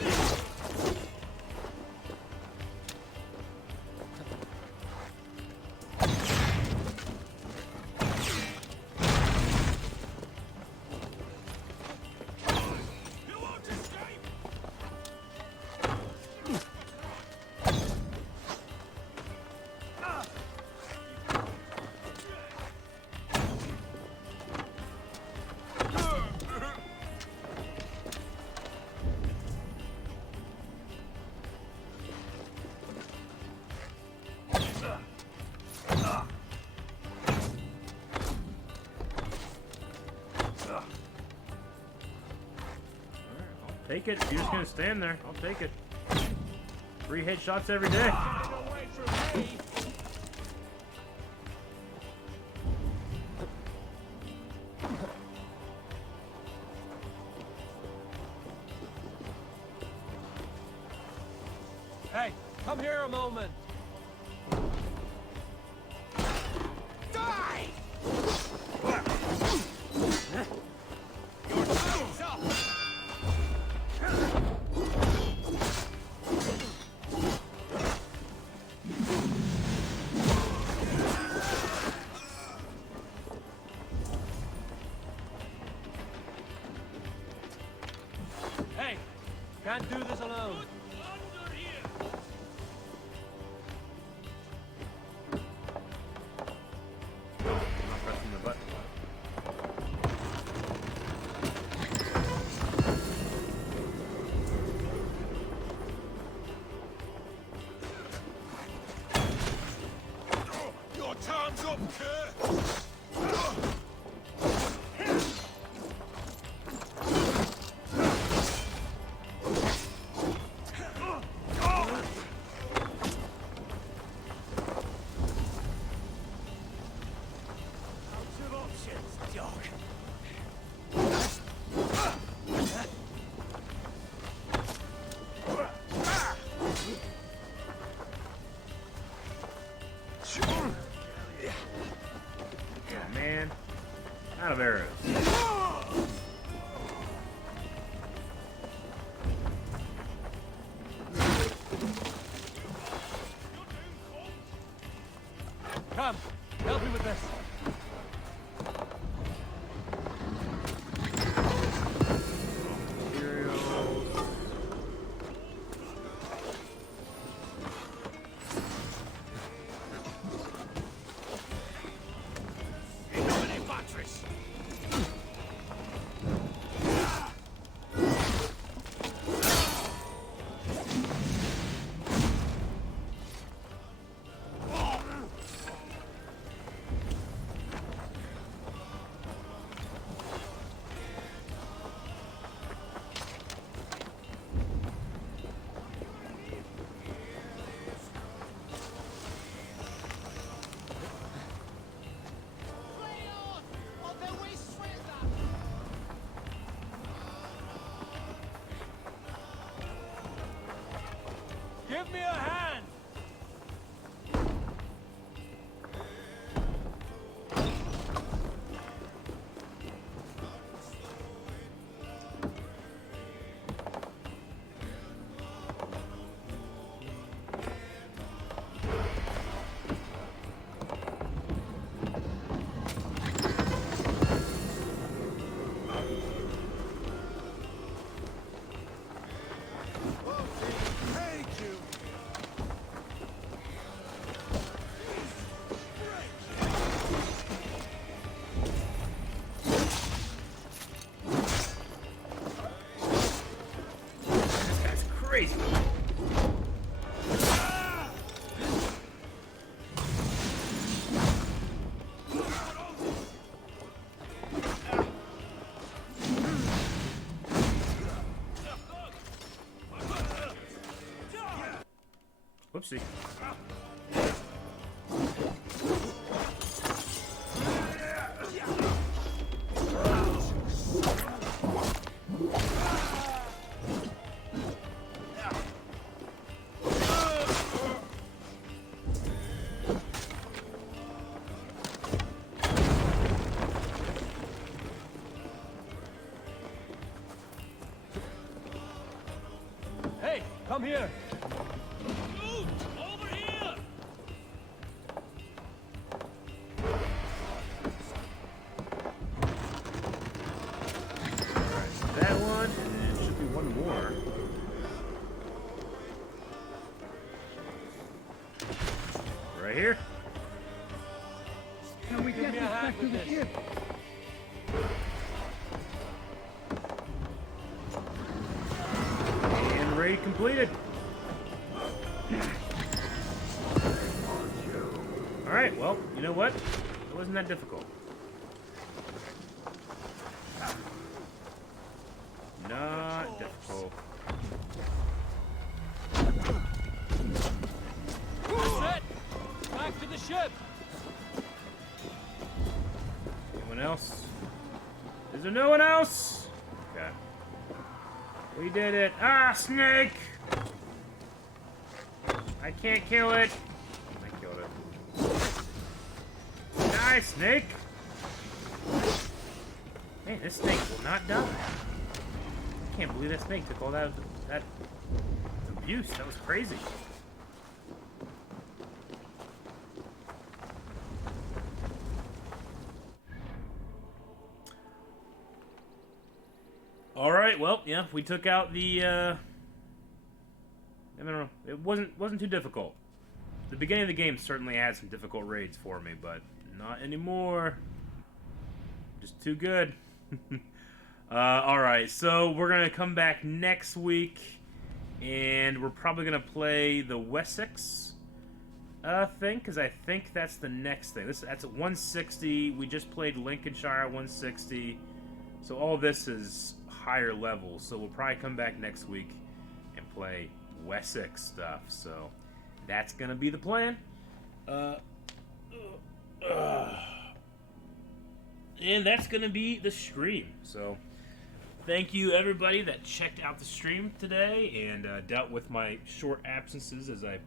Take it. You're just gonna stand there. I'll take it. 3 headshots every day. Hey, come here a moment. Die! Your time's up. Hey, can't do this alone. I'm pressing the button. Your time's up, Kerr! Give me a hand! Crazy. Whoopsie. Hey, come here! That one, and then there should be one more. Right here. Can we get this back to the ship? And raid completed. Alright, well, you know what? It wasn't that difficult. Not difficult. That's it! Back to the ship! Anyone else? Is there no one else? Okay. We did it. Ah, snake! I can't kill it. I killed it. Die, snake! Man, this snake will not die. I can't believe that snake took all that abuse. That was crazy. All right, well, yeah, we took out the. I don't know. It wasn't too difficult. The beginning of the game certainly had some difficult raids for me, but not anymore. Just too good. All right, so we're gonna come back next week, and we're probably gonna play the Wessex thing, because I think that's the next thing. That's at 160. We just played Lincolnshire 160, so all this is higher level. So we'll probably come back next week and play Wessex stuff. So that's gonna be the plan. And that's gonna be the stream. So thank you everybody that checked out the stream today and dealt with my short absences as I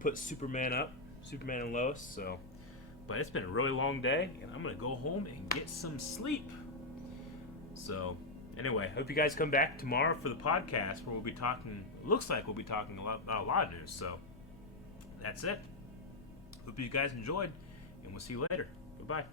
put Superman and Lois. So, but it's been a really long day, and I'm gonna go home and get some sleep. So anyway, hope you guys come back tomorrow for the podcast where we'll be talking. Looks like we'll be talking about a lot of news. So that's it. Hope you guys enjoyed, and we'll see you later. Goodbye.